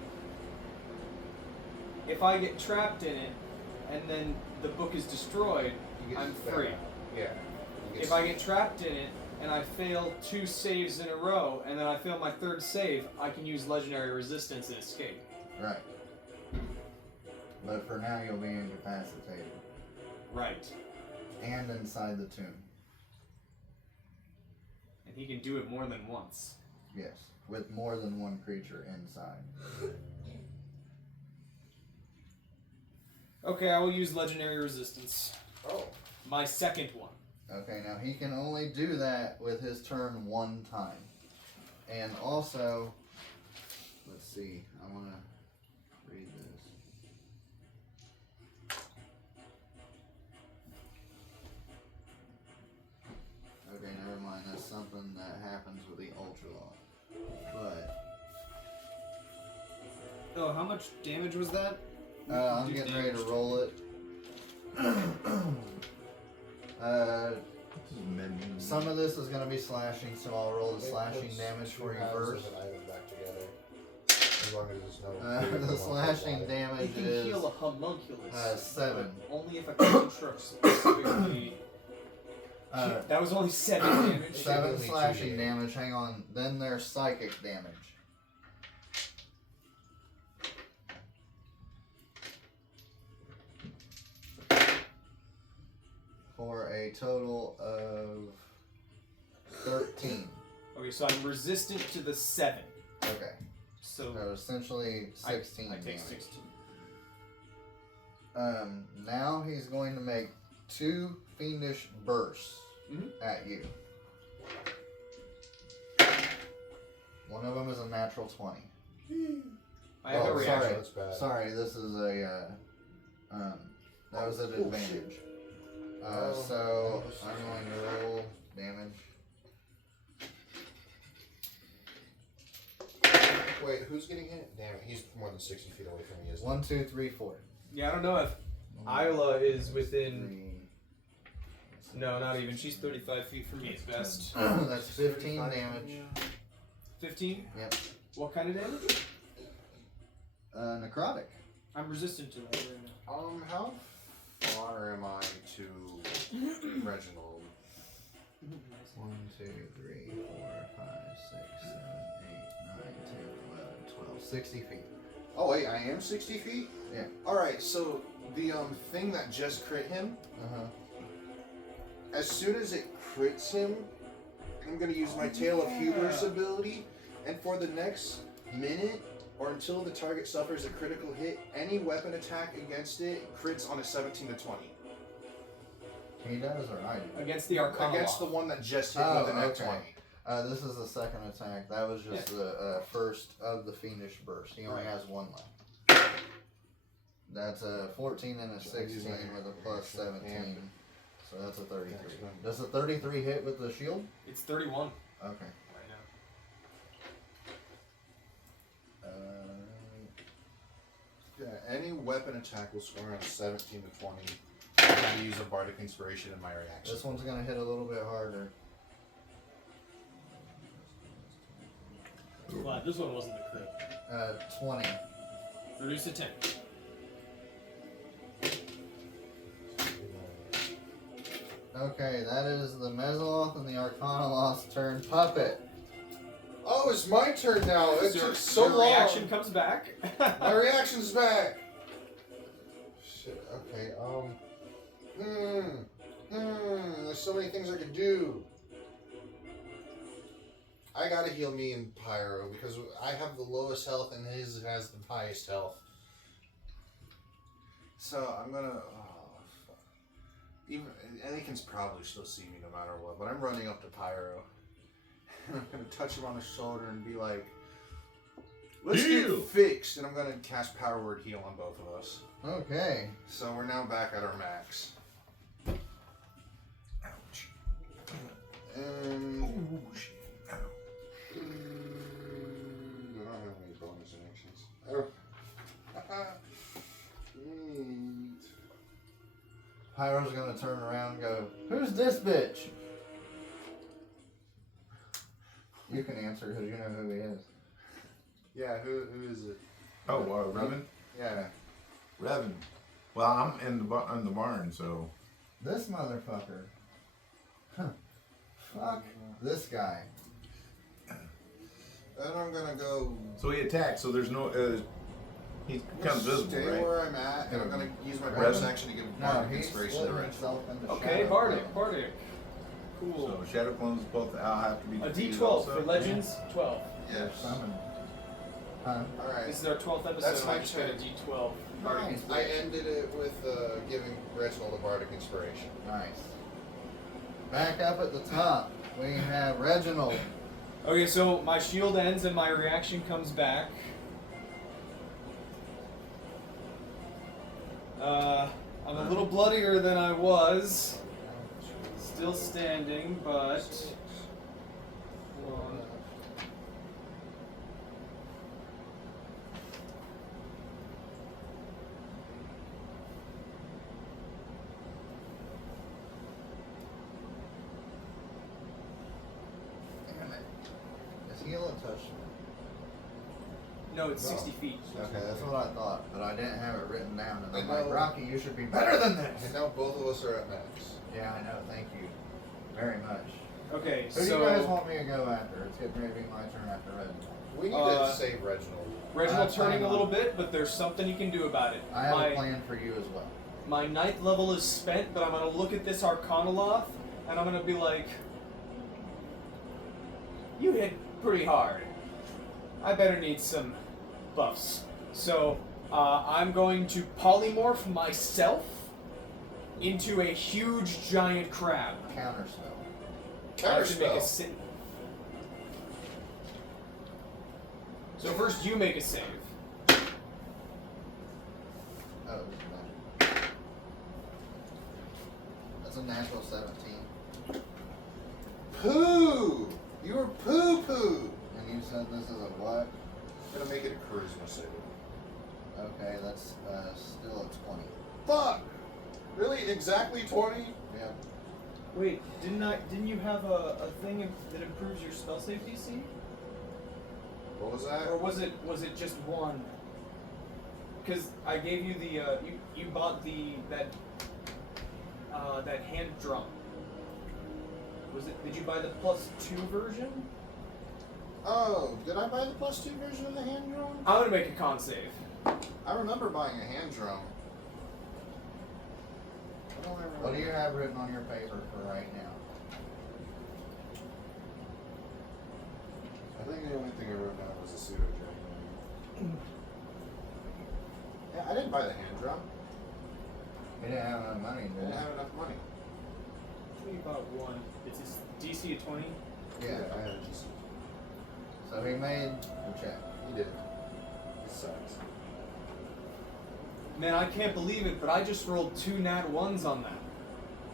get trapped in it and then the book is destroyed, He gets I'm back free. out. Yeah. He gets- If I get trapped in it and I fail 2 saves in a row and then I fail my 3rd save, I can use legendary resistance and escape. Right. But for now, you'll be incapacitated. Right. And inside the tomb. And he can do it more than once. Yes. With more than one creature inside. Okay, I will use legendary resistance. Oh. My 2nd one. Okay, now he can only do that with his turn 1 time. And also, let's see, I want to read this. Okay, never mind, that's something that happens with the Ultra Law. But, Oh, how much damage was that? I'm getting ready to roll it. Some of this is going to be slashing, so I'll roll the slashing damage for you first. An item back together. As long as it's no. The slashing You damage can is heal a homunculus. 7. Only if a construct specifically. That was only 7 damage. 7 Only slashing 2d8. damage. Hang on. Then there's psychic damage. For a total of 13. Okay, so I'm resistant to the 7. Okay. So So essentially 16 I take damage. 16. Now he's going to make 2 fiendish bursts Mhm. at you. One of them is a natural 20. I have a Oh, reaction. sorry. That's bad. Sorry, this is a, that was an Oh, advantage. So I'm going to roll damage. Wait, who's getting hit? Damn it, he's more than 60 feet away from me, isn't 1, 2, 3, 4. Yeah, I don't know if Isla is within. 3. No, not even. She's 35 feet from me at best. That's 15 damage. 15? Yep. What kind of damage? Necrotic. I'm resistant to that right now. How far am I to Reginald? 1, 2, 3, 4, 5, 6, 7, 8, 9, 10, 11, 12. 60 feet. Oh wait, I am 60 feet? Yeah. Alright, so the thing that just crit him, as soon as it crits him, I'm gonna use my Tail of Hubris ability, and for the next minute, or until the target suffers a critical hit, any weapon attack against it crits on a 17 to 20. He does, or I do? Against the Arcana. Against the one that just hit Oh, with an okay. 20. This is the second attack. That was just the first of the Fiendish Burst. He only has one left. That's a 14 and a 16 with a plus 17. So that's a 33. Does a 33 hit with the shield? It's 31 Okay. right now. Yeah, any weapon attack will score on a 17 to 20. I gotta use a Bardic Inspiration in my reaction. This one's going to hit a little bit harder. Glad this one wasn't the crit. 20. Reduce to 10. Okay, that is the Mezzaloth and the Arcanoloth's turn. Puppet. Oh, it's my turn now. It Your- took so your long. reaction comes back. My reaction's back. Shit. Okay. There's so many things I could do. I gotta heal me and Pyro because I have the lowest health and his has the highest health. So I'm gonna. Fuck. Even and he can probably still see me no matter what. But I'm running up to Pyro. And I'm gonna touch him on the shoulder and be like, "Let's Heal!" get fixed." And I'm gonna cast Power Word Heal on both of us. Okay. So we're now back at our max. Ouch. And Ooh, shit. Ow. I don't have any bonus actions. Oh. Pyro's gonna turn around and go, "Who's this bitch?" You can answer because you know who he is. Yeah, who is it? Oh, Revan? Yeah. Revan. Well, I'm in the barn, so. This motherfucker. Huh. Fuck this guy. Then I'm gonna go. So he attacks, so there's no. He becomes visible, Stay right? where I'm at, and I'm gonna use my Revan? bonus action to give No, Bardic he's Inspiration split to Rich. himself into Okay, shadow Bardic. clone. Bardic. Cool. So Shadow Clones both I'll have to be A defeated D12 also. for Legends. 12. Yes. Summon. Huh? Alright. This is our 12th episode. That's and my I just got a turn. D12. Bardic Nice. Inspiration. I ended it with giving Reginald a Bardic Inspiration. Nice. Back up at the top, we have Reginald. Okay, so my shield ends and my reaction comes back. I'm a little bloodier than I was. Still standing, but. Hold on. Damn it. Is heal a touch? No, it's 60 feet. Okay, that's what I thought, but I didn't have it written down. And I'm I like, know. Rocky, you should be better than this. And now both of us are at max. Yeah, I know. Thank you very much. Okay, Who do you guys so want me to go after? It's getting ready to be my turn after Reginald. We need Uh, to save Reginald. Reginald's I hurting a know. little bit, but there's something you can do about it. I have my, a plan for you as well. My 9th level is spent, but I'm gonna look at this Arcanoloth, and I'm gonna be like, you hit pretty hard. I better need some buffs. So, I'm going to polymorph myself into a huge giant crab. Counterspell. I have to make a Counterspell. save. So first you make a save. Oh, this is magic. That's a natural 17. Poo! You were poo-poo! And you said this is a what? I'm gonna make it a charisma save. Okay, that's still a 20. Fuck! Really? Exactly 20? Yeah. Wait, didn't you have a thing that improves your spell save DC? What was that? Or was it just one? Because I gave you the you bought that hand drum. Did you buy the +2 version? Oh, did I buy the +2 version of the hand drum? I'm gonna make a con save. I remember buying a hand drum. What do I remember? What do you have written on your paper for right now? I think the only thing I wrote down was a pseudo dragon. Yeah, I didn't buy the hand drum. You didn't have enough money, I did didn't you? have enough money. You bought one. It's his DC at 20. Yeah. I had a decent. So he made the check. He did. It sucks. Man, I can't believe it, but I just rolled 2 nat 1s on that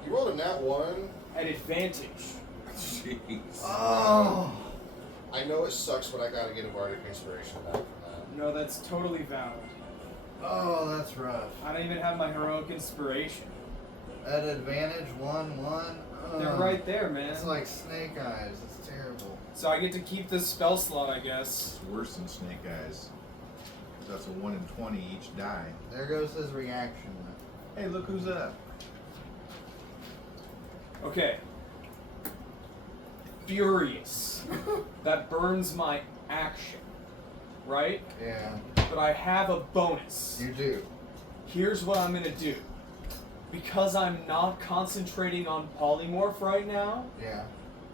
You rolled a nat 1. at advantage. Jeez. Oh! I know it sucks, but I gotta get a bardic inspiration back from that. No, that's totally valid. Oh, that's rough. I don't even have my heroic inspiration. At advantage, 1/1. They're right there, man. It's like Snake Eyes. It's terrible. So I get to keep this spell slot, I guess. It's worse than Snake Eyes. That's a 1 in 20 each die. There goes his reaction. Hey, look who's up. Okay. Furious. That burns my action, right? Yeah, But I have a bonus. you do. Here's what I'm gonna do. Because I'm not concentrating on polymorph right now, Yeah.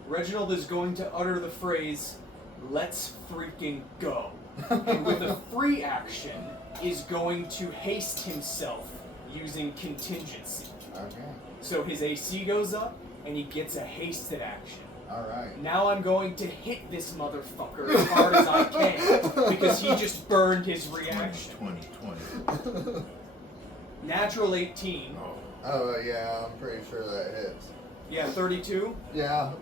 Reginald is going to utter the phrase, "Let's freaking go." And with a free action, is going to haste himself using contingency. Okay. So his AC goes up, and he gets a hasted action. Alright. Now I'm going to hit this motherfucker as hard as I can, because he just burned his 20, reaction. 20. Natural 18. Oh. Oh, yeah, I'm pretty sure that hits. Yeah, 32. Yeah.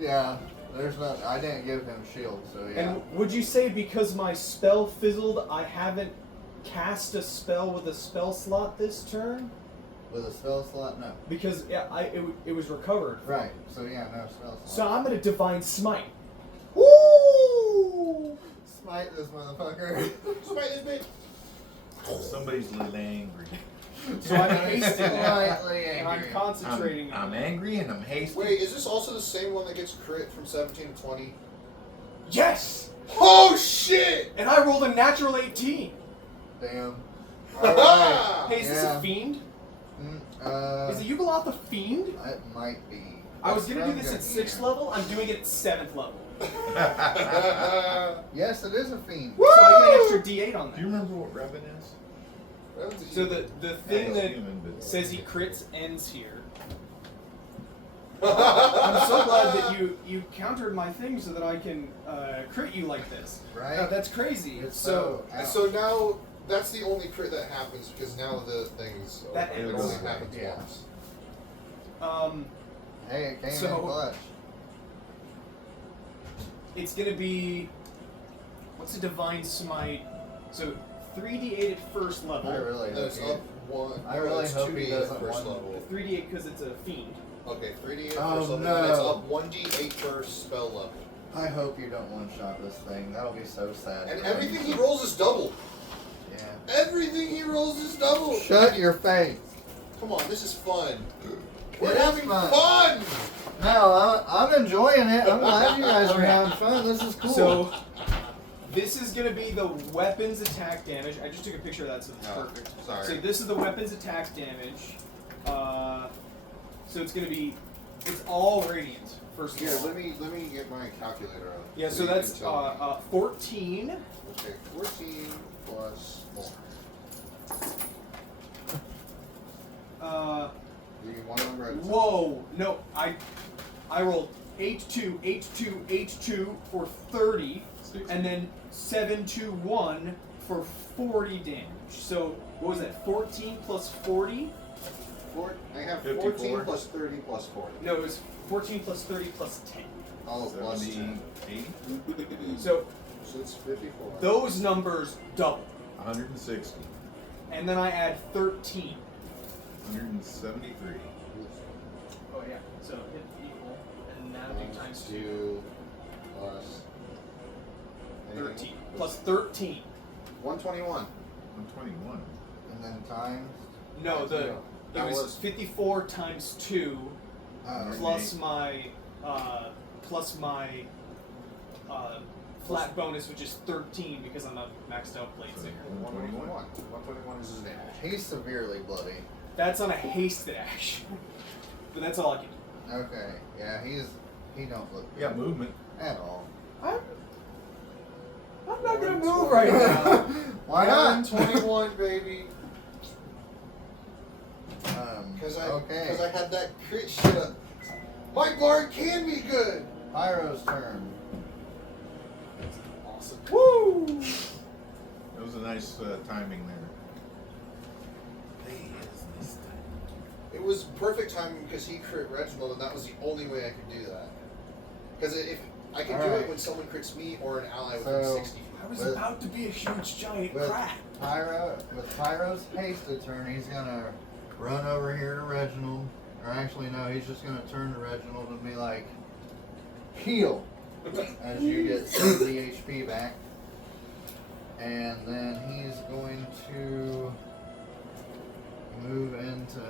There's not. I didn't give him shield, so yeah. And would you say because my spell fizzled, I haven't cast a spell with a spell slot this turn? With a spell slot, no. Because it was recovered. Right. So yeah, no spell slot. So I'm gonna divine smite. Woo! Smite this motherfucker. Smite this bitch! Somebody's a little angry. So I'm hasting now, Slightly and I'm angry. concentrating I'm on it. angry and I'm hasty. Wait, is this also the same one that gets crit from 17 to 20? Yes! Oh shit! And I rolled a natural 18. Damn. Alright. Hey, is this Yeah. a fiend? Is Is it Yugoloth a fiend? It might be. I was gonna do Sounds this at good, 6th level. I'm doing it at 7th level. Yes, it is a fiend. So I get an extra D8 on Do you that. remember what Revan is? So the thing He's that human, but- says he crits ends here. I'm so glad that you countered my thing so that I can crit you like this. Right? That's crazy. It's So ouch. So now, that's the only crit that happens, because now the thing's... That it ends. only happens Yeah. once. Hey, it came So- in clutch. it's gonna be, what's a divine smite? So 3d8 at first level. I really And then hope it's he. up 1. I really it's hope 2d8 he at doesn't first want- level. 3d8 because it's a fiend. Okay, 3d8 Oh, first level, and then it's no. up 1d8 first spell level. I hope you don't one-shot this thing. That'll be so sad. And for everything him. he rolls is double. Yeah. Everything he rolls is double. Shut your face. Come on, this is fun. We're It is having fun. fun. No, I'm enjoying it. I'm glad you guys are having fun. This is cool. So this is gonna be the weapons attack damage. I just took a picture of that, so it's Oh, perfect. sorry. So this is the weapons attack damage. So it's gonna be, it's all radiant. First Here, of all. let me get my calculator out. Yeah. So you can that's tell me. 14. Okay, 14 plus 4. Do you want a number at a time? Whoa! No, I rolled 8-2, 8-2, 8-2 for 30, and then 7-2-1 for 40 damage. So what was that? 14 plus 40? I have 54. 14 plus 30 plus 40. No, it was 14 plus 30 plus 10. All plus 10. 80, So So it's 54. those numbers double. 160, And then I add 13. 173. Oh, yeah. So hit equal. And now do times 2. 2 plus 13. Plus 13. 121. 121. And then times. No, it That was was- 54 times 2 plus Okay. my flat bonus, which is 13 because I'm a maxed out plate singer. 121. 121 is his dash. He's severely bloody. That's on a hasted action. But that's all I can do. Okay, yeah, he don't look You got movement. at all. I'm not gonna move right now. Why not? 21, baby. Because Okay. I had that crit shit up. My bard can be good. Pyro's turn. Awesome. Woo! That was a nice timing there. It was perfect timing because he crit Reginald, and that was the only way I could do that. Because if I can do Alright. it when someone crits me or an ally So- within 60 feet. I was With- about to be a huge giant With crap. Pyro's hasted turn, he's gonna run over here to Reginald. Or actually, no, he's just gonna turn to Reginald and be like, heal! As you get 70 HP back. And then he's going to move into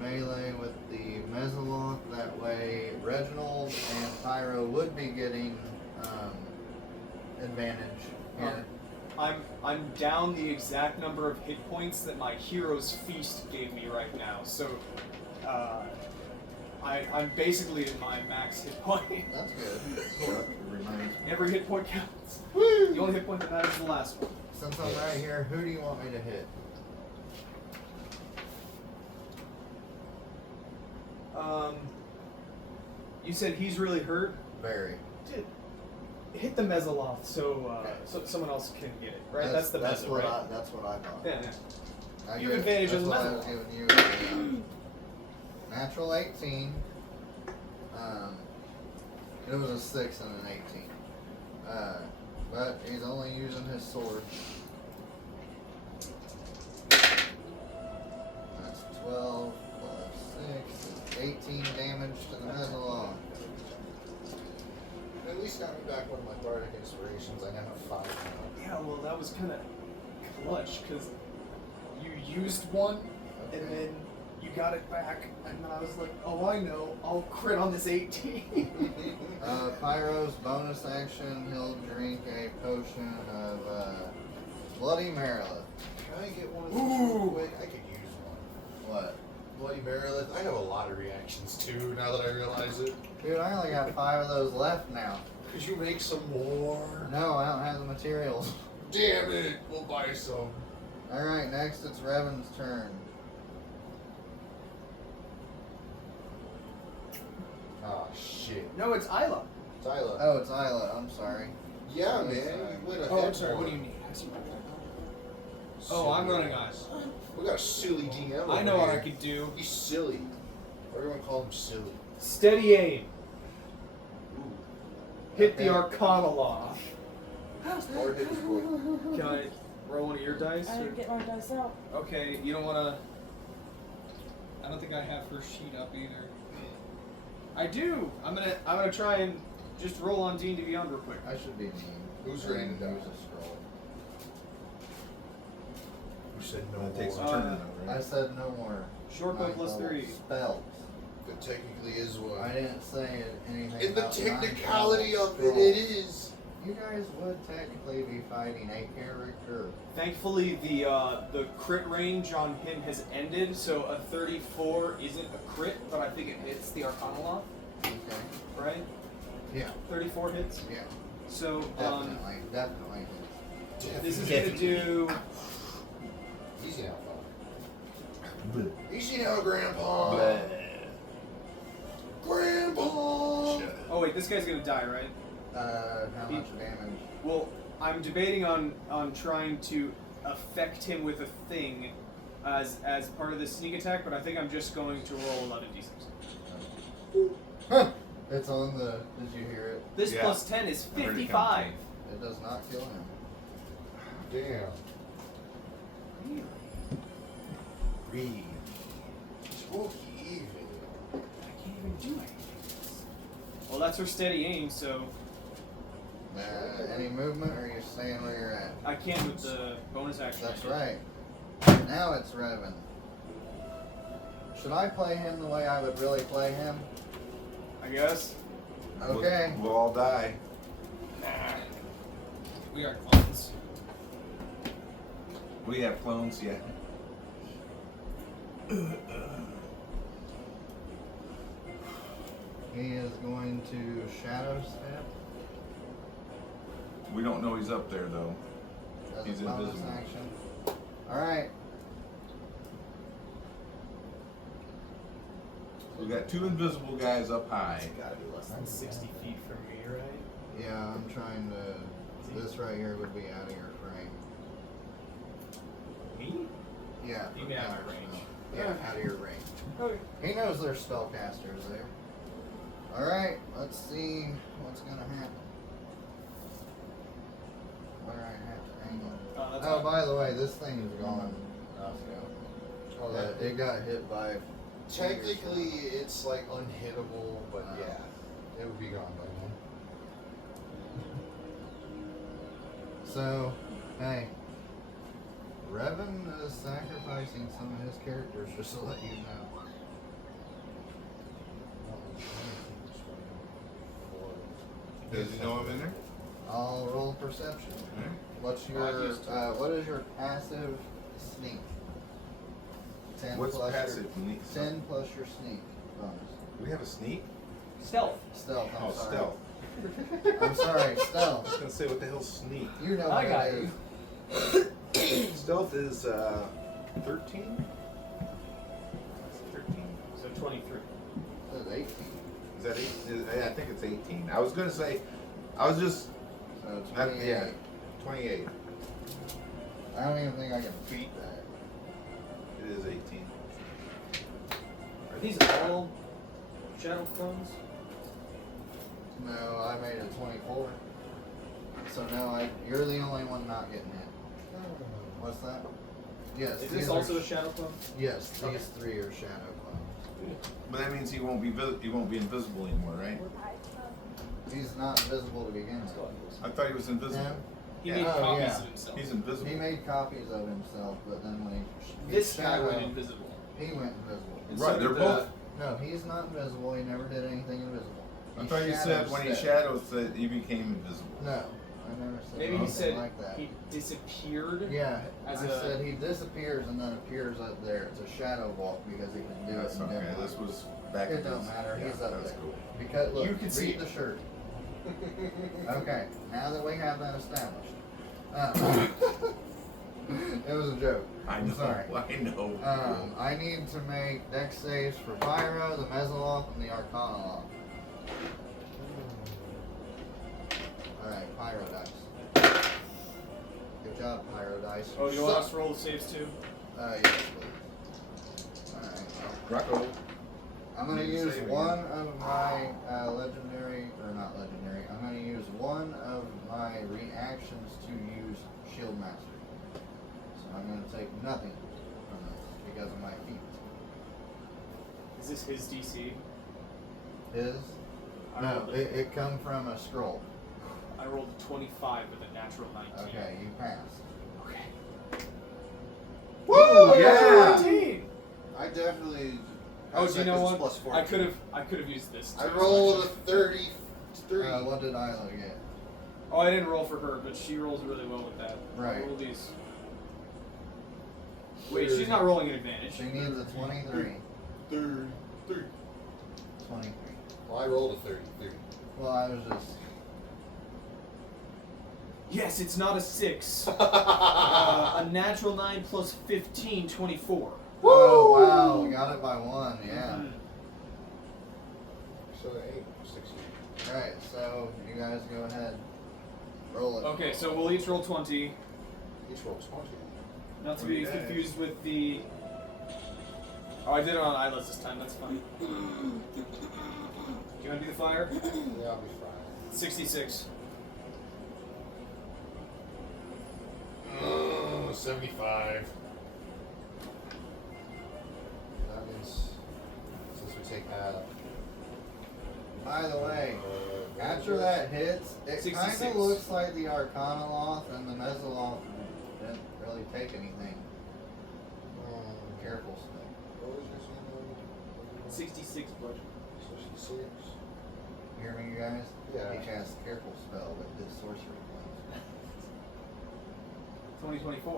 melee with the Mezzaloth. That way, Reginald and Pyro would be getting advantage here. I'm down the exact number of hit points that my hero's feast gave me right now. So I'm basically in my max hit point. That's good. It reminds me. Every hit point counts. The only hit point that matters is the last one. Since I'm right here, who do you want me to hit? You said he's really hurt. Barry. Hit the Mezzaloth so Okay. so someone else can get it. Right? That's the that's Mezzo, what right? that's what I thought. Yeah, yeah. I You give- have advantage that's on the what I was Mezzaloth. giving you. Natural 18. It was a 6 and an 18. But he's only using his sword. That's 12 plus 6 is 18 damage to the Mezzaloth. At least got me back one of my bardic inspirations. I now have 5 now. Yeah, well, that was kind of clutch because you used one and Okay. then you got it back, and then I was like, oh, I know, I'll crit on this 18. Pyro's bonus action, he'll drink a potion of Bloody Marilith. Can I get one of those real quick? I could use one. What? Bloody Marilith. I have a lot of reactions too, now that I realize it. Dude, I only got 5 of those left now. Could you make some more? No, I don't have the materials. Damn it! We'll buy some. Alright, next it's Revan's turn. Oh shit. No, it's Isla. Tyler. Oh, it's Isla, I'm sorry. Yeah, I'm man. sorry. You went ahead. Oh, I'm sorry, for what do it. you need? Oh, I'm running eyes. We got a silly DM. I know over what I here. could do. He's silly. Everyone call him silly. Steady aim. Hit the Okay. Arcana law. Or hit his boy. Can I roll one of your dice? I or- didn't get my dice out. Okay, you don't want to. I don't think I have her sheet up either. I do. I'm gonna try and just roll on D&D Beyond real quick. I should be mean. Who's ready to Use die? a scroll. Who said no That takes a more? turn, Uh, though, I right? said no more. Short bow plus ninth level 3. Spells. It technically is one. I didn't say anything In the about technicality ninth of level it, it scrolls. is. You guys would technically be fighting a character. Thankfully, the crit range on him has ended, so a 34 isn't a crit, but I think it hits the Arcana law, Okay. right? Yeah. 34 hits. Yeah. So Definitely. this is gonna do. Easy now, fella. Easy now, Grandpa. Blah. Grandpa. Oh wait, this guy's gonna die, right? How much damage? Well, I'm debating on trying to affect him with a thing. as part of the sneak attack, but I think I'm just going to roll 11d6. Huh. It's on the. Did you hear it? This Yeah. plus 10 is I heard it 55. It does not kill him. Damn. Really? Spooky even. I can't even do anything. Well, that's her steady aim, so Any movement, or are you staying where you're at? I can with the bonus action. That's right. Now it's Revan. Should I play him the way I would really play him? I guess. Okay. We'll all die. We are clones. We have clones, yeah. He is going to shadow step. We don't know he's up there though. As He's a bonus invisible. action. Alright. We got 2 invisible guys up high. Gotta be less than 60 feet from me, right? Yeah, I'm trying to. This right here would be out of your frame. Me? Yeah. You mean out of my range? Yeah, out of your range. Okay. He knows there's spellcasters there. Alright, let's see what's gonna happen. Where I have to angle it. That's Oh, fine. by the way, this thing is gone, Roscoe. Oh, Yeah, that, it got hit by. technically, it's like unhittable, but yeah, it would be gone by now. So, hey, Revan is sacrificing some of his characters just to let you know. Does he know I'm in there? I'll roll perception. What's your what is your passive sneak? 10 What's plus passive your, sneak? 10 plus your sneak bonus. We have a sneak? Stealth. Stealth. I'm Oh, sorry. stealth. I'm sorry, I was stealth. gonna say, what the hell's sneak? You know I what got it you. is. Stealth is 13? 13. So 23. It's 18. Is that 8? I think it's 18. I was gonna say, I was just, So 28. yeah, 28. I don't even think I can beat that. It is 18. Are these all shadow clones? No, I made a 24. So no, you're the only one not getting hit. What's that? Yes. Is these this are also a shadow clone? Yes, these Okay. 3 are shadow clones. But that means he won't be invisible anymore, right? He's not invisible to begin with. I thought he was invisible. Him? He Yeah. made Oh, copies yeah. of himself. He's invisible. He made copies of himself, but then when he This guy shadow, went invisible. he went invisible. And Right, so they're did both. No, he's not invisible. He never did anything invisible. I He thought you said shadow when he stepped. shadows that he became invisible. No, I never said Maybe he anything said like that. he disappeared. Yeah, as I a- said he disappears and then appears up there. It's a shadow walk because he can do That's it. in okay. dim This light. was back It in don't his- matter. Yeah, He's up that's there. cool. Because look, You can see read it. the shirt. Okay, now that we have that established, it was a joke. I I'm know. sorry. I know. I need to make dex saves for Pyro, the Mezzaloth, and the Arcana Lock. Alright, Pyro dice. Good job, Pyro dice. Oh, you want us to roll the saves too? Yes, please. Alright, well, Rocco. I'm going to Need to use save one of my legendary, or not legendary, I'm going to use one of my reactions to use Shield Mastery. So I'm going to take nothing from this because of my feat. Is this his DC? His? I No, rolled it. it come from a scroll. I rolled a 25 with a natural 19. Okay, you passed. Okay. Woo! Yeah! Yeah! 19! I definitely. Oh, do you know what? Plus 4. I could have used this. I too, rolled a so 33. What did Isla get? Oh, I didn't roll for her, but she rolls really well with that. Right. Roll these. Wait, she's not rolling an advantage. She needs a 23. 33. 23. Well, I rolled a 33. Well, I was just. Yes, it's not a 6. A natural 9 plus 15, 24. Oh, wow, we got it by 1, yeah. Mhm. So 8, 16. Alright, so you guys go ahead. Roll it. Okay, so we'll each roll 20. Each roll 20. Not to be Okay. confused with the Oh, I did it on eyelets this time. That's fine. Do you want to be the flyer? Yeah, I'll be fine. 66. 75. That means since we take that. By the way, after that hits, it kind 66. of looks like the Arcanoloth and the Mesoloth didn't really take anything. Careful still. What was your 66 bludgeon. 66. You hear me, you guys? Yeah. He casts careful spell with his sorcery points. 2024.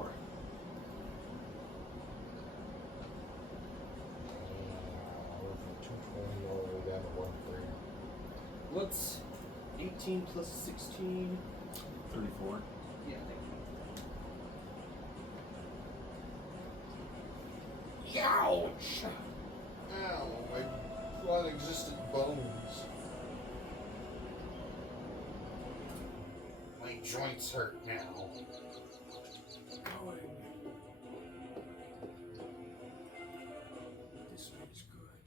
We're from 220 all the way down to 130. What's 18 plus 16? 34. Yeah, thank you. Ouch! Ow, my non-existent bones. My joints hurt now. This one's good.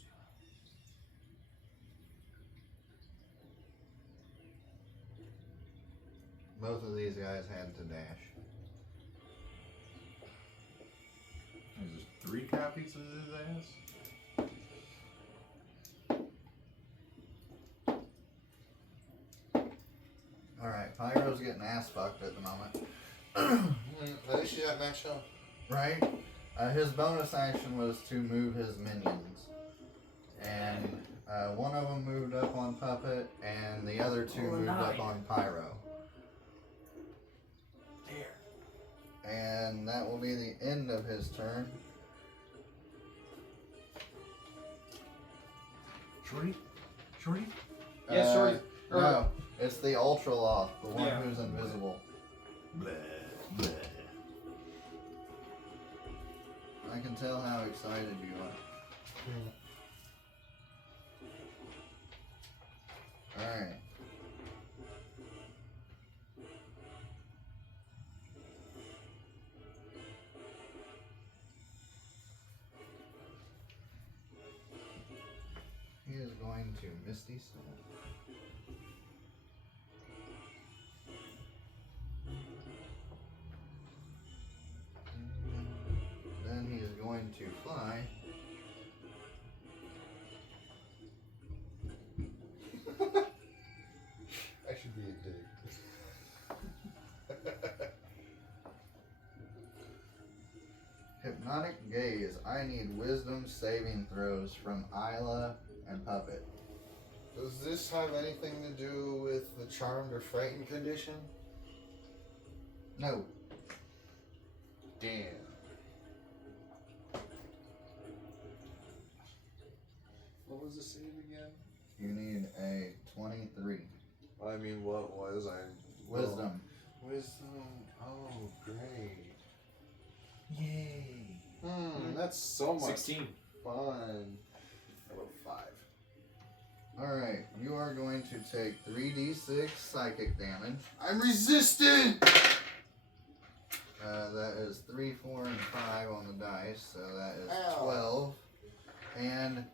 Both of these guys had to dash. There's 3 copies of his ass. Alright, Pyro's getting ass fucked at the moment. At least you got max health. Right? His bonus action was to move his minions. And one of them moved up on Puppet, and the other 2 moved up on Pyro. There. And that will be the end of his turn. Shorty? Shorty? Yeah, Shorty. No, it's the Ultraloth, the one Yeah. who's invisible. Blah, blah. I can tell how excited you are. Alright. He is going to Misty Step. Then he is going to fly. I should be a dick. Hypnotic Gaze. I need wisdom saving throws from Isla and Puppet. Does this have anything to do with the charmed or frightened condition? No. Damn. What was the save again? You need a 23. I mean, what was I? Wisdom. Wisdom. Oh, great. Yay. That's so much 16. fun. I wrote 5. Alright, you are going to take 3d6 psychic damage. I'm resistant! That is 3, 4, and 5 on the dice, so that is Ow. 12. And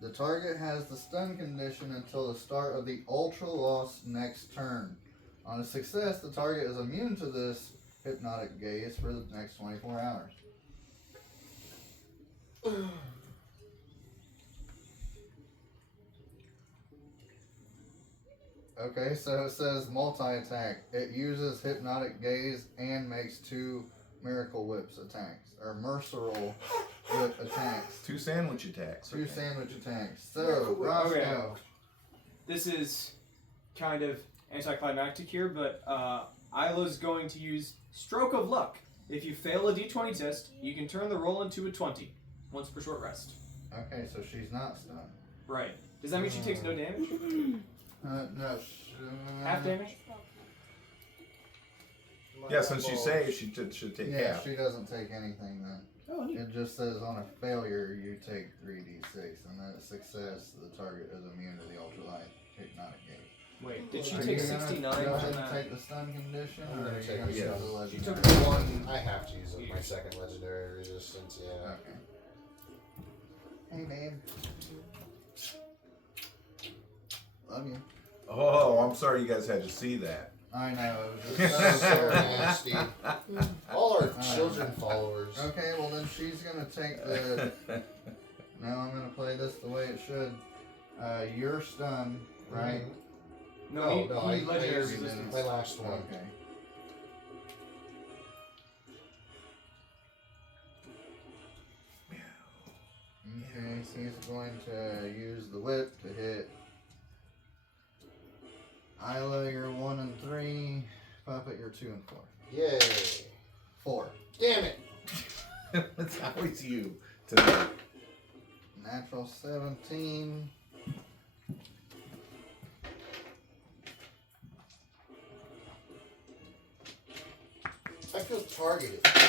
the target has the stun condition until the start of the Ultra Loss next turn. On a success, the target is immune to this hypnotic gaze for the next 24 hours. Okay, so it says multi-attack. It uses hypnotic gaze and makes 2 miracle whips attacks, or merciful whip attacks. 2 sandwich attacks. 2 sandwich attacks. So, Miracle whip. Roscoe. Okay. This is kind of anticlimactic here, but Isla's going to use Stroke of Luck. If you fail a d20 test, you can turn the roll into a 20 once per short rest. Okay, so she's not stunned. Right. Does that mean she takes no damage? No. Half damage? Yeah, since you say she should take Yeah, half. she doesn't take anything then. Oh, neat. It just says on a failure you take 3d6, and then at success the target is immune to the ultralight hypnotic gaze. Wait, did she Are take you gonna 69 go from ahead and that? take the stun condition, I'm or gonna are you take going to it, use yes. the She legendary? took One, I have to use my second legendary resistance, yeah. Okay. Hey, babe. Love you. Oh, I'm sorry you guys had to see that. I know. It That was was just so nasty. All our Uh, children followers. Okay, well then she's gonna take the. Now I'm gonna play this the way it should. You're stunned, right? No, he legendary used resistance. my last one. Okay. Okay, so he's going to use the whip to hit Isla, you're 1 and 3. Puppet, you're 2 and 4. Yay. 4. Damn it. It's always you tonight. Natural 17. I feel targeted. 13.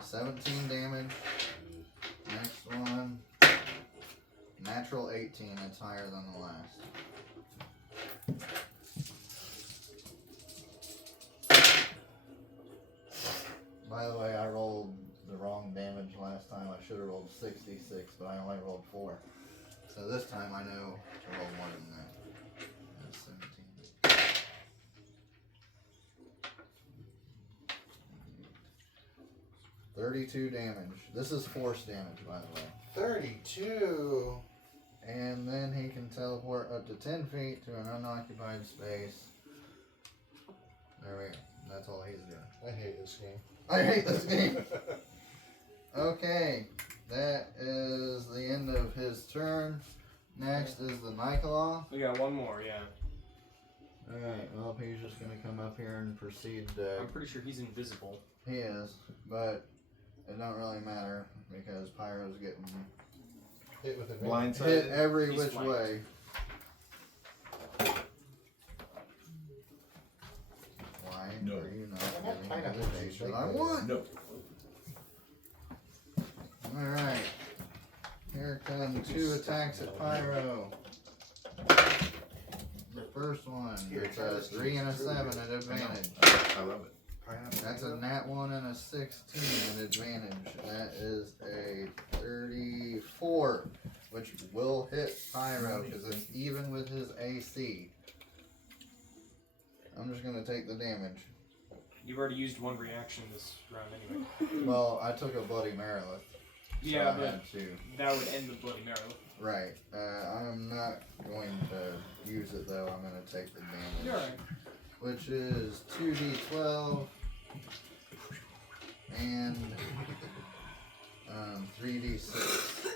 17 damage. Next one. Natural 18. It's higher than the last. By the way, I rolled the wrong damage last time. I should have rolled 66, but I only rolled 4. So this time I know to roll more than that. That's 17. 32 damage. This is force damage, by the way. 32. And then he can teleport up to 10 feet to an unoccupied space. There we go. That's all he's doing. I hate this game. I hate this game. Okay, that is the end of his turn. Next is the Nikolaw. We got one more, yeah. Alright, well, he's just going to come up here and proceed to... I'm pretty sure he's invisible. He is, but it don't really matter because Pyro's getting Hit with a hit Blindsided. every He's which flanked. way. Why No. are you not I have getting pineapple the juice days that right I there. want? No. Alright. Here come 2 attacks at Pyro. The first one, it's a 3 and a 7 at advantage. I love it. Pineapple. That's a nat 1 and a 16 at advantage. That is a 34, which will hit Pyro because it's even with his AC. I'm just going to take the damage. You've already used one reaction this round anyway. Well, I took a Bloody Marilith. So Yeah, I but had to. that would end the Bloody Marrow. Right. I'm not going to use it though. I'm going to take the damage. You're alright. Which is 2d12 and 3d6.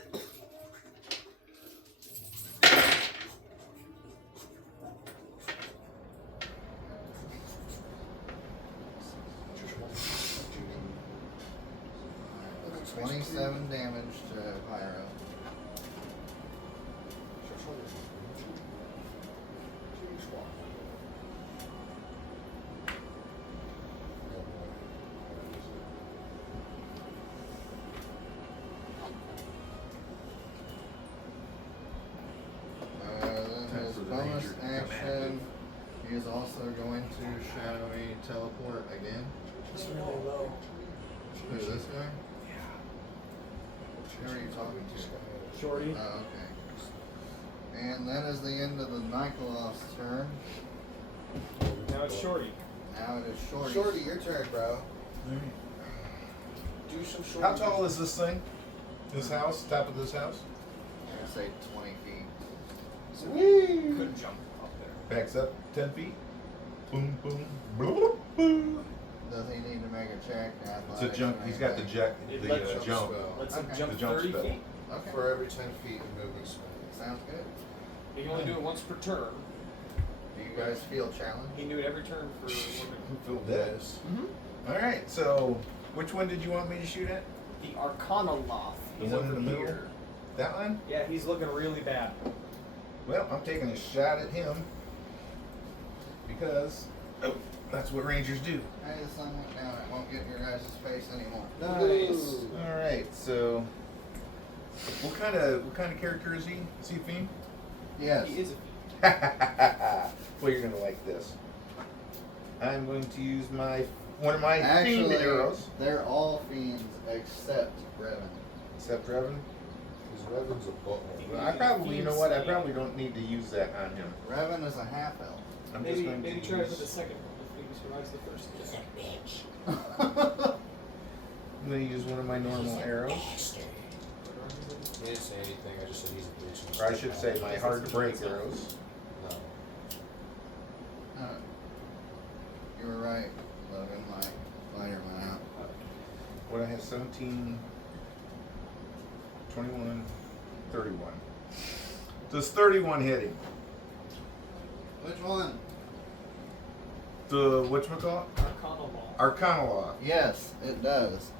That's 27 damage to Pyro. Then his bonus action, he is also going to shadowy teleport again. It's really low. Who, this guy? Who are you talking to? Shorty. Oh, okay. And that is the end of the Nikolau's turn. Now it's Shorty. Now it is Shorty. Shorty, your turn, bro. Do some shorty. How tall is this thing? This house? Top of this house? I'd say 20 feet. So Whee! could jump up there. Backs up 10 feet. Boom, boom, boom, boom. Does he need to make a check? It's a Athletics jump. or He's got the anything? jack, It the lets you jump. spell. Let's him Okay. jump The jump 30 spell. feet. Okay. For every 10 feet of movement speed. Sounds good. He can only do it once per turn. Do you guys feel challenged? He can do it every turn for 1 minute. Feel dead. Yes. All right. So, which one did you want me to shoot at? The Arcana Loth. The He's one in over the middle? here. That one? Yeah, he's looking really bad. Well, I'm taking a shot at him because that's what Rangers do. Hey, the sun went down. It won't get in your guys' face anymore. Nice. Ooh. All right. So, what kind of character is he? Is he a fiend? Yes. He is a Well, you're gonna like this. I'm going to use my one of my Actually, fiend arrows. they're all fiends except Revan. Except Revan. Because Revan's a butthole. Well, I probably, you know what? I probably don't need to use that on him. Revan is a half elf. I'm Maybe just going maybe to try use, for the second one. If maybe survives the first. I'm going to use one of my normal arrows. He didn't say anything, I just said he's a bitch. Or I should say my hard to break arrows. No. You were right, Logan. My lighter went out. What I have 17, 21, 31. Does 31 hit him? Which one? The whatchamacallit? Arcana Law. Arcana Law. Yes, it does.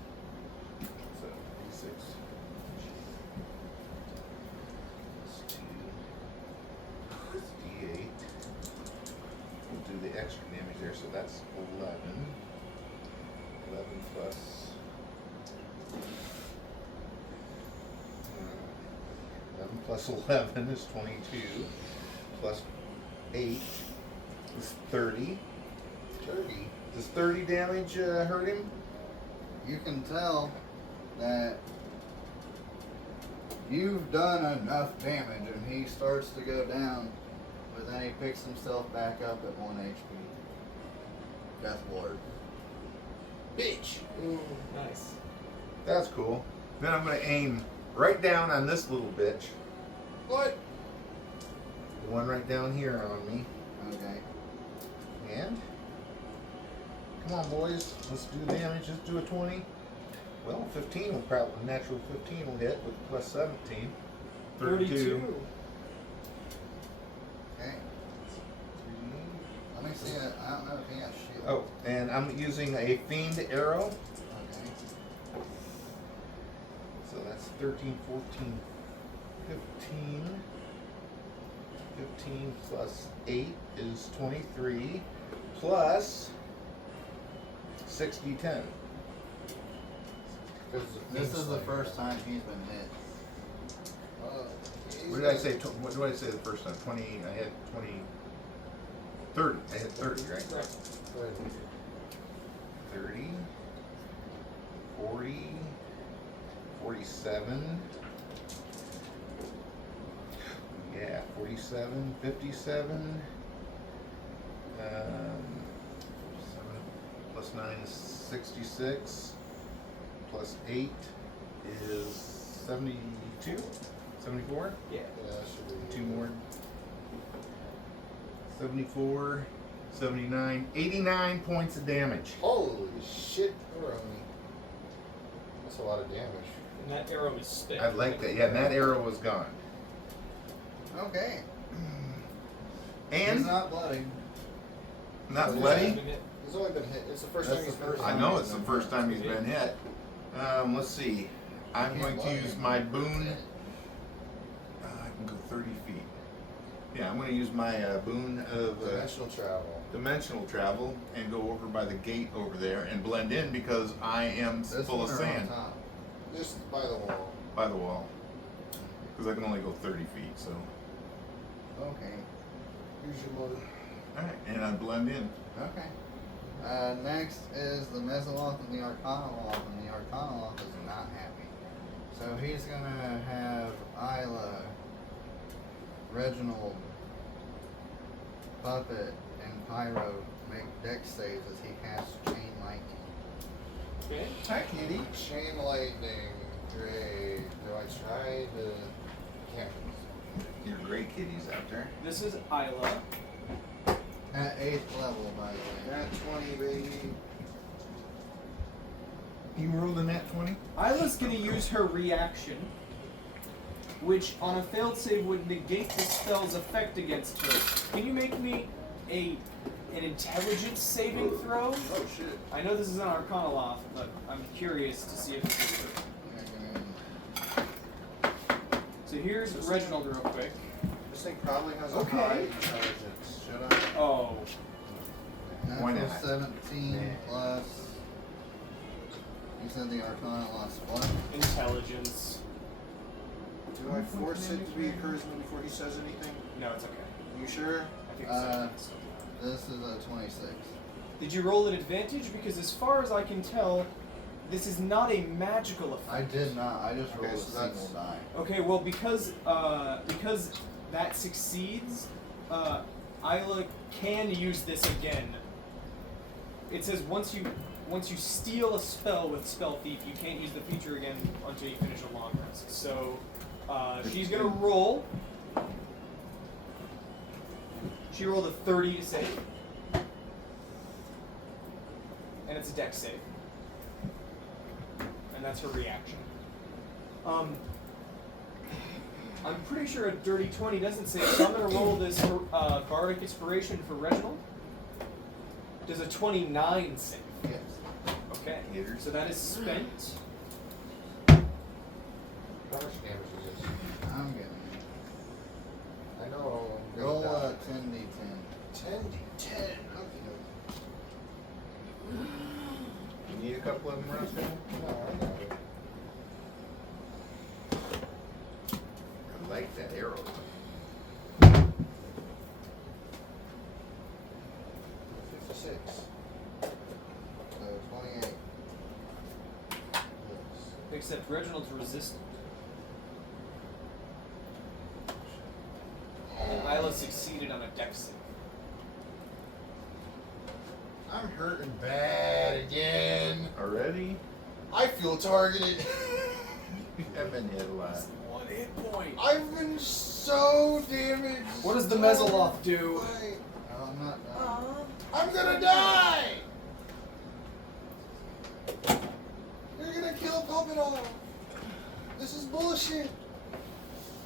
So, D6. That's D8. We'll do the extra damage there, so that's 11. 11 plus. 11 plus 11 is 22. Plus 8 is 30. 30. Does 30 damage hurt him? You can tell that you've done enough damage, and he starts to go down, but then he picks himself back up at 1 HP. Death Ward. Bitch! Ooh, nice. That's cool. Then I'm going to aim right down on this little bitch. What? The one right down here on me. Okay. And? Come on, boys. Let's do damage. Let's do a 20. Well, 15 will probably, natural 15 will hit with plus 17. 32. Okay. Let me see it. I don't know if he has shield. Oh, and I'm using a fiend arrow. Okay. So that's 13, 14, 15. 15 plus 8 is 23. Plus 60-10. This is the first time he's been hit. What did I say? What did I say the first time? 20. I had 20. 30. I had 30, right? Right. 30. 40. 47. Yeah, 47. 57. 7 plus 9 is 66. Plus 8 is 72. 74. Yeah. Yeah, that should be. 2 more. 74, 79, 89 points of damage. Holy shit, Roni. That's a lot of damage. And that arrow is spent. I like that. Yeah, and that arrow was gone. Okay. And He's not bloody. not bloody. He's only been hit. It's the first That's time he's the been first hit. I know it's the first time he's been hit. Let's see. I'm going to use my boon. I can go 30 feet. Yeah, I'm going to use my boon of Dimensional travel. dimensional travel and go over by the gate over there and blend in because I am This full one of or on sand top? Just by the wall. by the wall. Because I can only go 30 feet, so. Okay. Use your motor. Alright, and I blend in. Okay. Next is the Mesoloth and the Arcanoloth, and the Arcanoloth is not happy. So he's gonna have Isla, Reginald, Puppet, and Pyro make dex saves as he casts Chain Lightning. Okay. Hi, kitty. Chain lightning. Great. Do I try to. Can't. Your gray kitties out there. This is Isla. At 8th level, by the way. Nat 20, baby. You rolled a nat 20? Isla's gonna use her reaction, which on a failed save would negate the spell's effect against her. Can you make me an intelligence saving throw? Oh shit. I know this is an Arcanoloth, but I'm curious to see if this is true. So here's Reginald real quick. This thing probably has a Okay. high intelligence. Should I? Oh, Why Natural not? 17 Yeah. plus. You said the Arcanoloth's what? intelligence. Do I force it to be a charisma before he says anything? No, it's okay. You sure? I think Uh, it's This is a 26. Did you roll an advantage? Because as far as I can tell, this is not a magical effect. I did not. I just rolled Okay, a so that's- single die. Okay, well, because that succeeds, Isla can use this again. It says once you steal a spell with Spell Thief, you can't use the feature again until you finish a long rest. So she's gonna roll. She rolled a 30 to save, and it's a dex save, and that's her reaction. I'm pretty sure a dirty 20 doesn't save, so I'm going to roll this Bardic Inspiration for Reginald. Does a 29 save? Yes. Okay, so that is spent. How much damage is this? I'm getting I know. it. Roll 10d10. 10d10. Okay. You need a couple of them, Roscoe? No, I got it. I like that arrow. 56. So 28. Except Reginald's resistant. And Isla succeeded on a dex save. I'm hurting bad again. Already? I feel targeted. I've been hit a lot. 1 hit point. I've been so damaged. What does the Mezzoloth do? Why? Oh, I'm not done. I'm gonna die! You're gonna kill Puppet all. This is bullshit.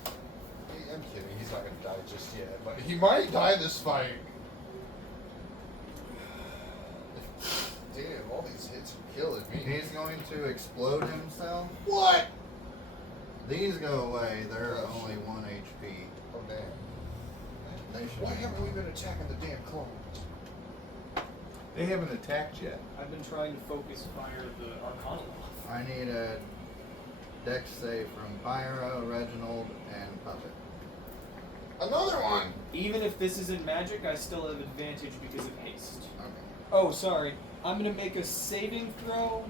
Hey, I'm kidding. He's not gonna die just yet, but he might die this fight. Damn, all these hits are killing me. He's going to explode himself. What? These go away. They're only 1 HP. Oh damn. They should Why be haven't we fine. been attacking the damn clones? They haven't attacked yet. I've been trying to focus fire the Arcanoloth. I need a dex save from Pyro, Reginald, and Puppet. Another one! Even if this isn't magic, I still have advantage because of haste. Okay. Oh, sorry. I'm gonna make a saving throw.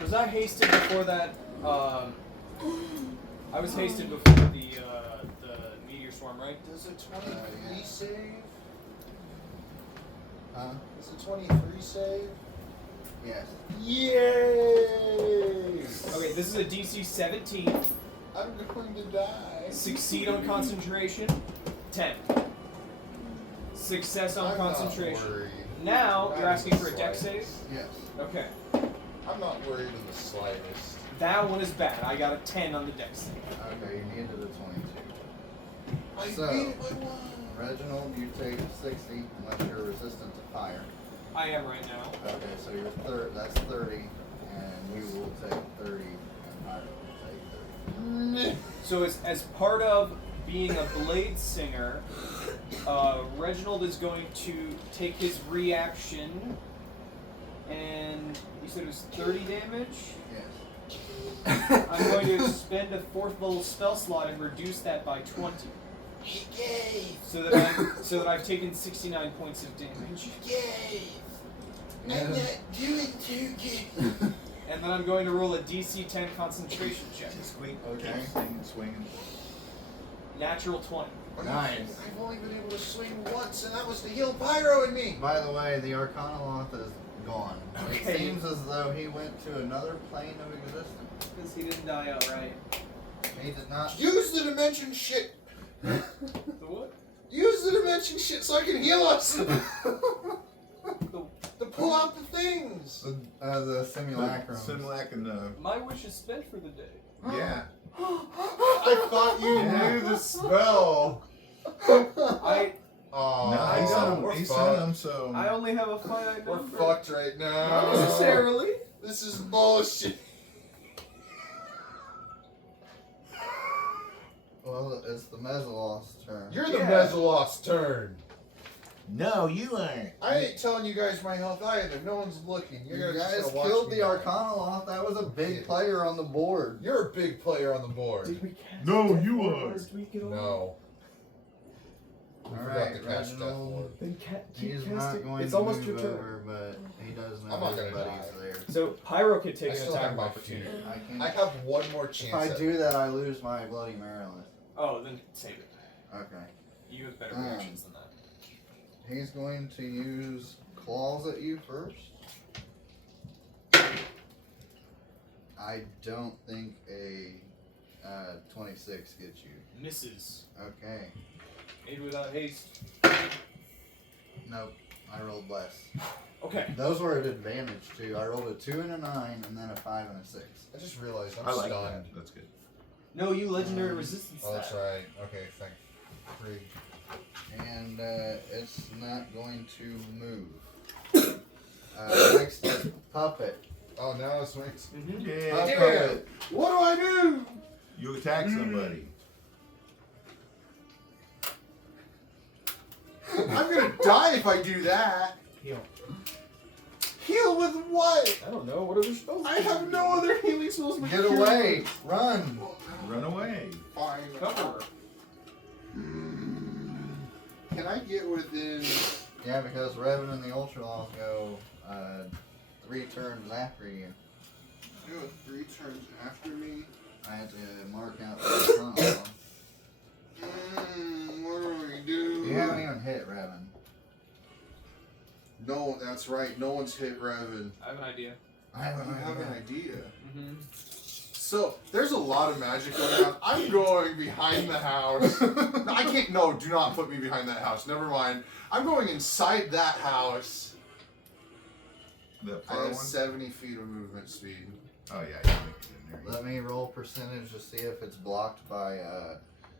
Was I hasted before that? I was hasted before the meteor swarm, right? Does a 23 yeah. save? Huh? Does a 23 save? Yes. Yay! Okay, this is a DC 17. I'm going to die. Succeed on concentration, 10. Success on I'm concentration. Not worried. Now Not you're asking in for the a dex save. slightest. Yes. Okay, I'm not worried in the slightest. that one is bad. I got a 10 on the dex save. Okay, you needed a 22. I So- beat it by 1. Reginald, you take 60 unless you're resistant to fire. I am right now. Okay, so you're that's 30, and you will take 30, and Pyro will take 30. So as part of being a blade singer, Reginald is going to take his reaction, and you said it was 30 damage? Yes. I'm going to spend a 4th level spell slot and reduce that by 20. Yay! So that I've taken 69 points of damage. Yay! Yeah. I'm not doing too good. And then I'm going to roll a DC 10 concentration check. Squeak. Okay. Swinging, swinging. Natural 20. Nice. I've only been able to swing once, and that was to heal Pyro and me. By the way, the Arcanoloth is gone. Okay. It seems as though he went to another plane of existence. Because he didn't die outright. He did not. Use the dimension shit. The what? Use the dimension shit so I can heal us. The, To pull out the things. The simulacrum. Simulac and the. my wish is spent for the day. Yeah. I thought you Yeah. knew the spell. I Oh, No, he sent we're him. He sent fucked. him. So. I only have a finite We're number. fucked right now. Not necessarily. This is bullshit. Well, it's the Mezzoloth's turn. You're the Yeah. Mezzoloth's turn. No, you aren't. I ain't telling you guys my health either. No one's looking. You You're just guys gonna watch killed me the die. Arcanoloth. That was a big Yeah. player on the board. You're a big player on the board. Did we cast No, Death you Ward are. last week at all? No. We All forgot right, to cast Death Reginald. Ward. Then keep He's casting. not going It's to almost move your turn. over, but he does know I'm not his gonna buddy's die. there. So Pyro could take I an still attack have of my opportunity. fear. I can. I have one more chance. If I at do that, I lose my Bloody Marilyn. Oh, then save it. Okay. You have better Um, reactions than that. He's going to use claws at you first. I don't think a 26 gets you. Misses. Okay. Made without haste. Nope. I rolled less. Okay. Those were at advantage too. I rolled a 2 and a 9, and then a 5 and a 6. I just realized I'm I like stunned. that. That's good. No, you legendary resistance. Oh, that's that. right. Okay, thank. Three. And it's not going to move. Next is Puppet. Oh, now it's my. Mhm. Yeah. Puppet. What do I do? You attack somebody. I'm gonna die if I do that. Heal. Heal with what? I don't know. What are we supposed to I have no other healing spells. but Get cure away! wounds. Run! Run away. Fine. cover? Can I get within? Yeah, because Revan and the Ultralaws go 3 turns after you. Go 3 turns after me. I have to mark out the front one. What do we do? You haven't even hit Revan. No, that's right. No one's hit Revan. I have an idea. I have an You have an idea. idea. Mm-hmm. So there's a lot of magic going on. I'm going behind the house. No, I can't. No, do not put me behind that house. Never mind. I'm going inside that house. The I far have one? 70 feet of movement speed. Oh yeah, you make it in there. Let me roll percentage to see if it's blocked by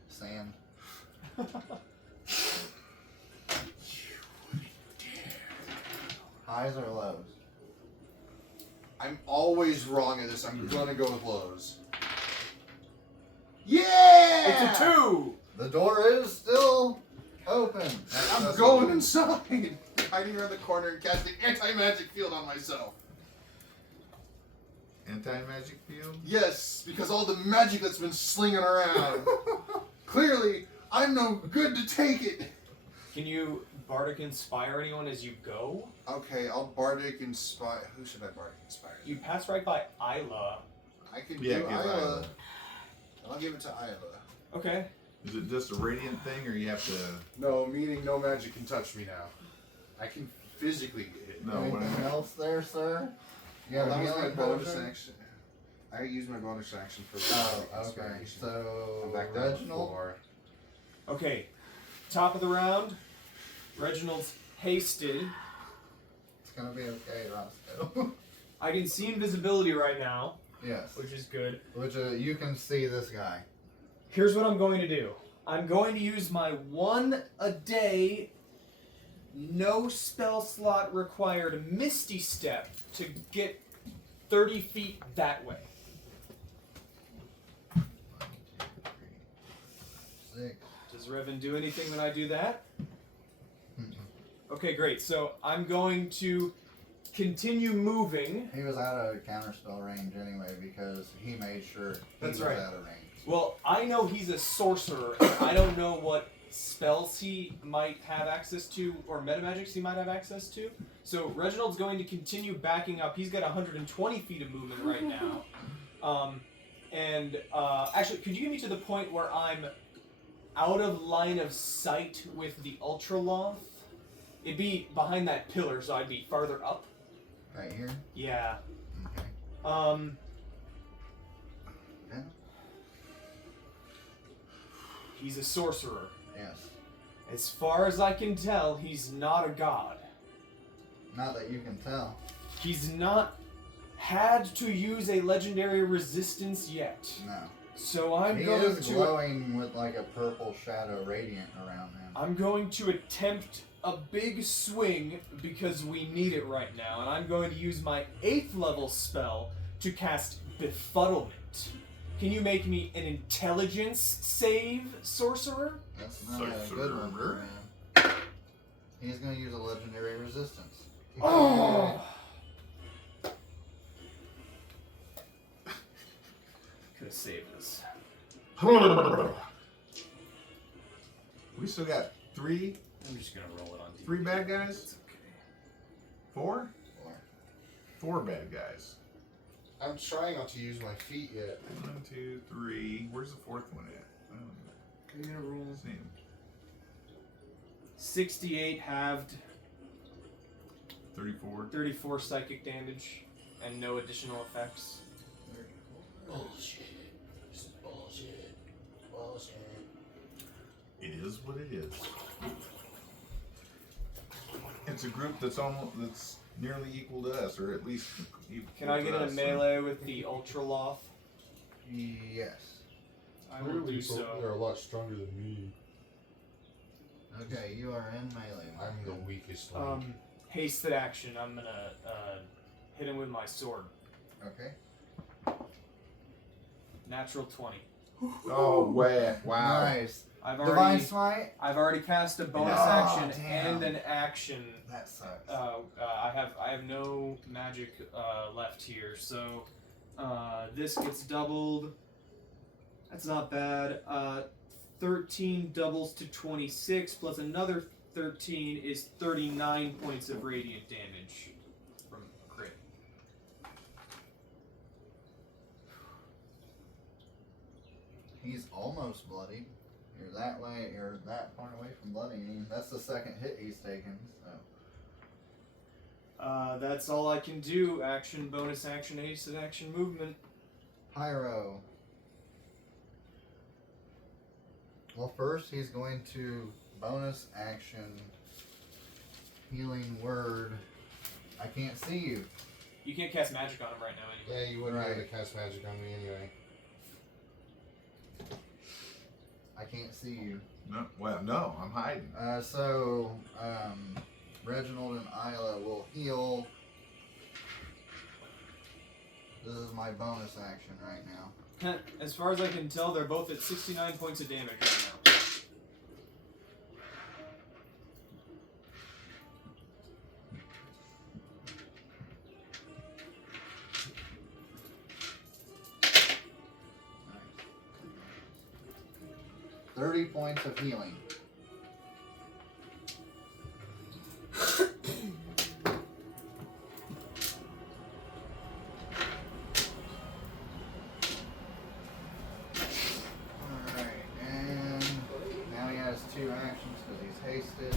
sand. Highs or lows? I'm always wrong at this. I'm gonna go with lows. Yeah! It's a 2. The door is still open. I'm going inside. Hiding around the corner and casting anti-magic field on myself. Anti-magic field? Yes, because all the magic that's been slinging around. Clearly, I'm no good to take it. Can you Bardic Inspire anyone as you go? Okay, I'll Bardic Inspire. Who should I Bardic Inspire? You pass right by Isla. I can Yeah, do give Isla. Isla. I'll give it to Isla. Okay. Is it just a radiant thing, or you have to? No, meaning no magic can touch me now. I can physically get hit. No, Anything whatever. else there, sir? You Well, got a that was my healing bonus potion? action. I used my bonus action for Oh, Bardic okay. Inspiration. So I'm back down to the Reginald. floor. Okay. Top of the round. Reginald's hasted. It's gonna be okay, Roscoe. I can see invisibility right now, Yes. which is good. Which you can see this guy. Here's what I'm going to do. I'm going to use my 1 a day, no spell slot required Misty Step to get 30 feet that way. 1, 2, 3, 6. Does Revan do anything when I do that? Mm-mm. Okay, great. So I'm going to continue moving. He was out of counterspell range anyway because he made sure he That's was right. out of range. Well, I know he's a sorcerer, and I don't know what spells he might have access to, or metamagics he might have access to. So Reginald's going to continue backing up. He's got 120 feet of movement right now. Actually, could you get me to the point where I'm out of line of sight with the Ultraloth? It'd be behind that pillar, so I'd be farther up. Right here? Yeah. Okay. Yeah. He's a sorcerer. Yes. As far as I can tell, he's not a god. Not that you can tell. He's not had to use a legendary resistance yet. No. So I'm He going is to glowing with like a purple shadow radiant around him. I'm going to attempt a big swing because we need it right now, and I'm going to use my 8th level spell to cast Befuddlement. Can you make me an intelligence save, sorcerer? That's not a good one, Sorcerer. man. He's gonna use a legendary resistance. Oh! Could have saved us. We still got 3? I'm just gonna roll it on. 3 DVD. bad guys? It's okay. 4? 4. 4 bad guys. I'm trying not to use my feet yet. 1, 2, 3. Where's the 4th one at? I don't know. I'm gonna roll Same. 68 halved, 34. 34 psychic damage, and no additional effects. Bullshit. This is bullshit. Bullshit. It is what it is. It's a group that's nearly equal to us, or at least equal Can I to get in a us, melee with the Ultra Loth? Yes. I will do so. They're a lot stronger than me. Okay, you are in melee. I'm the weakest link. Hasted action. I'm gonna hit him with my sword. Okay. Natural 20. Oh, wow. Nice. I've Divine already Smite? I've already cast a bonus Oh, action damn. and an action. That sucks. I have no magic left here, so this gets doubled. That's not bad. 13 doubles to 26 plus another 13 is 39 points of radiant damage from crit. He's almost bloodied. You're that way, you're that far away from bloodying. That's the second hit he's taken, so. That's all I can do. Action, bonus action, hasted action, movement. Pyro. Well, first he's going to bonus action healing word. I can't see you. You can't cast magic on him right now anyway. Yeah, you wouldn't be able Right. to cast magic on me anyway. I can't see you. No, well, no, I'm hiding. Reginald and Isla will heal. This is my bonus action right now. As far as I can tell, they're both at 69 points of damage right now. Nice. 30 points of healing. Alright, and now he has 2 actions because he's hasted.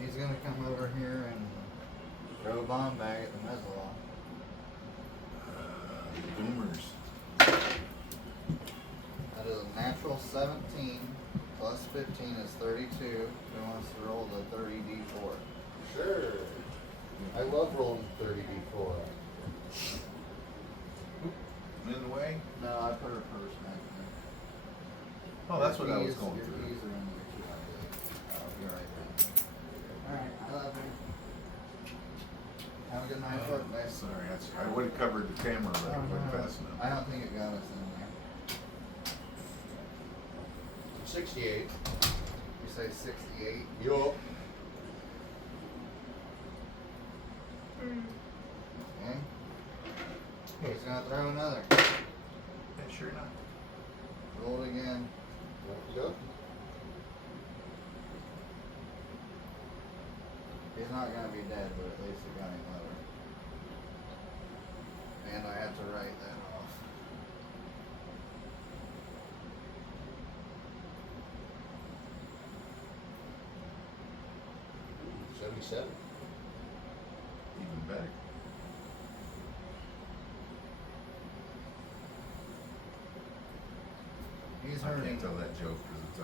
He's gonna come over here and throw a bomb bag at the Mezzalon. Boomers. That is a natural 17 plus 15 is 32. Who wants to roll the 30d4? Sure. I love rolling 30d4. In the way? No, I put her first back there. Oh, that's what I was Your going keys through. are in there too, I believe. Oh, you're right there. Alright, I love you. Have a good night, work, guys. Sorry, I would have covered the camera, but I wasn't fast I enough. don't think it got us in there. 68. You say 68? Yup. Okay. He's gonna throw another. Yeah, sure enough. Roll it again. Yup. He's not gonna be dead, but at least he got him lower. And I had to write that off. Ooh, 77. Even better. He's I hurting. can't tell that joke because it's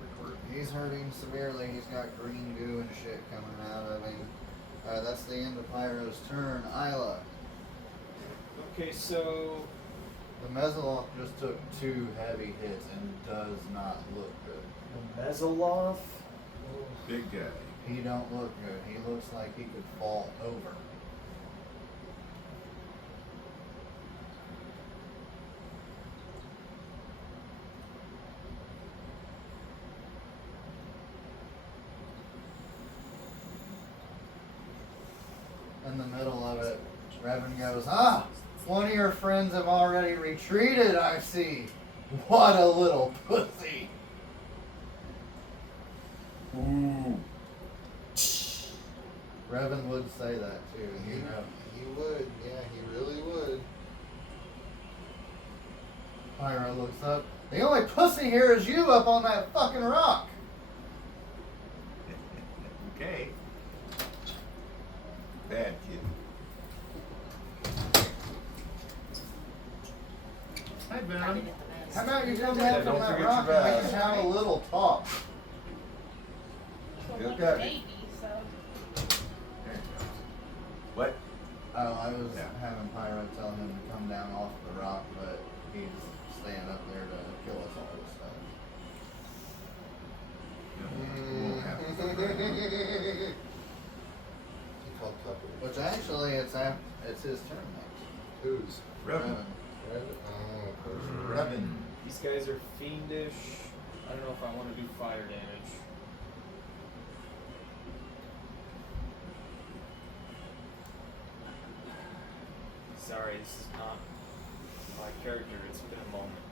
recorded. He's hurting severely. He's got green goo and shit coming out of him. That's the end of Pyro's turn. Isla. Okay, so The Mezzaloth just took 2 heavy hits and does not look good. the Mezzaloth. Big guy. He don't look good. He looks like he could fall over. In the middle of it, Revan goes, "Ah! One of your friends have already retreated, I see. What a little pussy. Ooh. Revan would say that too, you know. He would. Yeah, he really would. Pyro looks up. The only pussy here is you up on that fucking rock. Okay. Bad kid. Hi, Trying to Venom. get the meds. How about you come Yeah, down don't from that forget rock your and we bags. can have a little talk? Well, You like got a it. baby, so. There it goes. What? Oh, I was Yeah. having Pyro tell him to come down off the rock, but he's staying up there to kill us all this stuff. Won't happen. He called Pepper. Which actually, it's his turn next. Who's? Revan. Red? Oh, of course. Revan. These guys are fiendish. I don't know if I want to do fire damage. Sorry, this is not my character. It's been a moment.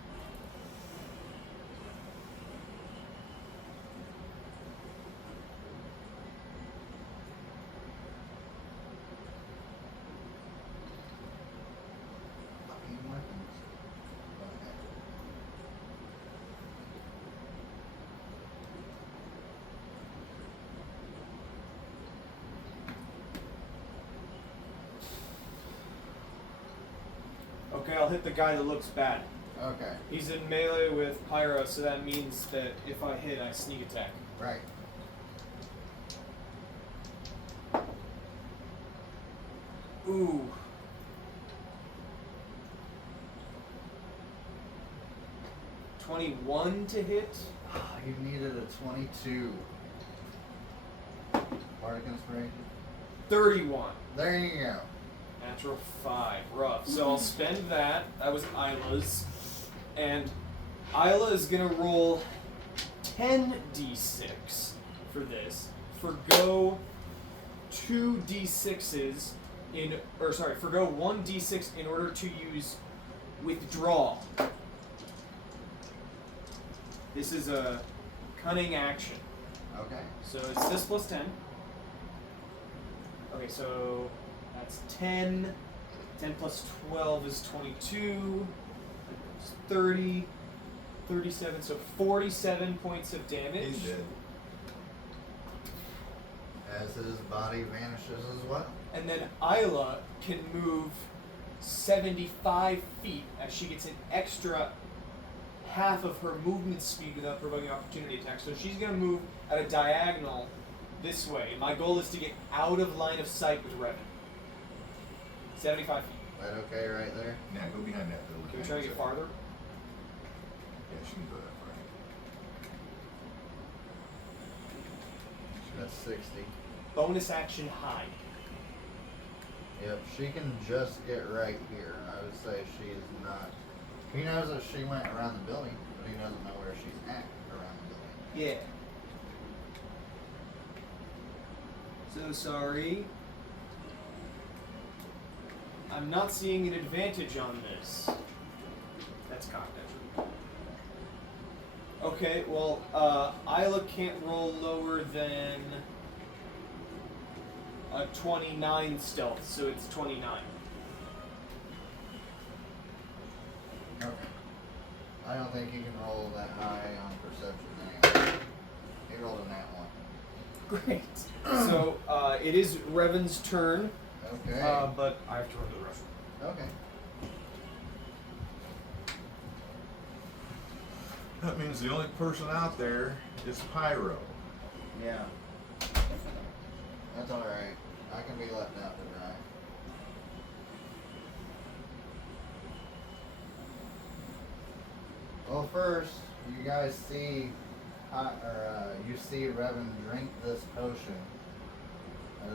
Fucking weapons. Okay. Okay, I'll hit the guy that looks bad. Okay. He's in melee with Pyro, so that means that if I hit, I sneak attack. Right. Ooh. $21 to hit. You needed a 22. Bardic Inspiration. 31. There you go. Natural 5. Rough. So I'll spend that. That was Isla's. And Isla is going to roll 10d6 for this. Forgo 2d6s forgo 1d6 in order to use withdraw. This is a cunning action. Okay. So it's this plus 10. Okay, so that's 10. 10 plus 12 is 22. It's 30. 37. So 47 points of damage. He's dead. As his body vanishes as well. And then Isla can move 75 feet as she gets an extra half of her movement speed without provoking opportunity attacks. So she's going to move at a diagonal this way. My goal is to get out of line of sight with Revan. 75 feet. That okay right there? Now go behind that building. Can we try to get farther? Yeah, she can go that far. That's 60. Bonus action hide. Yep, she can just get right here. I would say she is not. He knows that she went around the building, but he doesn't know where she's at around the building. Yeah. So sorry. I'm not seeing an advantage on this. That's cocked, actually. Okay, well, Isla can't roll lower than a 29 stealth, so it's 29. Okay. I don't think he can roll that high on perception anyway. He rolled a nat 1. Great. So, it is Revan's turn, Okay. but I have to run to the restroom. Okay. That means the only person out there is Pyro. Yeah. That's alright. I can be left out to dry. Well, first, you guys see, you see Revan drink this potion.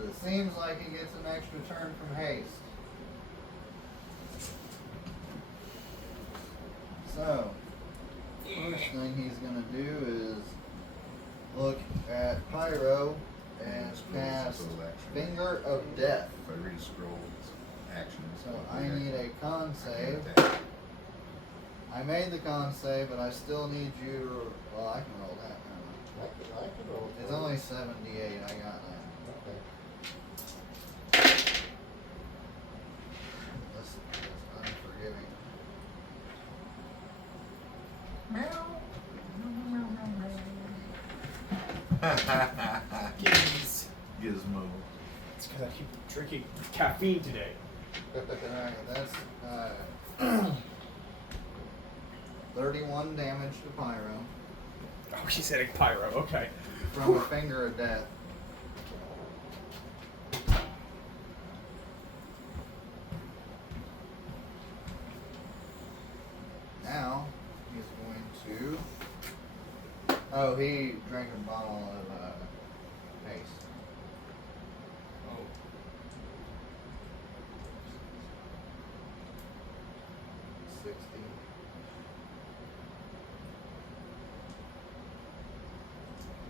It seems like he gets an extra turn from haste. So, first thing he's gonna do is look at Pyro and cast Finger of Death. If I read a scroll, actions. So I need a con save. I made the con save, but I still need you. Well, I can roll that. I can roll. It's only 78. I got that. Okay. That's unforgiving. Jeez. Gizmo. It's because I keep drinking caffeine today. Alright, that's 31 damage to Pyro Oh, he's hitting pyro. Okay. from a finger of death. Now he's going to. Oh, he drank a bottle of paste. Oh.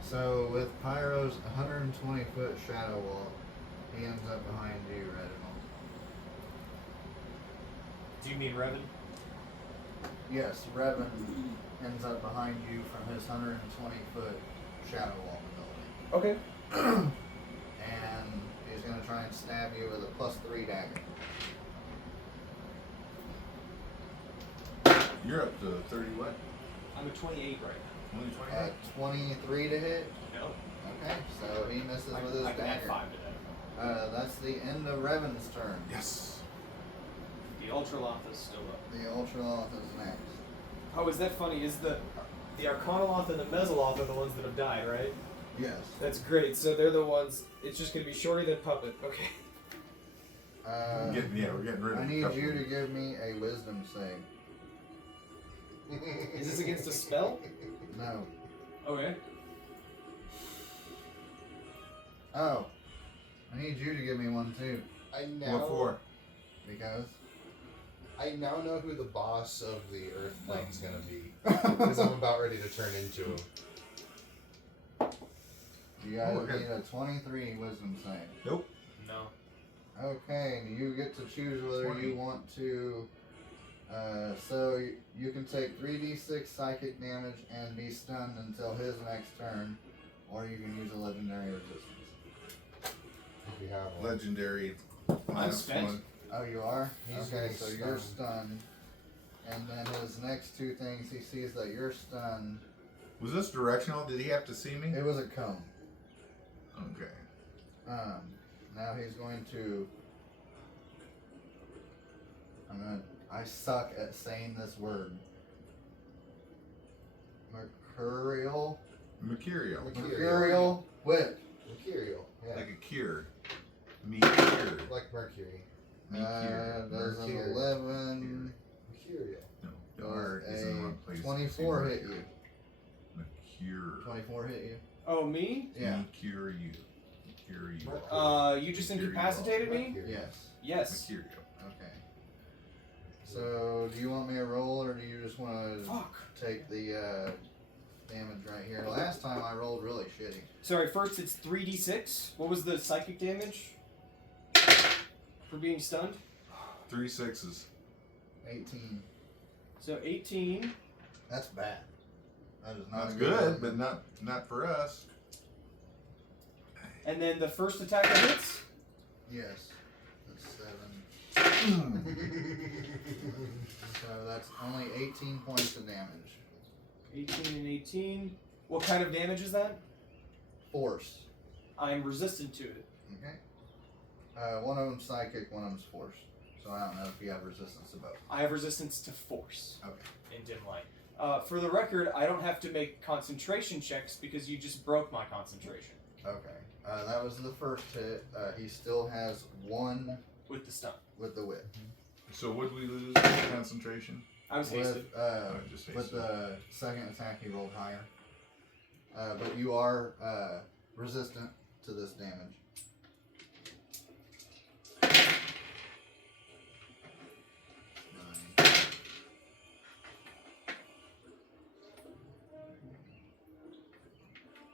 So with Pyro's 120-foot shadow wall, he ends up behind you, Reginald. Do you mean Revan? Yes, Revan ends up behind you from his 120-foot shadow wall ability. Okay. And he's going to try and stab you with a +3 dagger. You're up to 30 what? I'm at 28 right now. Only 20? 23 to hit. No. Okay, so he misses with his I can add dagger. 5 to that. That's the end of Revan's turn. Yes. The Ultraloth is still up. The Ultraloth is next. Oh, is that funny? Is the Arcanoloth and the Mesoloth are the ones that have died, right? Yes. That's great. So they're the ones. It's just gonna be Shorty than Puppet. Okay. We're getting rid of I a need couple you of to these. give me a wisdom save. Is this against a spell? No. Okay. Oh. I need you to give me one too. I now What for? Because. I now know who the boss of the Earth Plane's gonna be. Because I'm about ready to turn into him. You guys Okay. need a 23 wisdom save. Nope. No. Okay, and you get to choose whether 20. you want to. So you can take 3d6 psychic damage and be stunned until his next turn, or you can use a legendary resistance. If you have one. Legendary. I'm spent. one. Oh, you are? He's okay, getting so you're stunned. And then his next two things, he sees that you're stunned. Was this directional? Did he have to see me? It was a cone. Okay. Now he's going to. I suck at saying this word. Mercurial. Mercurial. Mercurial whip. Mercurial. Yeah. Like a cure. Me cure. Like Mercury. Me cure. Does an Mercurial. 11. Mercurial. No. The Does R is in the wrong place. 24 hit you. Mercure. 24 hit you. Oh, me? Yeah. Me cure you. Cure you. You just Mercurial. incapacitated me? Mercury. Yes. Yes. Mercurial. Okay. So, do you want me to roll, or do you just want to Fuck. take the damage right here? Last time I rolled really shitty. Sorry, first it's 3d6. What was the psychic damage? For being stunned? 3 6s. 18. So 18. That's bad. That is not That's a good, roll. but not for us. And then the first attack that hits? Yes. That's 7. So that's only 18 points of damage. 18 and 18. What kind of damage is that? Force. I'm resistant to it. Okay. One of them's psychic, one of them's force. So I don't know if you have resistance to both. I have resistance to force Okay. in dim light. For the record, I don't have to make concentration checks because you just broke my concentration Okay. That was the first hit. He still has 1 with the stun. with the whip. So would we lose concentration? I was hasted. With, just with the second attack, he rolled higher. But you are resistant to this damage. Nine.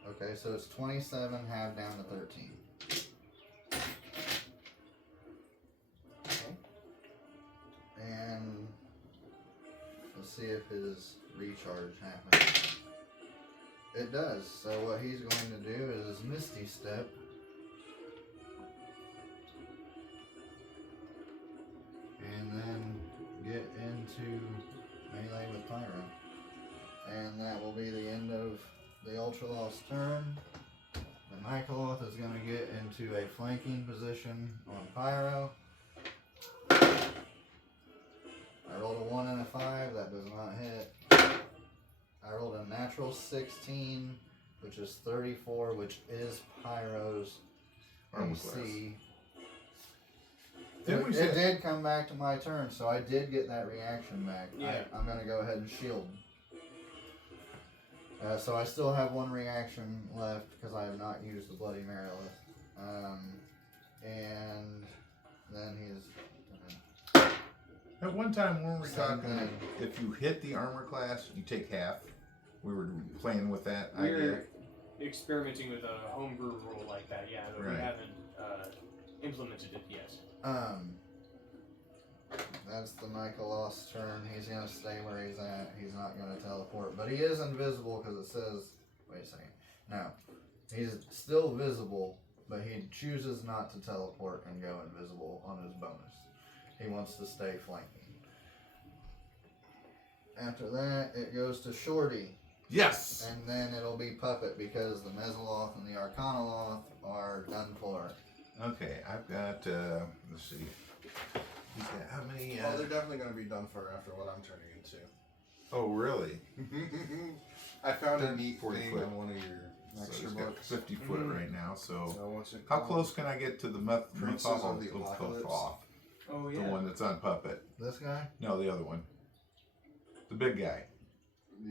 Okay, so it's 27, half down to 13. Okay. Let's see if his recharge happens. It does. So what he's going to do is Misty Step. And then get into melee with Pyro. And that will be the end of the Ultra Lost turn. The Nikoloth is going to get into a flanking position on Pyro. I rolled a 1 and a 5, that does not hit. I rolled a natural 16, which is 34, which is Pyro's AC. It did come back to my turn, so I did get that reaction back. Yeah. I'm going to go ahead and shield. So I still have one reaction left because I have not used the Bloody Merilith. And then he's... At one time, when we were Same talking, thing. if you hit the armor class, you take half. We were playing with that idea. We're experimenting with a homebrew rule like that, yeah, but Right. we haven't implemented it yet. That's the Nikoloth's turn. He's going to stay where he's at. He's not going to teleport. But he is invisible because it says... Wait a second. No. He's still visible, but he chooses not to teleport and go invisible on his bonus. He wants to stay flanking. After that, it goes to Shorty. Yes! And then it'll be Puppet because the Mezzaloth and the Arcanoloth are done for. Okay, I've got, let's see. He's got how many? Oh, they're definitely going to be done for after what I'm turning into. Oh, really? I found a 30, neat 40 thing foot. on one of your So extra he's got books. 50 foot right now, so. So what's it How called? close can I get to the Princes of the Apocalypse? Oh, The yeah. one that's on Puppet. This guy? No, the other one. The big guy.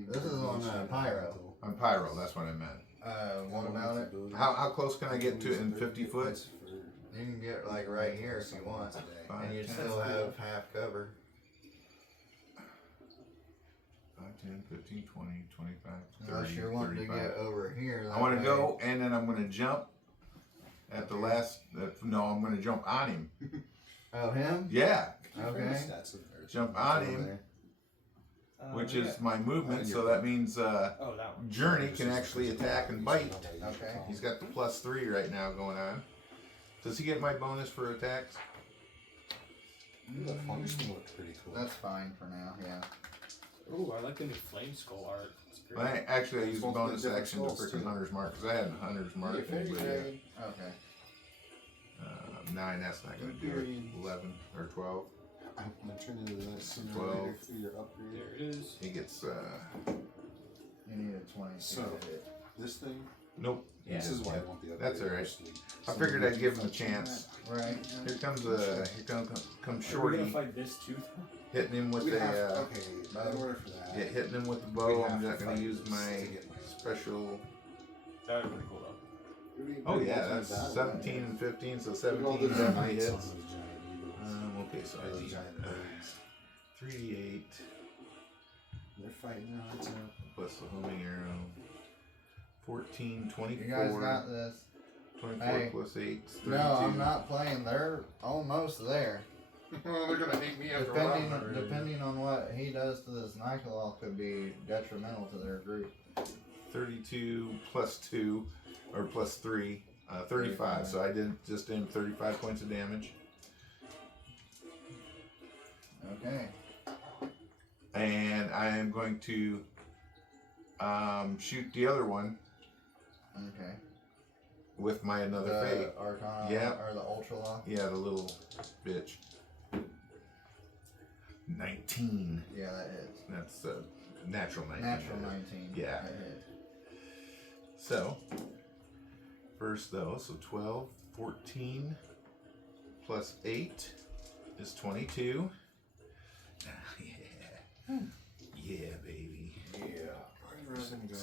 This is on Pyro. On Pyro, that's what I meant. What about it? How close can I get to it in 50 foot? You can get like right here if you want. And you 5, 10, still have half cover. 5, 10, 15, 20, 25, 30, Unless you're wanting to 35. get over here. I want to go, and then I'm going to jump at the last. No, I'm going to jump on him. Oh, him? Yeah, Okay. jump on him, which is my movement. So that means Oh, that one. Journey can actually attack and bite. Okay. He's got the +3 right now going on. Does he get my bonus for attacks? That fungus one looks pretty cool. That's fine for now, yeah. Ooh, I like the new flame skull art. It's great. I actually used a Both bonus different action to skulls, freaking too. Hunter's Mark because I had a Hunter's Mark. Fairy dragon. Okay. 9, that's not going to do it. 11 or 12. I'm gonna turn into that sooner 12. or later through your upgrade. There it is. He gets, You need a 20 So- to hit. This thing, nope. Yeah. this is why I want the upgrade. That's all right. mostly. I figured I'd give him a chance. Right. Here comes comes Are we Shorty, gonna fight this tooth? hitting him with We'd have, a, okay, in order for that. yeah, hitting him with the we'd bow. have I'm to not going fight to use this my to get my special. That would be pretty cool though. It'd be Oh pretty yeah, much that's that way. 17 and 15, so Look at 17 all the definitely giants on hits. those giant eagles. Okay, so Or I those need giant birds. 3d8 They're fighting their hearts out. plus the homing arrow. 14, 24. You guys got this. 24 Hey. plus 8 is 32. No, I'm not playing. They're almost there. They're gonna hate me after a while. Depending on what he does to this Nikoloth could be detrimental to their group. 32 plus 2, or plus 3, 35. So I did just him 35 points of damage. Okay. And I am going to shoot the other one Okay. with my another fate. The Arcana Yeah. or the Ultraloth. Yeah, the little bitch. 19. Yeah, that hits. That's natural 19. Natural 19. Yeah. That hit. So, first though, so 12, 14 plus 8 is 22. Ah, yeah. Yeah, baby. Yeah. Where'd Resin go?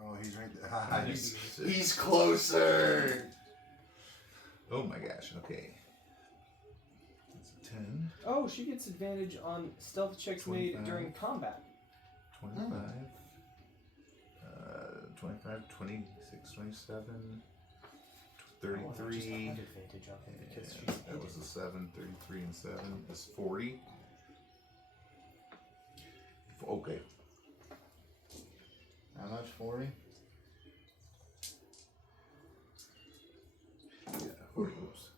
Oh, he's right there. Nice. He's closer. Oh my gosh, okay. That's a 10, Oh, she gets advantage on stealth checks made 25. during combat. 25, 25, 26, 27, Oh, I just 33. had advantage on it because Yeah, she's that was a 7, 33 and 7 is 40. Okay. How much? 40? Yeah, 40 moves.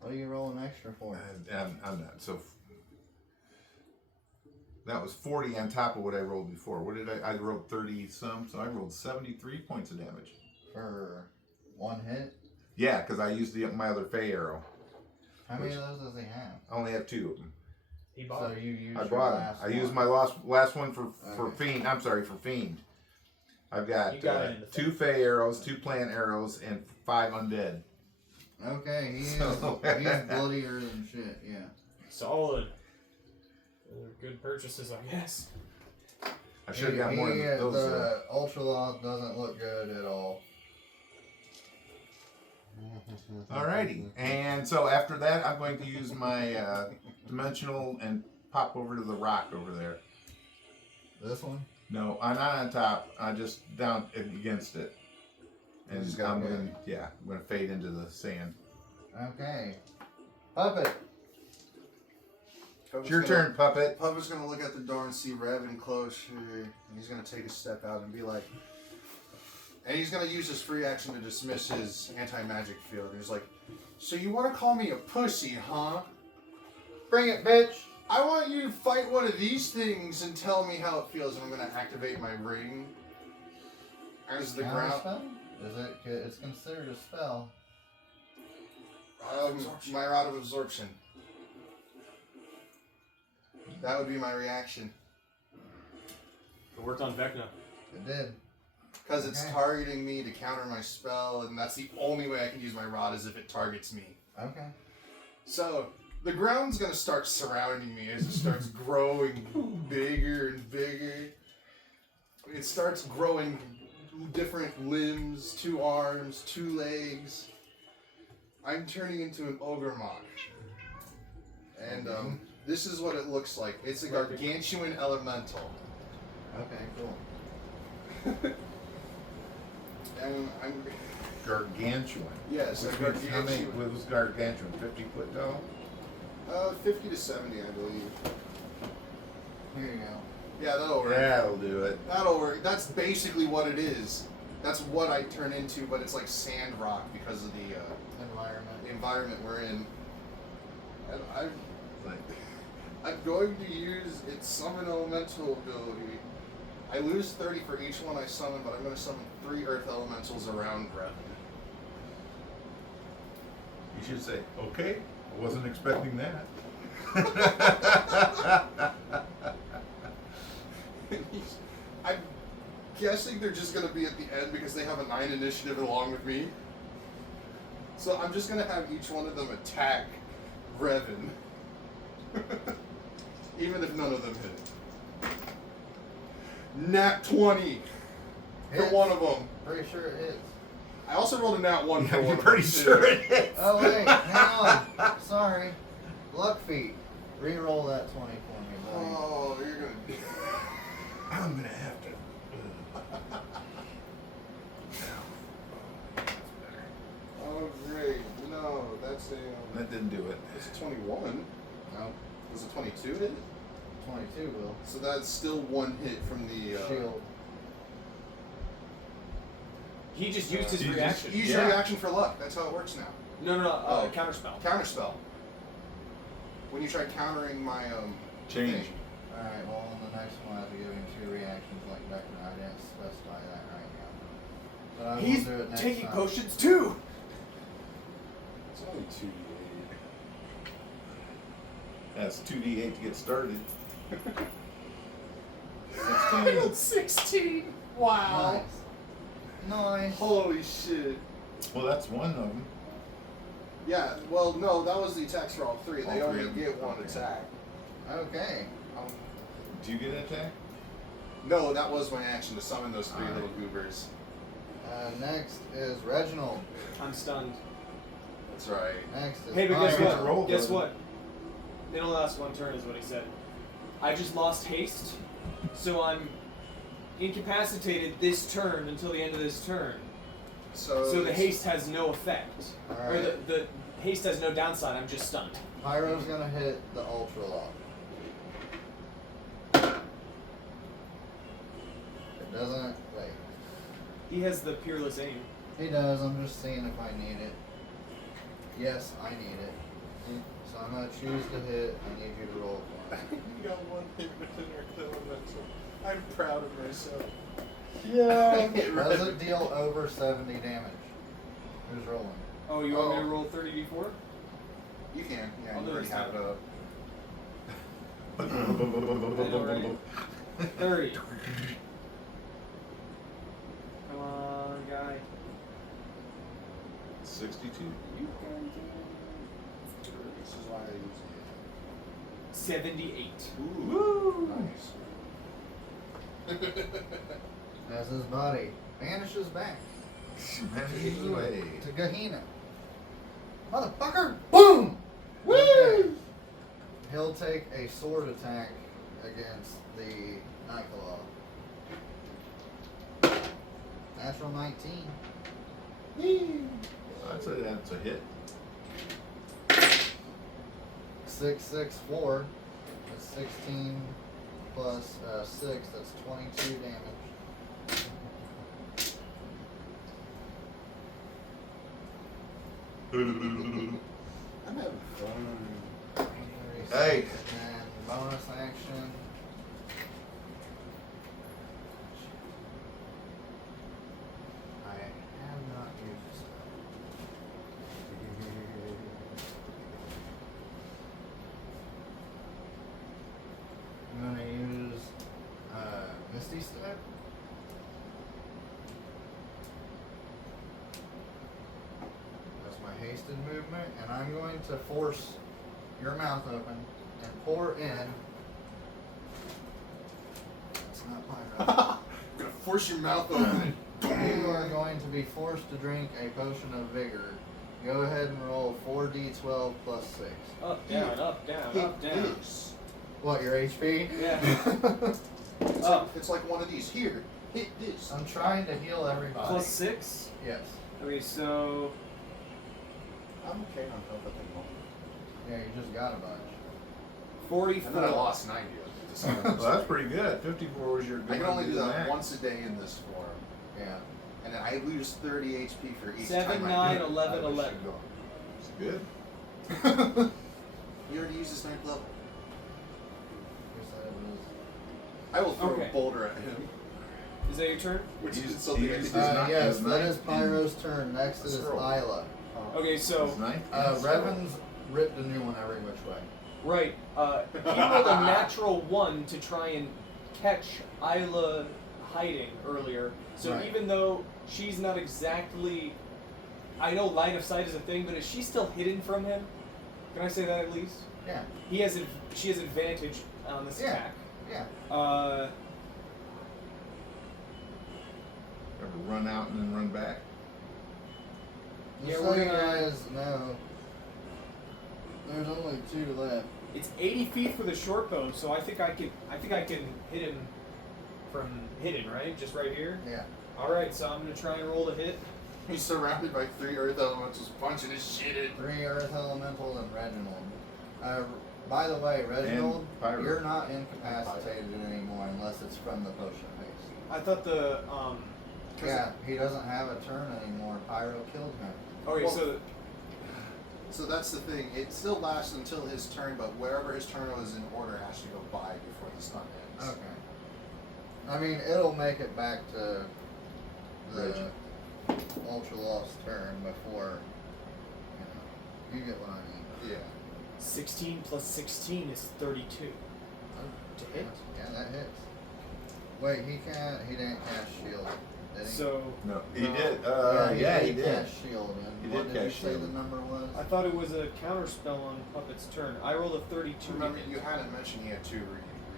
What are you rolling extra for? I'm not. So that was 40 on top of what I rolled before. What did I rolled 30 some, so I rolled 73 points of damage. For one hit? Yeah, because I used my other Fey arrow. How many of those does he have? I only have 2 of them. He bought. So you used I your bought last them. I used one. my last one for Okay. Fiend. I'm sorry, for Fiend. I've got You got it in the 2 Fey arrows, 2 plant arrows, and 5 undead. Okay, he's So- bloodier than shit, yeah. Solid. They're good purchases, I guess. I should have got more than those. The Ultra Law doesn't look good at all. Alrighty, and so after that, I'm going to use my dimensional and pop over to the rock over there. This one? No, I'm not on top. I'm just down against it, and just gotta I'm go. gonna fade into the sand. Okay. Puppet! It's your turn, puppet. Puppet's gonna look at the door and see Revan closer, and he's gonna take a step out and be like, and he's gonna use his free action to dismiss his anti-magic field. He's like, so you want to call me a pussy, huh? Bring it, bitch! I want you to fight one of these things and tell me how it feels. And I'm gonna activate my ring as the Counter ground. spell? Is it? It's considered a spell. My rod of absorption. That would be my reaction. It worked on Vecna. It did. Because it's Okay. targeting me to counter my spell, and that's the only way I can use my rod is if it targets me. Okay. So, the ground's gonna start surrounding me as it starts growing bigger and bigger. It starts growing different limbs, 2 arms, 2 legs. I'm turning into an ogre mock. And this is what it looks like. It's a gargantuan elemental. Okay, cool. And I'm Gargantuan. yes, a Which means how many? gargantuan. What was gargantuan? 50 foot tall. 50 to 70, I believe. Here you go. Yeah, that'll work. That'll do it. That'll work. That's basically what it is. That's what I turn into, but it's like sand rock because of the Environment. environment we're in. And Like, I'm going to use its summon elemental ability. I lose 30 for each one I summon, but I'm going to summon 3 earth elementals around Revan. you should say, okay. I wasn't expecting that. I'm guessing they're just going to be at the end because they have a 9 initiative along with me. So I'm just going to have each one of them attack Revan. Even if none of them hit. Nat 20 for Hits. one of them. Pretty sure it is. I also rolled a nat 1 for Yeah, one you're of pretty them, too. sure it is. Oh wait, hang on. Sorry. Luck feat. Re-roll that 20 for me, buddy. Oh, you're going to... I'm gonna have to. Oh, great. No, that's a... That didn't do it. It's a 21. No, Was it 22 hit? 22 will. So that's still 1 hit from the... Shield. He just used his You just reaction. Use your reaction for luck. That's how it works now. No, Oh. counterspell. Counterspell. When you try countering my Change. thing. Alright, well, on the next one, I have to give him 2 reactions like Vecna. I didn't specify that right now. But I will He's do it next taking time. potions too. It's only 2d8. That's 2d8 to get started. 16. 16. Wow. Nice. Holy shit. Well, that's one of them. Yeah. Well, no, that was the attacks for all 3. They All 3 only of them. get 1 Okay. attack. Okay. Do you get an attack? No, that was my action to summon those 3 Alright. little goobers. Next is Reginald. I'm stunned. That's right. Next is Hey, but guess you get to what? roll, Guess though. what? It only lasts 1 turn, is what he said. I just lost haste, so I'm incapacitated this turn until the end of this turn. So So the haste has no effect, or Alright. the haste has no downside. I'm just stunned. Pyro's gonna hit the Ultra Law. Doesn't wait. He has the peerless aim. He does. I'm just seeing if I need it. Yes, I need it. So I'm gonna choose to hit. I need you to roll for me. You got one hit within your elemental. I'm proud of myself. Yeah. Does it deal over 70 damage? Who's rolling? Oh, you want me to roll 30d4? You can. Yeah, I'll you do already this have it up. I know, right? 30. Come on, guy. 62. You can do This is why I use 78. it. Ooh. Nice. As his body vanishes back Vanishes away. to Gehenna. Motherfucker! Boom! Woo! He'll take a sword attack against the Nightclaw. Natural 19. I'd say that's a hit. 664. That's 16 plus 6. That's 22 damage. I'm having fun. Hey. And bonus action. I have not used this spell. I'm gonna use Misty Step. That's my hasted movement, and I'm going to force your mouth open and pour in. It's not pyro. I'm gonna force your mouth open. You are going to be forced to drink a potion of vigor. Go ahead and roll 4d12 plus 6. Up, down, up, down, Hit up, down. this. What, your HP? Yeah. It's it's like one of these. Here, hit this. I'm trying to heal everybody. Plus 6? Yes. Okay, so. I'm okay on health at the moment. Yeah, you just got a bunch. 44. And then I lost 90 of it. Well, that's pretty good. 54 was your. I can only do that max. once a day in this form. Yeah. And then I lose 30 HP for each 7, time 9, I do it. 11, I wish 11. It's good. You already used his 9th level. Guess that was- I will throw Okay. a boulder at him. Is that your turn? Which He's- is something I he's- could do. not- yes, his that ninth is Pyro's turn. Next is Scroll. Isla. Okay, so. His ninth? Revan's ripped a new one every which way. Right. He rolled a natural 1 to try and catch Isla hiding earlier. So Right. even though she's not exactly. I know line of sight is a thing, but is she still hidden from him? Can I say that at least? Yeah. He has. She has advantage on this Yeah. attack. Yeah. Ever run out and then run back? Just Yeah, so we're you gonna- guys know, there's only 2 left. It's 80 feet for the short bow, so I think I can hit him from hidden, right? Just right here. Yeah. All right, so I'm gonna try and roll to hit. He's surrounded by 3 earth elementals punching his shit in. 3 Earth Elementals and Reginald. By the way, Reginald, Pyro. you're not incapacitated anymore unless it's from the potion base. I thought the Yeah, he doesn't have a turn anymore. Pyro killed him. Okay, Well- so So that's the thing. It still lasts until his turn, but wherever his turn was in order has to go by before the stun ends. Okay. I mean, it'll make it back to the Reggie. Ultra Lost turn before, you get what I mean. Yeah. 16 plus 16 is 32. To hit? Yeah, that hits. Wait, he didn't cast shield, did he? So No. He No. did. yeah, he did. cast shield. And He what did did you cast say shield. the number was? I thought it was a counter spell on Puppet's turn. I rolled a 32. Remember, hit. you hadn't mentioned he had 2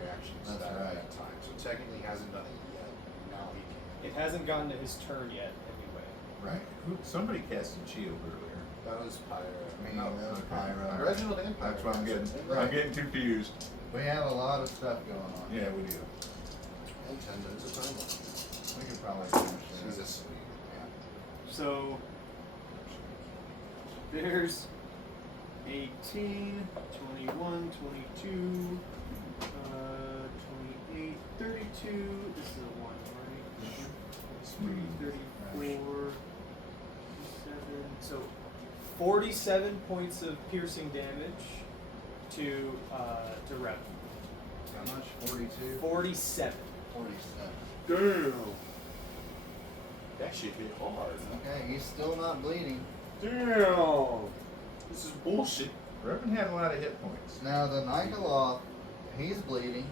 reactions That's at right. that time, so technically he hasn't done it yet. Now he can. It hasn't gotten to his turn yet, anyway. Right. Somebody casted shield earlier. That was Pyro. Me, No, that was okay. Pyro. Reginald and Pyro. That's what I'm getting. Right. I'm getting confused. We have a lot of stuff going on. Yeah, we do. And 10 minutes of time left. We could probably finish She's this. asleep. So there's 18, 21, 22, 28, 32. This is a 1, right? 34, 7, so 47 points of piercing damage to Rev. How much? 42? 47. 47. Damn. That shit hit hard. Okay, he's still not bleeding. Damn. This is bullshit. Revan had a lot of hit points. Now the Nikoloth, he's bleeding.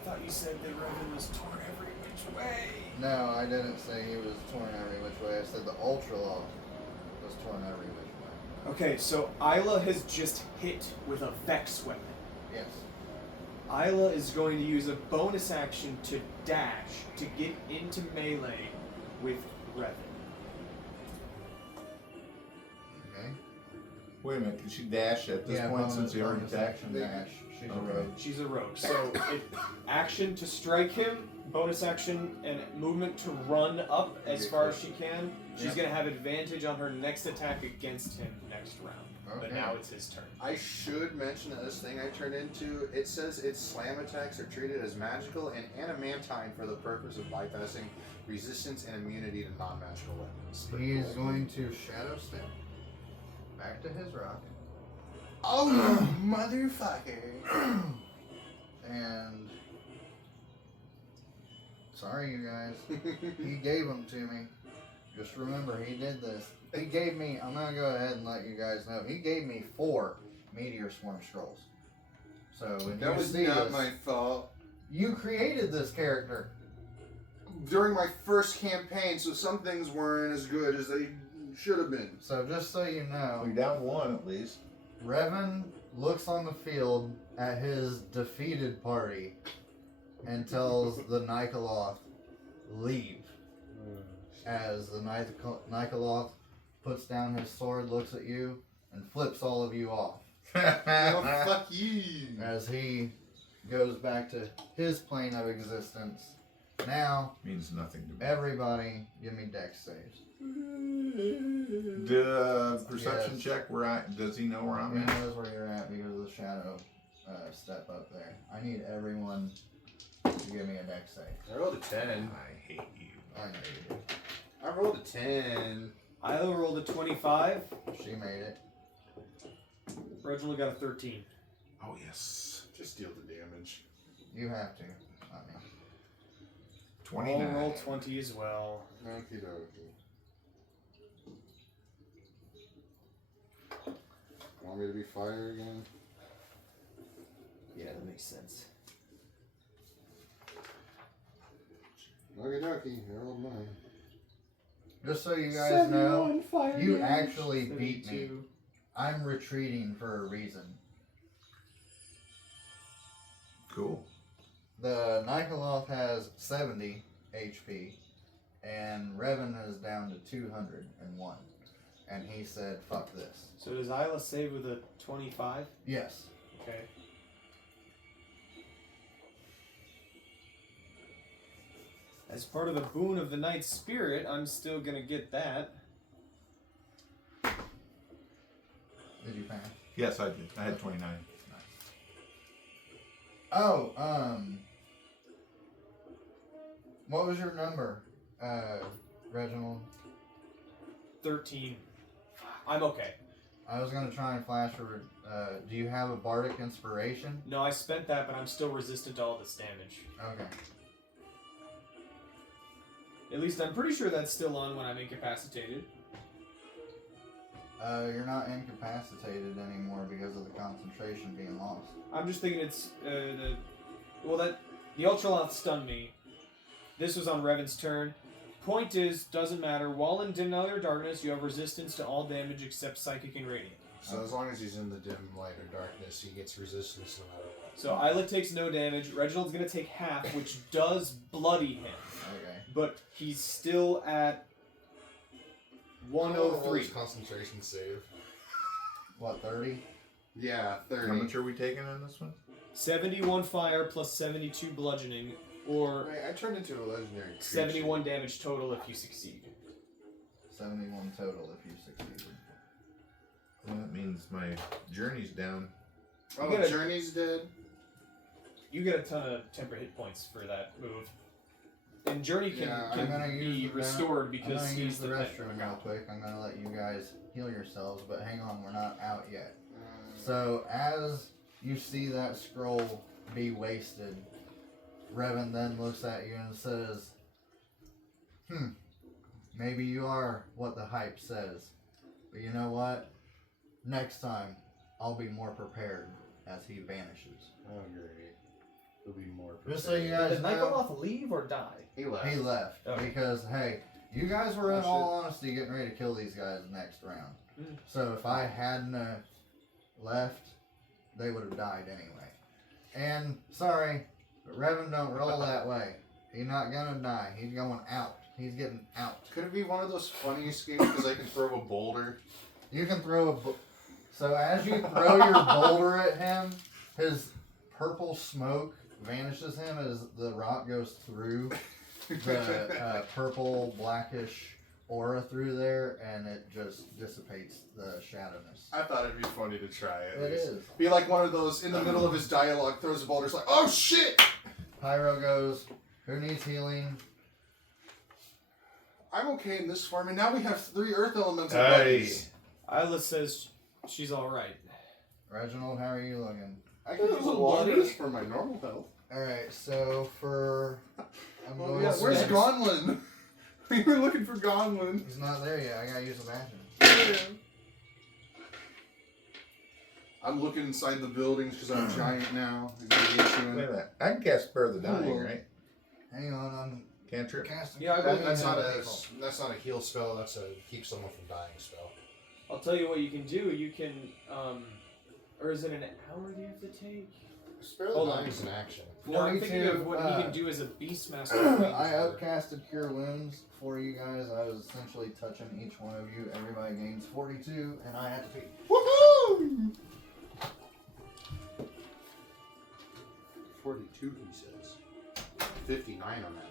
I thought you said that Revan was torn every which way. No, I didn't say he was torn every which way. I said the Ultraloth was torn every which way. Okay, so Isla has just hit with a Vex weapon. Yes. Isla is going to use a bonus action to dash to get into melee with Revan. Okay. Wait a minute, can she dash at this point since he already attacked? action dash. She's Okay. a rogue. She's a rogue. So action to strike him, bonus action, and movement to run up as far as she can. She's Yep. going to have advantage on her next attack against him next round. But Okay. now it's his turn. I should mention that this thing I turned into, it says its slam attacks are treated as magical and adamantine for the purpose of bypassing resistance and immunity to non-magical weapons. He is going to shadow step back to his rock. Oh, motherfucker! And sorry, you guys. He gave them to me. Just remember, he did this. He gave me. I'm gonna go ahead and let you guys know. He gave me 4 Meteor Swarm scrolls. So when That you was see not this, my fault. you created this character. During my first campaign, so some things weren't as good as they should have been. So just so you know, We down one at least. Revan looks on the field at his defeated party and tells the Nikoloth, "Leave." As the Nikoloth puts down his sword, looks at you, and flips all of you off. Oh, fuck you! As he goes back to his plane of existence. Now, Means nothing to me. everybody, give me dex saves. Perception Yes. check where does he know where I'm He at? knows where you're at because of the shadow step up there. I need everyone to give me a dex save. I rolled a 10. I hate you. I know you do. I rolled a 10. Isla rolled a 25. She made it. Reginald got a 13. Oh yes. Just deal the damage. You have to. I mean, 29. I'll roll 20 as well. Okie dokie. Want me to be fire again? Yeah, that makes sense. Okie dokie. I rolled 9. just so you guys know, you actually beat me. 72. I'm retreating for a reason. Cool. The Nikoloth has 70 HP, and Revan is down to 201. And he said, "Fuck this." So does Isla save with a 25? Yes. Okay. As part of the boon of the Night Spirit, I'm still gonna get that. Did you pass? Yes, I did. I had 29. Oh, what was your number, Reginald? 13. I'm okay. I was gonna try and flash a. Do you have a bardic inspiration? No, I spent that, but I'm still resistant to all this damage. Okay. At least I'm pretty sure that's still on when I'm incapacitated. You're not incapacitated anymore because of the concentration being lost. I'm just thinking it's the Ultraloth stunned me. This was on Revan's turn. Point is, doesn't matter. While in dim light or darkness, you have resistance to all damage except psychic and radiant. So as long as he's in the dim light or darkness, he gets resistance no matter what. So Isla takes no damage. Reginald's gonna take half, which does bloody him, Okay. but he's still at 103. Concentration save. What, 30? Yeah, 30. How much are we taking on this one? 71 fire plus 72 bludgeoning, or Wait, I turned into a legendary creature. 71 damage total if you succeed. 71 total if you succeeded. Well, that means my journey's down. Oh, You gotta- Journey's dead? You get a ton of temper hit points for that move. And Journey can, Yeah, I'm gonna use be the restored I'm because gonna he's use the the thing. restroom real quick. I'm gonna let you guys heal yourselves, but hang on, we're not out yet. So as you see that scroll be wasted, Revan then looks at you and says, maybe you are what the hype says. But you know what? Next time, I'll be more prepared as he vanishes. Oh, great. He'll be more Just so you prepared. guys Did know, Nikolov leave or die? He left. he left. Okay. Because, hey, you guys were in Oh, all honesty getting ready to kill these guys next round. Mm. So if I hadn't left, they would have died anyway. And, sorry, but Revan don't roll that way. He's not gonna die. He's going out. He's getting out. Could it be one of those funny escapes because I can throw a boulder? You can throw so as you throw your boulder at him, his purple smoke vanishes him as the rock goes through the purple blackish aura through there, and it just dissipates the shadowness. I thought it'd be funny to try it. It is. Be like one of those in the middle of his dialogue, throws a boulder, it's like, oh shit! Pyro goes, who needs healing? I'm okay in this form, and now we have 3 earth elemental Hey. buddies. Isla says she's alright. Reginald, how are you looking? I can use a long rest for my normal health. Alright, so for... I'm Oh, going yeah, to where's spend- Gonlin? We were looking for Gonlin. He's not there yet. I gotta use a bathroom. I'm looking inside the buildings because I'm giant now. Wait a minute. I can cast Spur of the Dying, Cool. right? Hang on, I'm Cantrip. casting. Yeah, I got- That's not a. a heal spell. That's a keep someone from dying spell. I'll tell you what you can do. You can, or is it an hour you have to take? Spare the Hold on. dying is an action. No, I'm thinking 42, of what he can do as a Beastmaster. I upcasted Cure Wounds for you guys. I was essentially touching each one of you. Everybody gains 42, and I had to be. Woohoo! 42, he says. 59 on that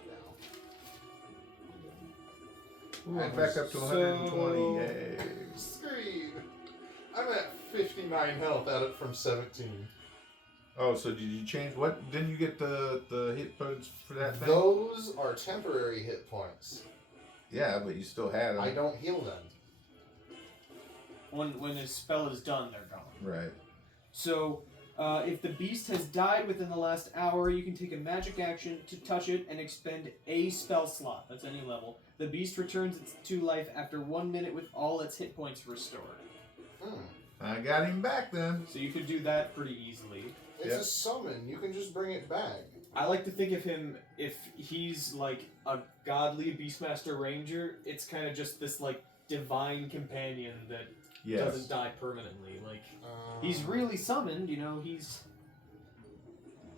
now. Ooh, back up to 120. Yay. Scream! I'm at 59 health out of from 17. Oh, so did you change what? Didn't you get the hit points for that thing? Those are temporary hit points. Yeah, but you still had them. I don't heal them. When his spell is done, they're gone. Right. So, if the beast has died within the last hour, you can take a magic action to touch it and expend a spell slot. That's any level. The beast returns its 2 life after 1 minute with all its hit points restored. I got him back then. So you could do that pretty easily. It's a summon. You can just bring it back. I like to think of him, if he's like a godly Beastmaster Ranger, it's kind of just this like divine companion that doesn't die permanently. Like, he's really summoned, you know, he's...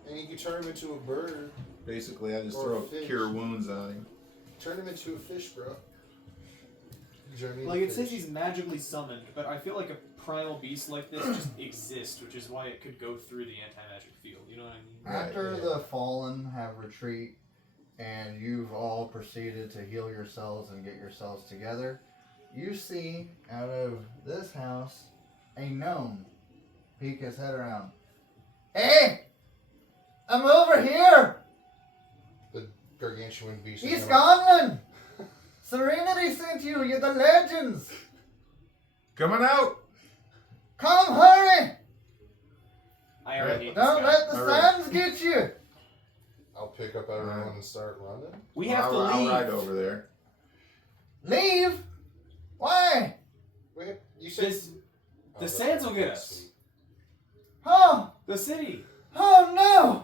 And you can turn him into a bird. Basically, I just Or throw a fish. Cure Wounds on him. Turn him into a fish, bro. Journey Like, the it says fish. he's magically summoned, but I feel like a primal beast like this just exists, which is why it could go through the anti-magic field, you know what I mean? After yeah. the fallen have retreat, and you've all proceeded to heal yourselves and get yourselves together, you see out of this house a gnome peek his head around. Hey! I'm over here! The gargantuan beast. He's Gonlin! Serenity sent you, you're the legends! Coming out! Come, hurry! I already hate this Don't guy. let the Alright. sands get you! I'll pick up everyone Alright. and start running. We have to I'll leave. ride over there. Leave? Why? Wait, you said This, Oh, the that's sands will get pretty us. sweet. Oh! The city. Oh no!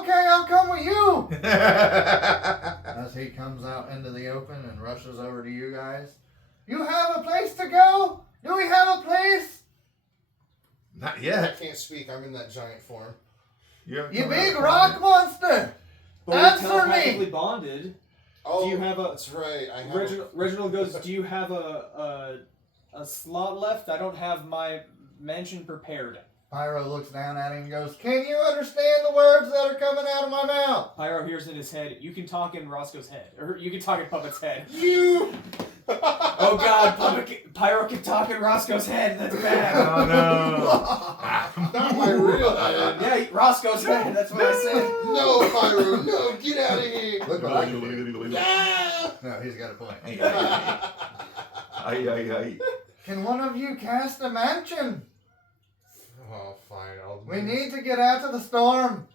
Okay, I'll come with you! As he comes out into the open and rushes over to you guys. You have a place to go? Do we have a place? Not I yet. can't speak. I'm in that giant form. haven't You come out big of rock the monster! But we're Answer me! telepathically bonded. Oh, Do you have a... That's right. I have. Reginald goes, do you have a slot left? I don't have my mansion prepared. Pyro looks down at him and goes, Can you understand the words that are coming out of my mouth? Pyro hears in his head, you can talk in Roscoe's head. Or you can talk in Puppet's head. You. Oh god, Pyro can talk in Roscoe's head. That's bad. Oh no! Not my real head. Yeah, Roscoe's head. That's what I said. No, Pyro, no, get out of here. Look what I can do. Ah! No, he's got a point. Aye. Can one of you cast a mansion? Oh, fine. We need to get out of the storm.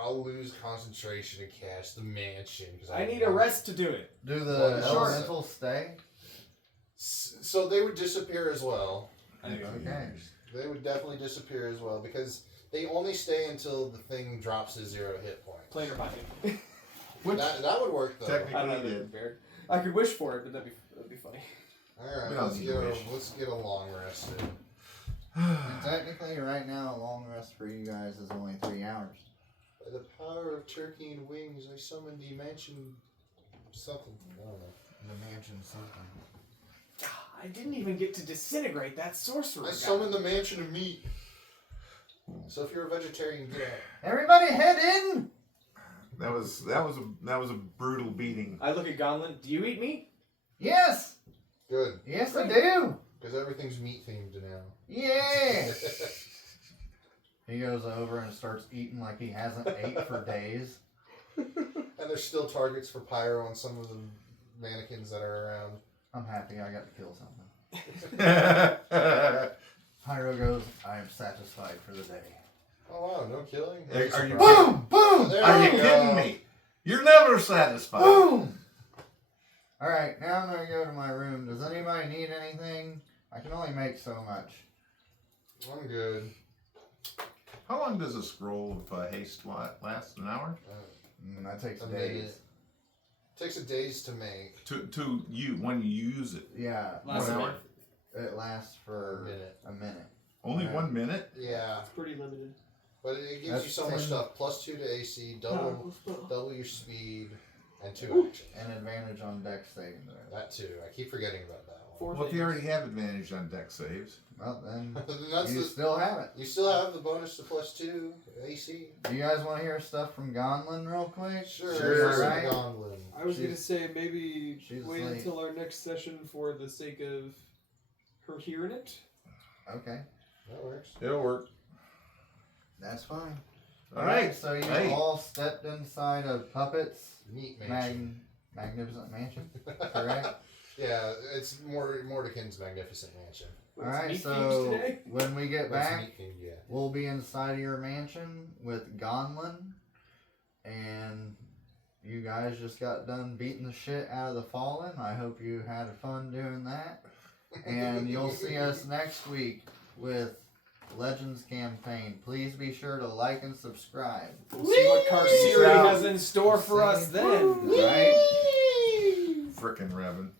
I'll lose concentration and cast the mansion. I need a rest to do it. Do the Well, sure. elementals stay? So they would disappear as well. Okay. They would definitely disappear as well because they only stay until the thing drops to 0 hit points. Plain or pocket. That would work though. Technically- I don't know that prepared. I could wish for it, but that'd be funny. All right, We don't need to wish. let's get a long rest in. And technically, right now, a long rest for you guys is only 3 hours. By the power of turkey and wings, I summon the mansion something. I don't know. The mansion something. I didn't even get to disintegrate that sorcerer. I guy. summon the mansion of meat. So if you're a vegetarian, get out. Everybody head in! That was a brutal beating. I look at Gonlin. Do you eat meat? Yes! Good, Yes, I do! because everything's meat themed now. Yeah! He goes over and starts eating like he hasn't ate for days. And there's still targets for Pyro on some of the mannequins that are around. I'm happy I got to kill something. Pyro goes, I am satisfied for the day. Oh wow, no killing. Are you- Boom! Boom! There Are you we go. kidding me? You're never satisfied. Boom! Alright, now I'm going to go to my room. Does anybody need anything? I can only make so much. I'm good. How long does a scroll of haste last? An hour? That takes A days. minute. Takes a days to make. To you when you use it. Yeah, Last 1 hour? minute. it lasts for Minute. a minute. Only Yeah. 1 minute? Yeah, It's pretty limited. but it gives you That's so much 10. stuff. +2 to AC, double your speed, and 2 action. And advantage on dex saving throws. That too. I keep forgetting about that one. Well, if you already have advantage on deck saves. Well, then Then that's you the, still have it. you still have the bonus to +2 AC. Do you guys want to hear stuff from Gonlin real quick? Sure. Right? Gonglin. I was She's- gonna say maybe she's wait late. until our next session for the sake of her hearing it. Okay, That works. It'll work. that's fine. All right. So you Hey. all stepped inside of Puppet's Neat mansion. magnificent mansion, correct? Yeah, it's Mordekin's magnificent mansion. All What's right. meat So themed today? when we get That's back, neat themed, yeah. we'll be inside of your mansion with Gonlin, and you guys just got done beating the shit out of the Fallen. I hope you had fun doing that, and you'll see us next week with Legends campaign. Please be sure to like and subscribe. We'll see what Carceri has in store for us then. Right? Frickin' Revan.